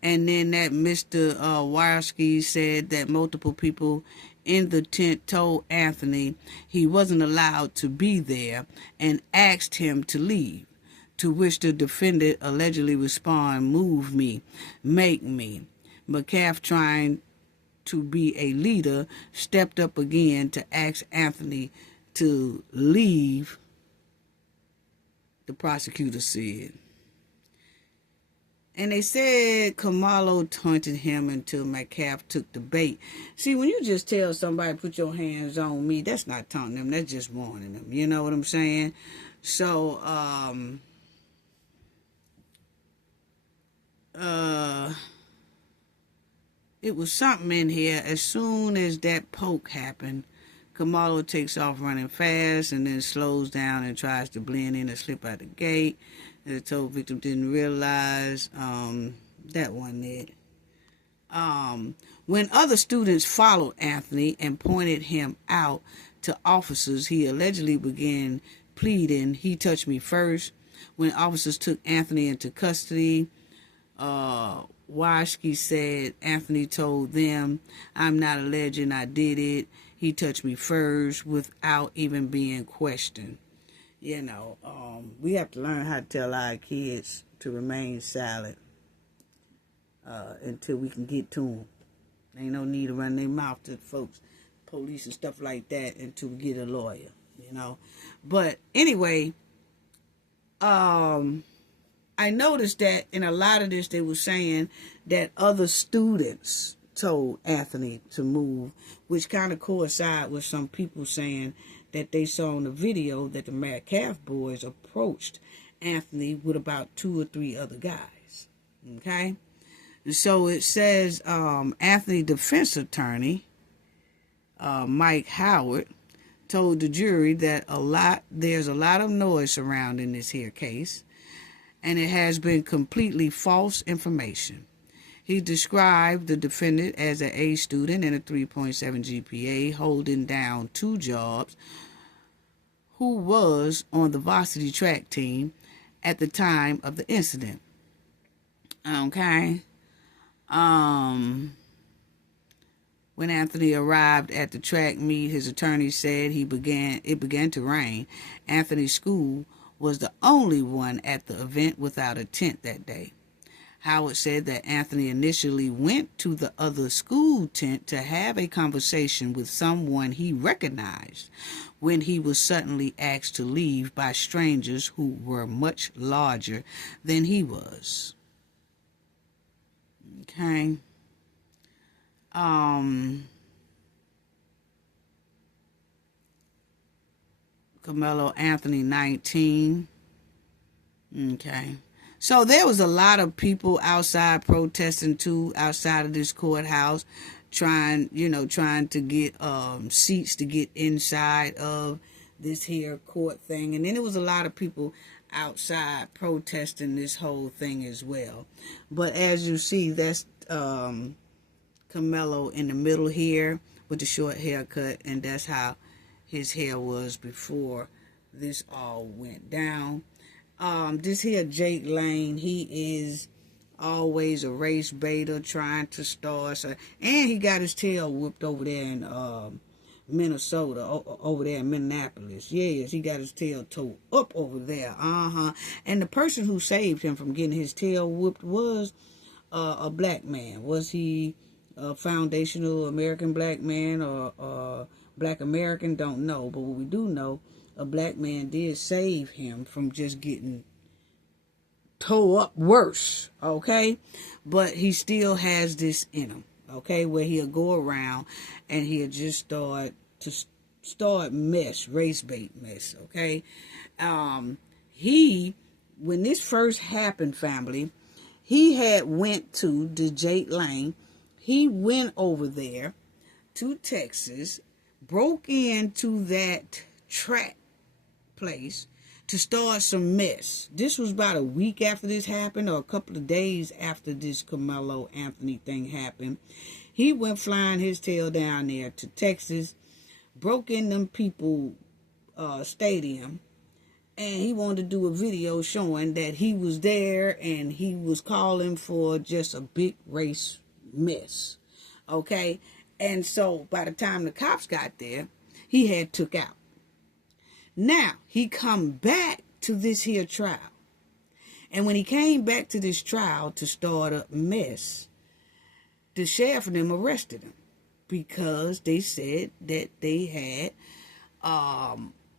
And then that Mr. Wyerski said that multiple people in the tent told Anthony he wasn't allowed to be there and asked him to leave. To which the defendant allegedly responded, "Move me, make me." Metcalf, trying to be a leader, stepped up again to ask Anthony to leave, the prosecutor said. And they said Kamalo taunted him until Metcalf took the bait. See, when you just tell somebody, put your hands on me, that's not taunting them, that's just warning them. You know what I'm saying? So, it was something in here. As soon as that poke happened, Kamalo takes off running fast and then slows down and tries to blend in and slip out the gate. The told victim didn't realize that wasn't it. When other students followed Anthony and pointed him out to officers, he allegedly began pleading, "He touched me first." When officers took Anthony into custody, Wyerski said Anthony told them, "I'm not alleging I did it. He touched me first," without even being questioned. We have to learn how to tell our kids to remain silent until we can get to them. Ain't no need to run their mouth to folks, police and stuff like that until we get a lawyer, But anyway, I noticed that in a lot of this, they were saying that other students told Anthony to move, which kind of coincide with some people saying that they saw in the video that the Metcalf boys approached Anthony with about 2 or 3 other guys. Okay? And so it says Anthony defense attorney, Mike Howard, told the jury that there's a lot of noise surrounding this here case, and it has been completely false information. He described the defendant as an A student and a 3.7 GPA, holding down 2 jobs, who was on the varsity track team at the time of the incident. Okay. When Anthony arrived at the track meet, his attorney said it began to rain. Anthony's school was the only one at the event without a tent that day. Howard said that Anthony initially went to the other school tent to have a conversation with someone he recognized when he was suddenly asked to leave by strangers who were much larger than he was. Okay. Carmelo Anthony, 19. Okay. So there was a lot of people outside protesting too, outside of this courthouse, trying to get seats to get inside of this here court thing. And then there was a lot of people outside protesting this whole thing as well. But as you see, that's Carmelo in the middle here with the short haircut, and that's how his hair was before this all went down. This here Jake Lane, he is always a race baiter trying to start. And he got his tail whooped over there in Minnesota, over there in Minneapolis. Yes, he got his tail towed up over there. And the person who saved him from getting his tail whooped was a black man. Was he a foundational American black man or black American? Don't know. But what we do know, a black man did save him from just getting towed up worse, okay? But he still has this in him, okay, where he'll go around and he'll just start mess, race bait mess, okay? When this first happened, family, he had went to the Jake Lane. He went over there to Texas, broke into that track place to start some mess. This was about a week after this happened, or a couple of days after this Carmelo Anthony thing happened. He went flying his tail down there to Texas, broke in them people stadium, and he wanted to do a video showing that he was there and he was calling for just a big race mess, okay? And so by the time the cops got there, he had took out. Now, he come back to this here trial. And when he came back to this trial to start a mess, the sheriff and them arrested him because they said that they had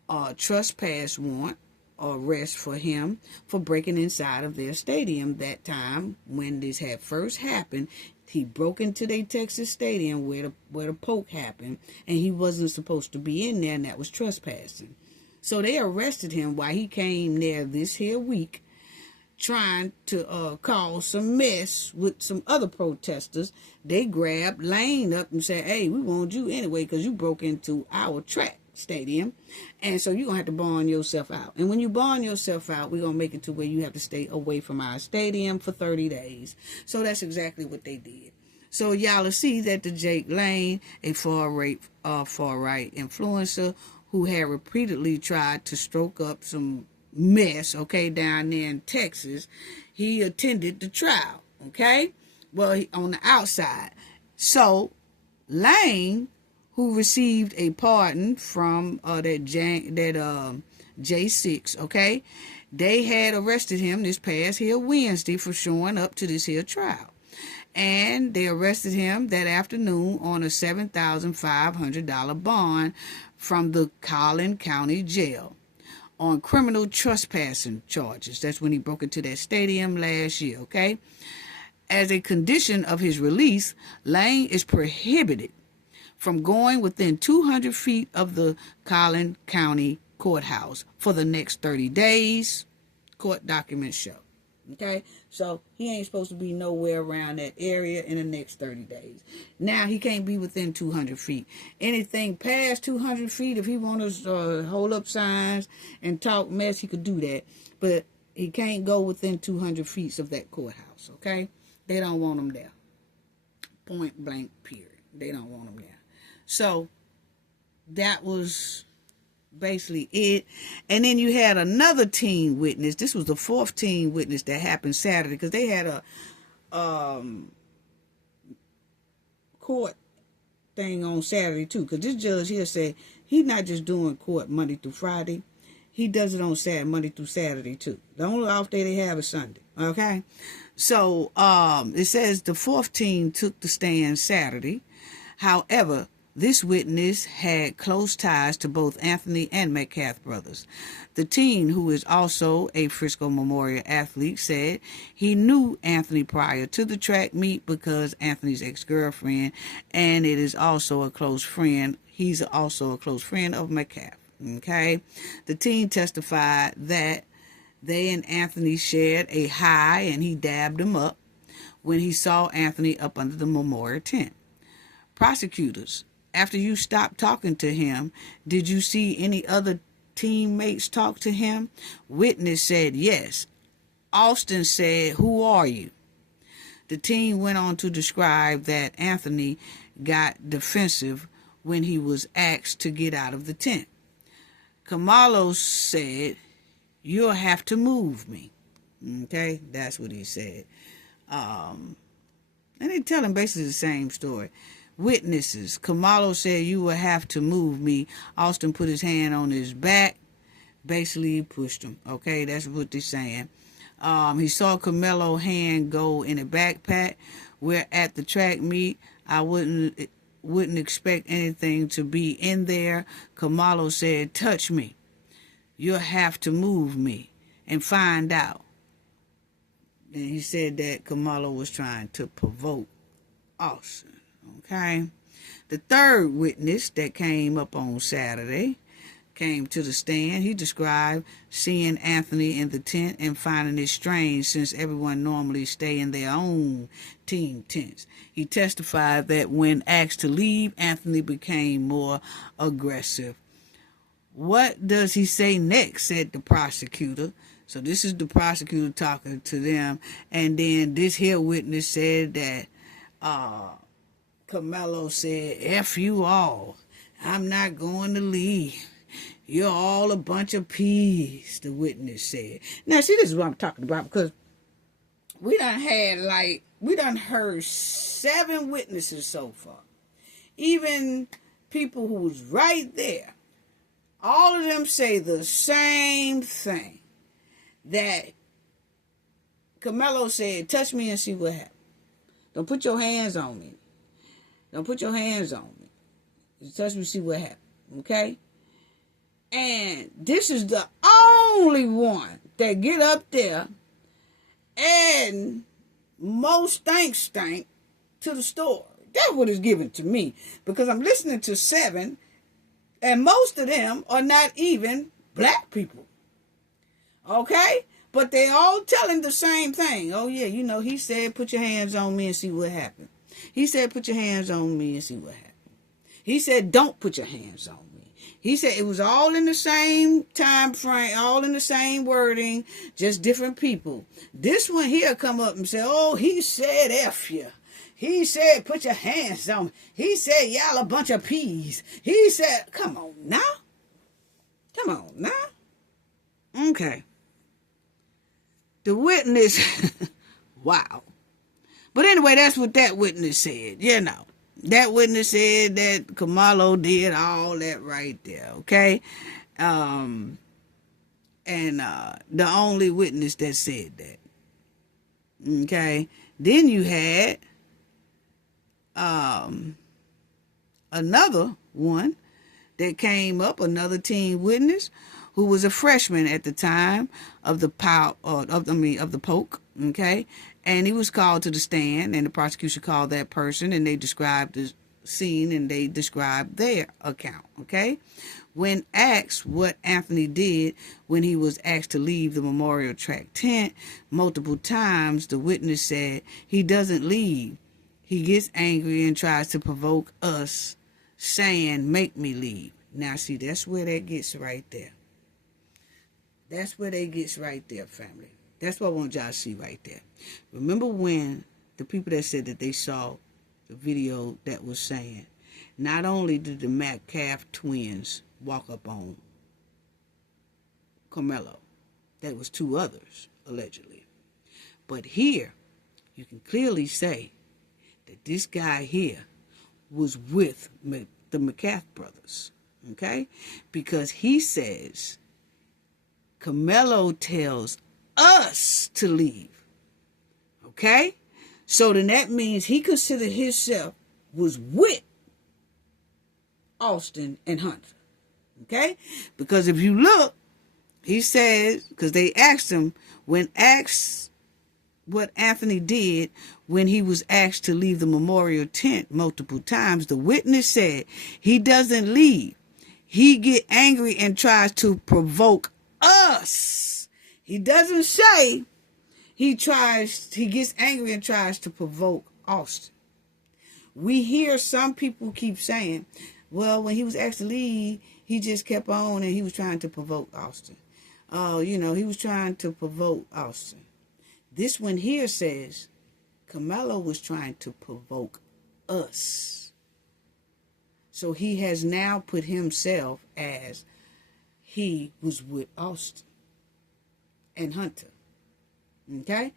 a trespass warrant or arrest for him for breaking inside of their stadium that time when this had first happened. He broke into their Texas stadium where the poke happened, and he wasn't supposed to be in there, and that was trespassing. So they arrested him while he came there this here week trying to cause some mess with some other protesters. They grabbed Lane up and said, hey, we want you anyway because you broke into our track stadium, and so you're going to have to bond yourself out. And when you bond yourself out, we're going to make it to where you have to stay away from our stadium for 30 days. So that's exactly what they did. So y'all will see that the Jake Lane, a far-right influencer, who had repeatedly tried to stroke up some mess, okay, down there in Texas, he attended the trial, okay? Well, on the outside. So, Lane, who received a pardon from that J6, okay, they had arrested him this past here Wednesday for showing up to this here trial. And they arrested him that afternoon on a $7,500 bond from the Collin County Jail on criminal trespassing charges. That's when he broke into that stadium last year, okay? As a condition of his release, Lane is prohibited from going within 200 feet of the Collin County courthouse for the next 30 days, court documents show. Okay, so he ain't supposed to be nowhere around that area in the next 30 days. Now, he can't be within 200 feet. Anything past 200 feet, if he wants to hold up signs and talk mess, he could do that. But he can't go within 200 feet of that courthouse, okay? They don't want him there. Point blank, period. They don't want him there. So, that was basically it. And then you had another teen witness. This was the fourth teen witness that happened Saturday, because they had a court thing on Saturday too, because this judge here said he's not just doing court Monday through Friday, he does it on Saturday, Monday through Saturday too. The only off day they have is Sunday. Okay, so it says the fourth teen took the stand Saturday. However, this witness had close ties to both Anthony and Metcalf brothers. The teen, who is also a Frisco Memorial athlete, said he knew Anthony prior to the track meet because Anthony's ex-girlfriend, and it is also a close friend. He's also a close friend of Metcalf. Okay, the teen testified that they and Anthony shared a high, and he dabbed him up when he saw Anthony up under the memorial tent. Prosecutors: after you stopped talking to him, did you see any other teammates talk to him? Witness said yes. Austin said, "Who are you?" The teen went on to describe that Anthony got defensive when he was asked to get out of the tent. Kamalo said, "You'll have to move me." Okay, that's what he said. And they tell him basically the same story. Witnesses: Kamalo said, "You will have to move me." Austin put his hand on his back. Basically, he pushed him. Okay, that's what they're saying. He saw Camaro's hand go in a backpack. We're at the track meet. I wouldn't expect anything to be in there. Kamalo said, "Touch me. You'll have to move me and find out." And he said that Kamalo was trying to provoke Austin. Okay. The third witness that came up on Saturday came to the stand. He described seeing Anthony in the tent and finding it strange since everyone normally stay in their own team tents. He testified that when asked to leave, Anthony became more aggressive. "What does he say next?" said the prosecutor. So this is the prosecutor talking to them. And then this here witness said that Kamalo said, "F you all. I'm not going to leave. You're all a bunch of peas," the witness said. Now, see, this is what I'm talking about, because we done heard 7 witnesses so far. Even people who was right there. All of them say the same thing. That Kamalo said, "Touch me and see what happens. Don't put your hands on me. Don't put your hands on me. Just touch me, see what happens." Okay? And this is the only one that get up there and most stink to the story. That's what is given to me. Because I'm listening to 7, and most of them are not even black people. Okay? But they all telling the same thing. "Oh, yeah, he said, put your hands on me and see what happened. He said, put your hands on me and see what happened. He said, don't put your hands on me. He said," it was all in the same time frame, all in the same wording, just different people. This one here come up and say, "Oh, he said F you. He said, put your hands on me. He said, y'all a bunch of peas. He said," come on now. Come on now. Okay. The witness, wow. But anyway, that's what that witness said. That witness said that Kamalo did all that right there, okay? And the only witness that said that. Okay? Then you had another one that came up, another teen witness, who was a freshman at the time of the poke, okay? And he was called to the stand, and the prosecution called that person, and they described the scene, and they described their account, okay? When asked what Anthony did when he was asked to leave the memorial track tent multiple times, the witness said he doesn't leave. He gets angry and tries to provoke us, saying, "Make me leave." Now, see, that's where that gets right there. That's where they gets right there, family. That's what I want y'all to see right there. Remember when the people that said that they saw the video that was saying, not only did the Metcalf twins walk up on Carmelo, there was 2 others, allegedly. But here, you can clearly say that this guy here was with the Metcalf brothers, okay? Because he says Carmelo tells us to leave. Okay? So then that means he considered himself was with Austin and Hunter. Okay? Because if you look, he says, because they asked him, when asked what Anthony did when he was asked to leave the memorial tent multiple times, the witness said he doesn't leave. He get angry and tries to provoke us. He doesn't say he gets angry and tries to provoke Austin. We hear some people keep saying, well, when he was asked to leave, he just kept on and he was trying to provoke Austin. Oh, he was trying to provoke Austin. This one here says Carmelo was trying to provoke us. So he has now put himself as he was with Austin and Hunter. Okay?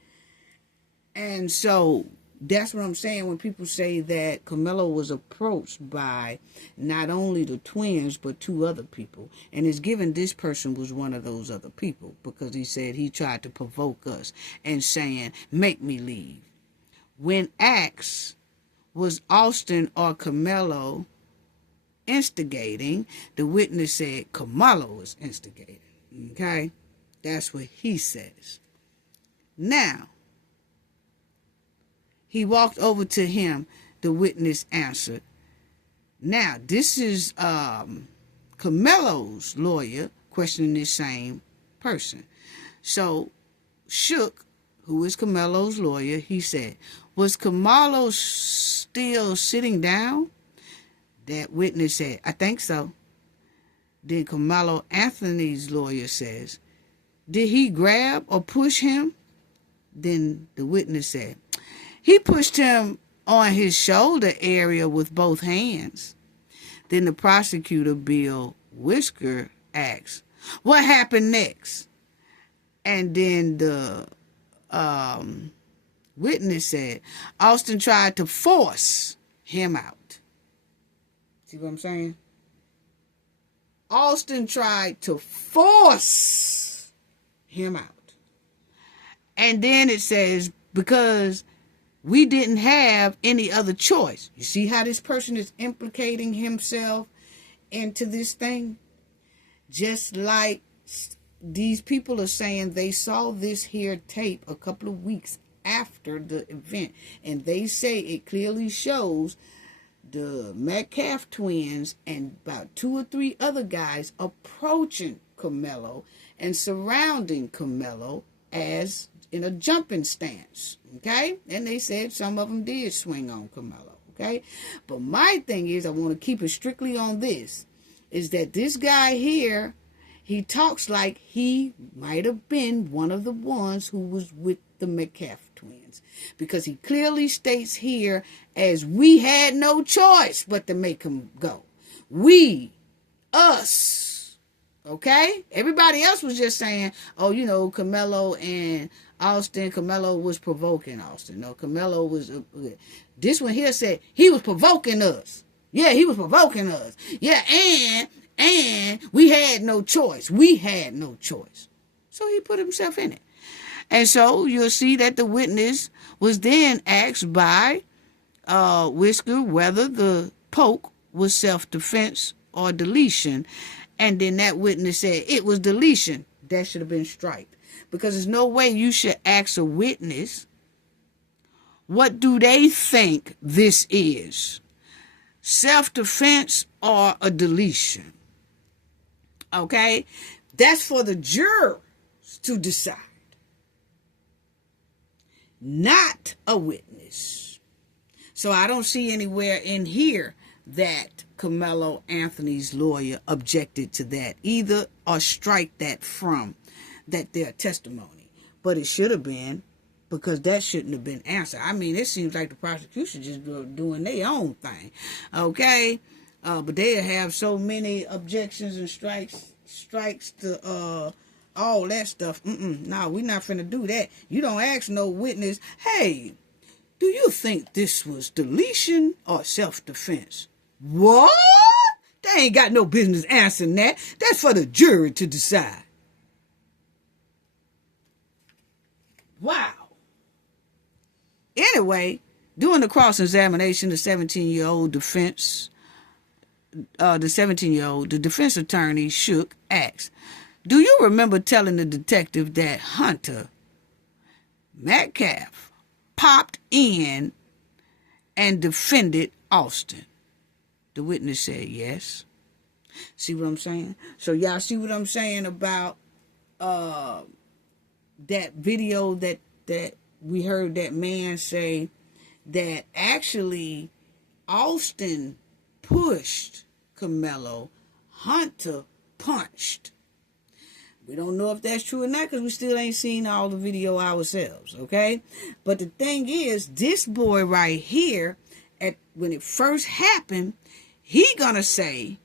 And so that's what I'm saying when people say that Carmelo was approached by not only the twins, but 2 other people. And it's given this person was one of those other people because he said he tried to provoke us and saying, make me leave. When asked, was Austin or Carmelo instigating, the witness said Carmelo was instigating. Okay? That's what he says. Now, he walked over to him, the witness answered. Now, this is Carmelo's lawyer questioning this same person. So, Shook, who is Carmelo's lawyer, he said, was Carmelo still sitting down? That witness said, I think so. Then Carmelo Anthony's lawyer says, did he grab or push him? Then the witness said, he pushed him on his shoulder area with both hands. Then the prosecutor, Bill Whisker, asked, what happened next? And then the witness said, Austin tried to force him out. See what I'm saying? Austin tried to force him out. And then it says, because we didn't have any other choice. You see how this person is implicating himself into this thing? Just like these people are saying they saw this here tape a couple of weeks after the event. And they say it clearly shows the Metcalf twins and about 2 or 3 other guys approaching Carmelo and surrounding Carmelo as in a jumping stance, okay? And they said some of them did swing on Carmelo, okay? But my thing is, I want to keep it strictly on this, is that this guy here, he talks like he might have been one of the ones who was with the Metcalf twins. Because he clearly states here, as we had no choice but to make him go. We, us, okay? Everybody else was just saying, oh, Carmelo and Austin, Carmelo was provoking Austin. No, Carmelo was... this one here said he was provoking us. Yeah, he was provoking us. Yeah, and we had no choice. We had no choice. So he put himself in it. And so you'll see that the witness was then asked by Whisker whether the poke was self-defense or deletion. And then that witness said it was deletion. That should have been striked. Because there's no way you should ask a witness, what do they think this is? Self-defense or a deletion? Okay? That's for the jurors to decide. Not a witness. So I don't see anywhere in here that Carmelo Anthony's lawyer objected to that either or strike that from their testimony. But it should have been, because that shouldn't have been answered. I mean, it seems like the prosecution just doing their own thing. Okay? But they have so many objections and strikes to all that stuff. No, we're not finna do that. You don't ask no witness, hey, do you think this was deletion or self-defense? What? They ain't got no business answering that. That's for the jury to decide. anyway, during the cross-examination, the 17-year-old the defense attorney, Shook, asked, "Do you remember telling the detective that Hunter Metcalf popped in and defended Austin?" The witness said yes. See what I'm saying? So y'all see what I'm saying about that video that we heard that man say that actually Austin pushed Carmelo, Hunter punched. We don't know if that's true or not because we still ain't seen all the video ourselves, okay? But the thing is, this boy right here, when it first happened, he gonna say,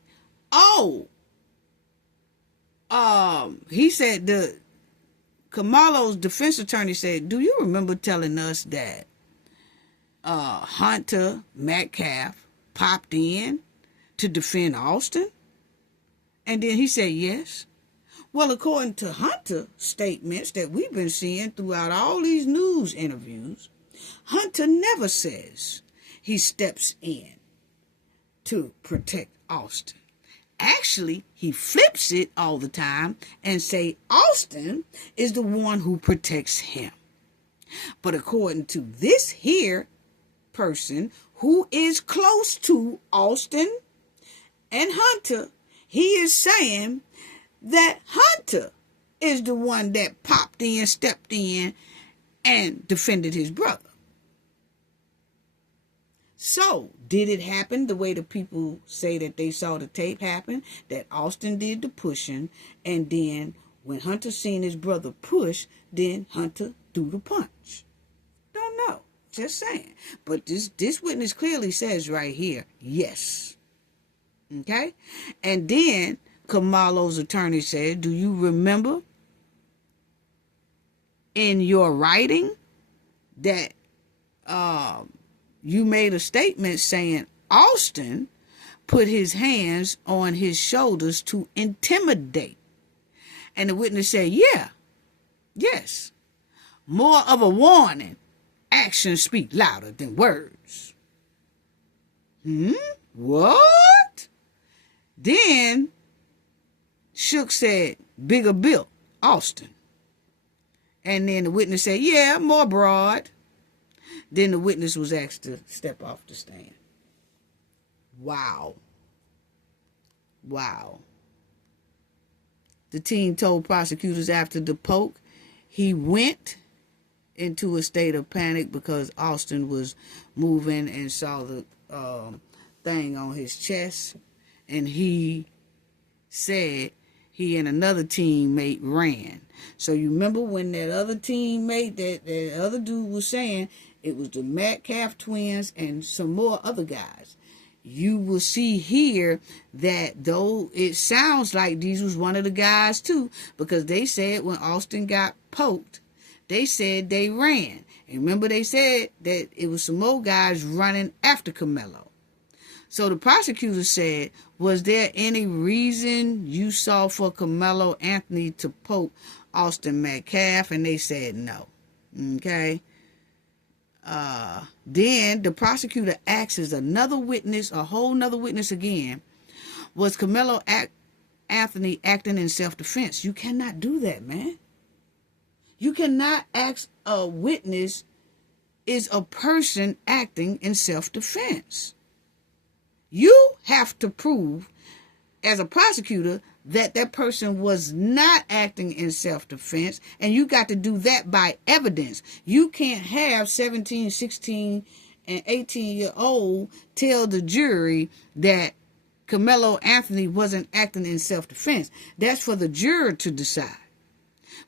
he said, Kamalo's defense attorney said, "Do you remember telling us that Hunter Metcalf popped in to defend Austin?" And then he said yes. Well, according to Hunter's statements that we've been seeing throughout all these news interviews, Hunter never says he steps in to protect Austin. Actually, he flips it all the time and say Austin is the one who protects him. But according to this here person who is close to Austin and Hunter, he is saying that Hunter is the one that popped in, stepped in, and defended his brother. So, did it happen the way the people say that they saw the tape happen? That Austin did the pushing, and then when Hunter seen his brother push, then Hunter threw the punch. Don't know. Just saying. But this witness clearly says right here, yes. Okay? And then Kamalo's attorney said, "Do you remember in your writing that you made a statement saying Austin put his hands on his shoulders to intimidate?" And the witness said, yes. More of a warning. Actions speak louder than words. What? Then Shook said, "Bigger built, Austin." And then the witness said, "Yeah, more broad." Then the witness was asked to step off the stand. Wow. The teen told prosecutors after the poke he went into a state of panic because Austin was moving and saw the thing on his chest. And he said he and another teammate ran. So you remember when that other teammate, that other dude was saying, it was the Metcalf twins and some more other guys. You will see here that though it sounds like these was one of the guys too, because they said when Austin got poked, they said they ran. And remember they said that it was some more guys running after Carmelo. So the prosecutor said, "Was there any reason you saw for Carmelo Anthony to poke Austin Metcalf?" And they said no. Okay. Then the prosecutor asks another witness, a whole nother witness again, "Was Carmelo Anthony acting in self-defense?" You cannot do that, man. You cannot ask a witness, is a person acting in self-defense? You have to prove, as a prosecutor, that that person was not acting in self-defense, and you got to do that by evidence. You can't have 17, 16, and 18-year-old tell the jury that Carmelo Anthony wasn't acting in self-defense. That's for the juror to decide.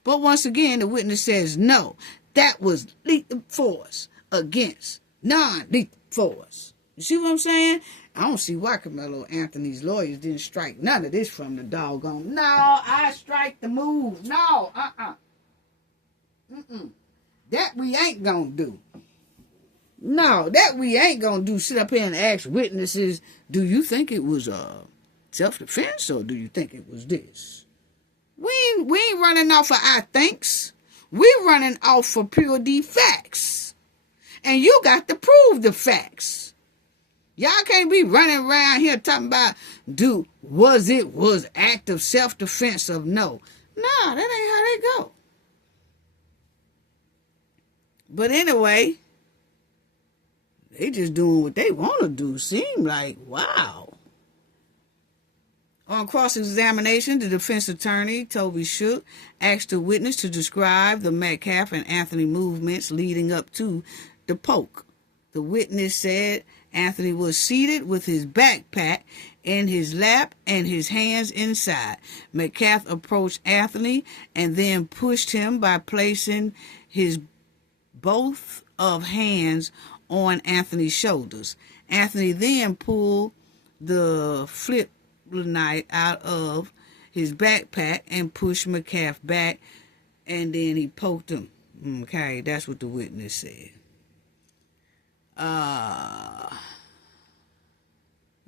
But once again, the witness says no, that was lethal force against non-lethal force. You see what I'm saying? I don't see why Carmelo Anthony's lawyers didn't strike none of this from the doggone. No, I strike the move. No, That we ain't gonna do. No, that we ain't gonna do. Sit up here and ask witnesses, do you think it was self-defense or do you think it was this? We ain't running off of our thinks. We're running off for pure D facts. And you got to prove the facts. Y'all can't be running around here talking about, was act of self-defense of no. Nah, that ain't how they go. But anyway, they just doing what they want to do. Seem like, wow. On cross-examination, the defense attorney, Toby Shook, asked the witness to describe the Metcalf and Anthony movements leading up to the poke. The witness said Anthony was seated with his backpack in his lap and his hands inside. Metcalf approached Anthony and then pushed him by placing his both of hands on Anthony's shoulders. Anthony then pulled the flip knife out of his backpack and pushed Metcalf back, and then he poked him. Okay, that's what the witness said.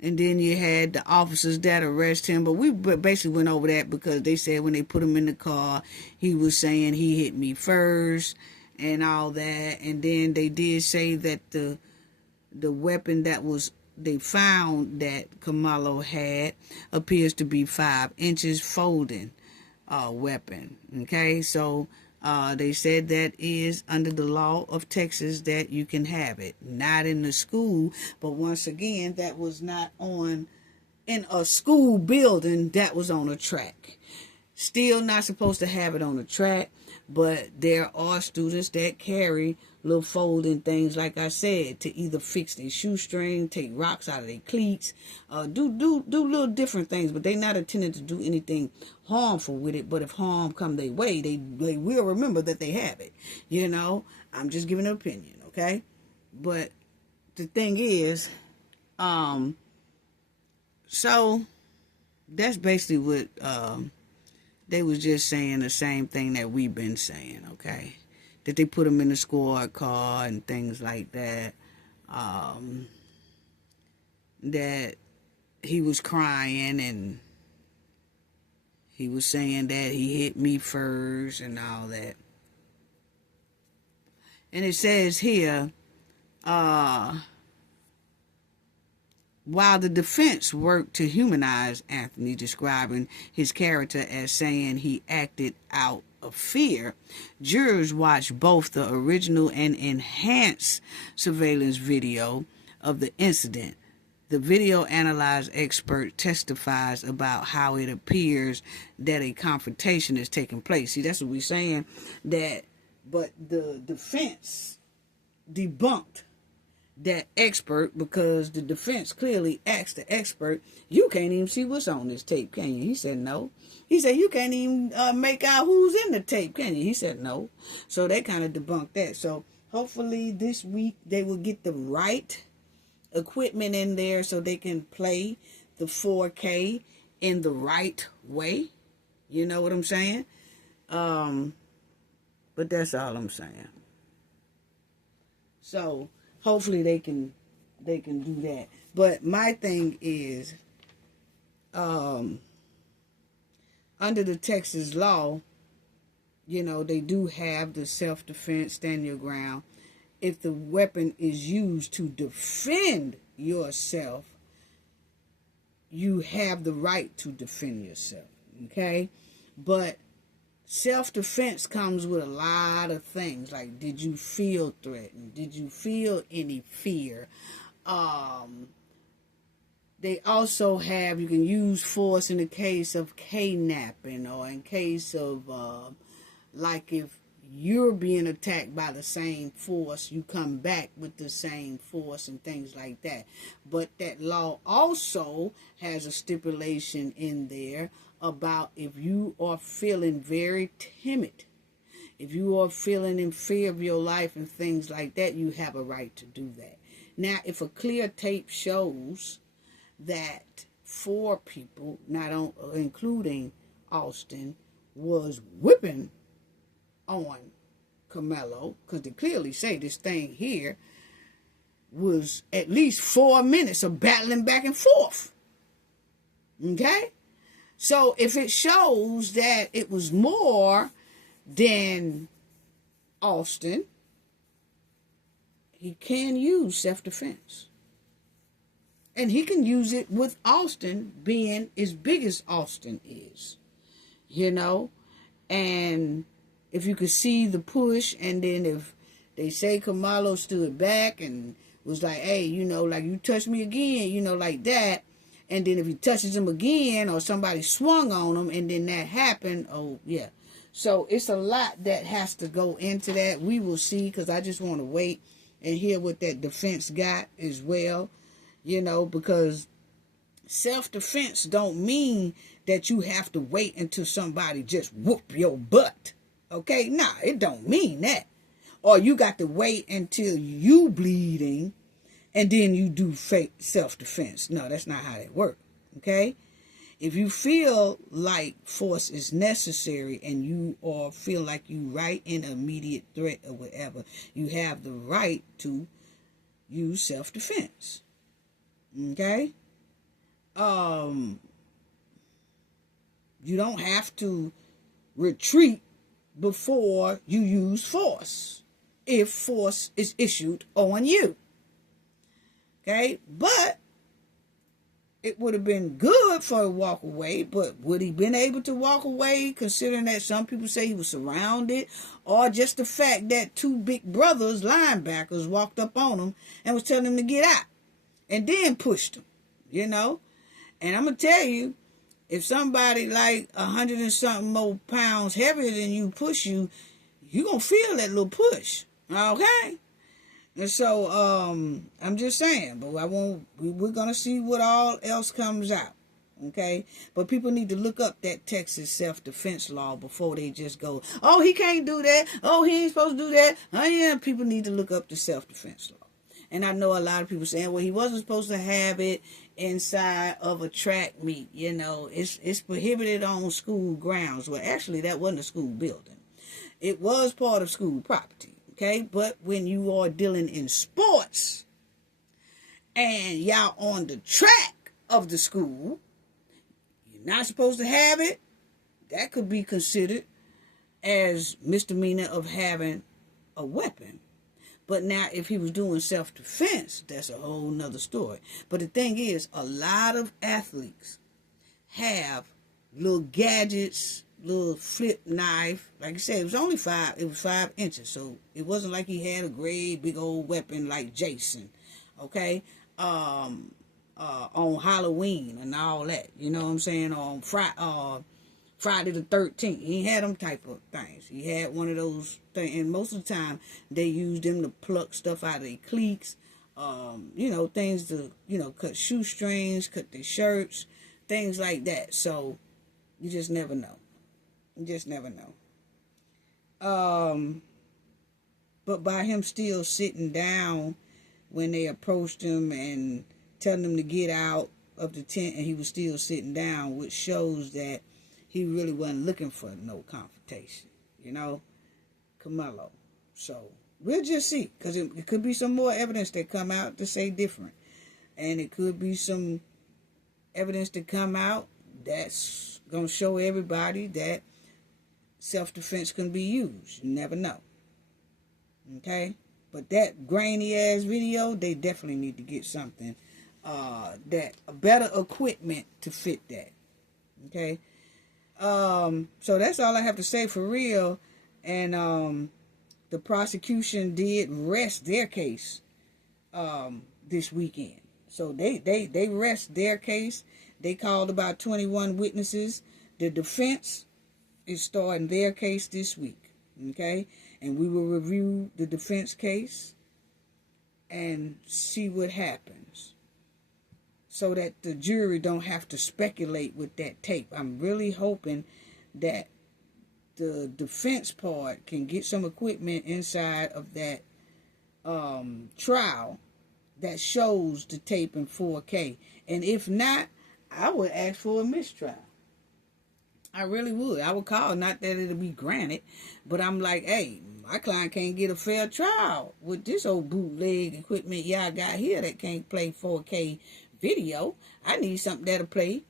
And then you had the officers that arrest him, but we basically went over that because they said when they put him in the car, he was saying he hit me first and all that. And then they did say that the weapon that they found that Kamalo had appears to be 5 inches folding weapon. Okay, so they said that is under the law of Texas that you can have it. Not in the school, but once again, that was not in a school building, that was on a track. Still not supposed to have it on a track, but there are students that carry little folding things, like I said, to either fix their shoestring, take rocks out of their cleats, do little different things, but they not intending to do anything harmful with it. But if harm come their way, they will remember that they have it. You know, I'm just giving an opinion, okay? But the thing is, so that's basically what they was just saying, the same thing that we've been saying, okay? That they put him in the squad car and things like that. That he was crying and he was saying that he hit me first and all that. And it says here, while the defense worked to humanize Anthony, describing his character as saying he acted out of fear, jurors watched both the original and enhanced surveillance video of the incident. The video analysis expert testifies about how it appears that a confrontation is taking place. See, that's what we're saying, but the defense debunked that expert because the defense clearly asked the expert, you can't even see what's on this tape, can you? He said no. He said you can't even make out who's in the tape, can you? He said no. So they kind of debunked that. So hopefully this week they will get the right equipment in there so they can play the 4K in the right way. You know what I'm saying? But that's all I'm saying. So hopefully they can do that. But my thing is, under the Texas law, you know, they do have the self-defense, stand your ground. If the weapon is used to defend yourself, you have the right to defend yourself, okay? But self-defense comes with a lot of things, like did you feel threatened? Did you feel any fear? They also have, you can use force in the case of kidnapping or in case of, like if you're being attacked by the same force, you come back with the same force and things like that. But that law also has a stipulation in there about if you are feeling very timid, if you are feeling in fear of your life and things like that, you have a right to do that. Now, if a clear tape shows that 4 people, not including Austin, was whipping on Kamalo, because they clearly say this thing here was at least 4 minutes of battling back and forth. Okay? So if it shows that it was more than Austin, he can use self-defense. And he can use it with Austin being as big as Austin is. You know? And if you could see the push, and then if they say Kamalo stood back and was like, hey, you know, like, you touch me again, you know, like that. And then if he touches him again, or somebody swung on him, and then that happened, oh, yeah. So it's a lot that has to go into that. We will see, because I just want to wait and hear what that defense got as well. You know, because self-defense don't mean that you have to wait until somebody just whoop your butt. Okay? Nah, it don't mean that. Or you got to wait until you bleeding and then you do fake self-defense. No, that's not how that works. Okay? If you feel like force is necessary and you or feel like you right in immediate threat or whatever, you have the right to use self-defense. Okay? You don't have to retreat before you use force if force is issued on you. Okay? But it would have been good for a walk away, but would he been able to walk away, considering that some people say he was surrounded, or just the fact that two big brothers, linebackers, walked up on him and was telling him to get out and then pushed him, you know? And I'm going to tell you, if somebody like 100 and something more pounds heavier than you push you, you're going to feel that little push, okay? And so, I'm just saying, but we're going to see what all else comes out, okay? But people need to look up that Texas self-defense law before they just go, oh, he can't do that, oh, he ain't supposed to do that. Oh, yeah, people need to look up the self-defense law. And I know a lot of people saying, well, he wasn't supposed to have it inside of a track meet, you know. It's prohibited on school grounds. Well, actually, that wasn't a school building. It was part of school property, okay? But when you are dealing in sports and y'all on the track of the school, you're not supposed to have it. That could be considered as misdemeanor of having a weapon. But now, if he was doing self-defense, that's a whole nother story. But the thing is, a lot of athletes have little gadgets, little flip knife. Like I said, it was only 5 inches. So it wasn't like he had a great big old weapon like Jason, okay? On Halloween and all that, you know what I'm saying? On Friday the 13th. He had them type of things. He had one of those things. And most of the time, they used them to pluck stuff out of their cleats. You know, things to, you know, cut shoestrings, cut their shirts, things like that. So, you just never know. You just never know. But by him still sitting down when they approached him and telling him to get out of the tent, and he was still sitting down, which shows that he really wasn't looking for no confrontation, you know, Kamalo. So we'll just see, because it could be some more evidence that come out to say different. And it could be some evidence to come out that's going to show everybody that self-defense can be used. You never know. Okay? But that grainy-ass video, they definitely need to get something, better equipment to fit that. Okay? So that's all I have to say for real. And the prosecution did rest their case this weekend. So they rest their case. They called about 21 witnesses. The defense is starting their case this week. Okay? And we will review the defense case and see what happens, so that the jury don't have to speculate with that tape. I'm really hoping that the defense part can get some equipment inside of that trial that shows the tape in 4K. And if not, I would ask for a mistrial. I really would. I would call, not that it'll be granted, but I'm like, hey, my client can't get a fair trial with this old bootleg equipment y'all got here that can't play 4K video. I need something that'll play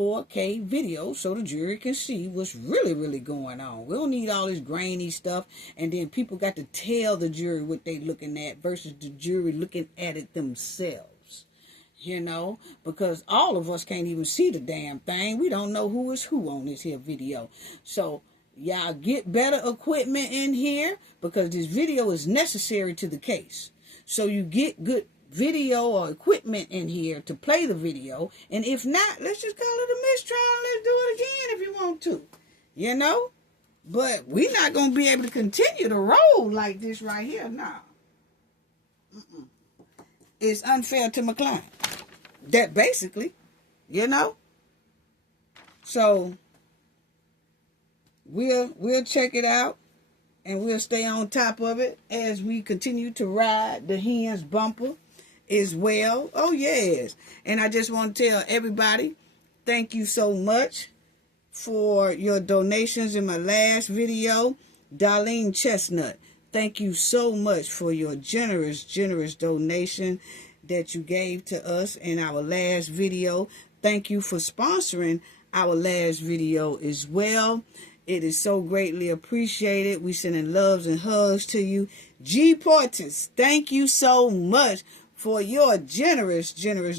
4K video so the jury can see what's really going on. We don't need all this grainy stuff, and then people got to tell the jury what they looking at versus the jury looking at it themselves. You know, because all of us can't even see the damn thing. We don't know who is who on this here video. So y'all get better equipment in here, because this video is necessary to the case. So you get good video or equipment in here to play the video, and if not, let's just call it a mistrial and let's do it again if you want to, you know. But we're not gonna be able to continue to roll like this right here now. It's unfair to my client, that basically, you know. So we'll check it out, and we'll stay on top of it as we continue to ride the Hens bumper as well. Oh, yes. And I just want to tell everybody, thank you so much for your donations in my last video. Darlene Chestnut, thank you so much for your generous donation that you gave to us in our last video. Thank you for sponsoring our last video as well. It is so greatly appreciated. We sending loves and hugs to you. G Portis, thank you so much for your generous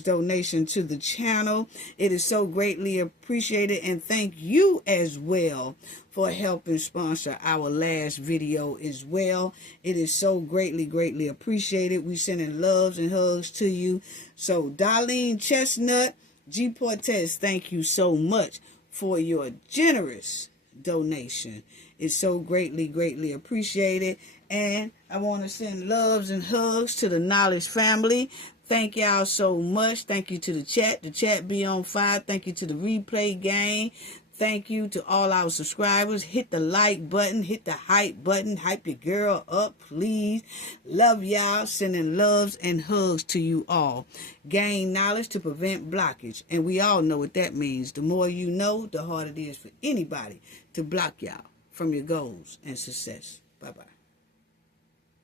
donation to the channel. It is so greatly appreciated, and thank you as well for helping sponsor our last video as well. It is so greatly appreciated. We sending loves and hugs to you. So Darlene Chestnut, G Portes, thank you so much for your generous donation. It's so greatly appreciated. And I want to send loves and hugs to the Knowledge family. Thank y'all so much. Thank you to the chat. The chat be on fire. Thank you to the replay gang. Thank you to all our subscribers. Hit the like button. Hit the hype button. Hype your girl up, please. Love y'all. Sending loves and hugs to you all. Gain knowledge to prevent blockage. And we all know what that means. The more you know, the harder it is for anybody to block y'all from your goals and success. Bye-bye.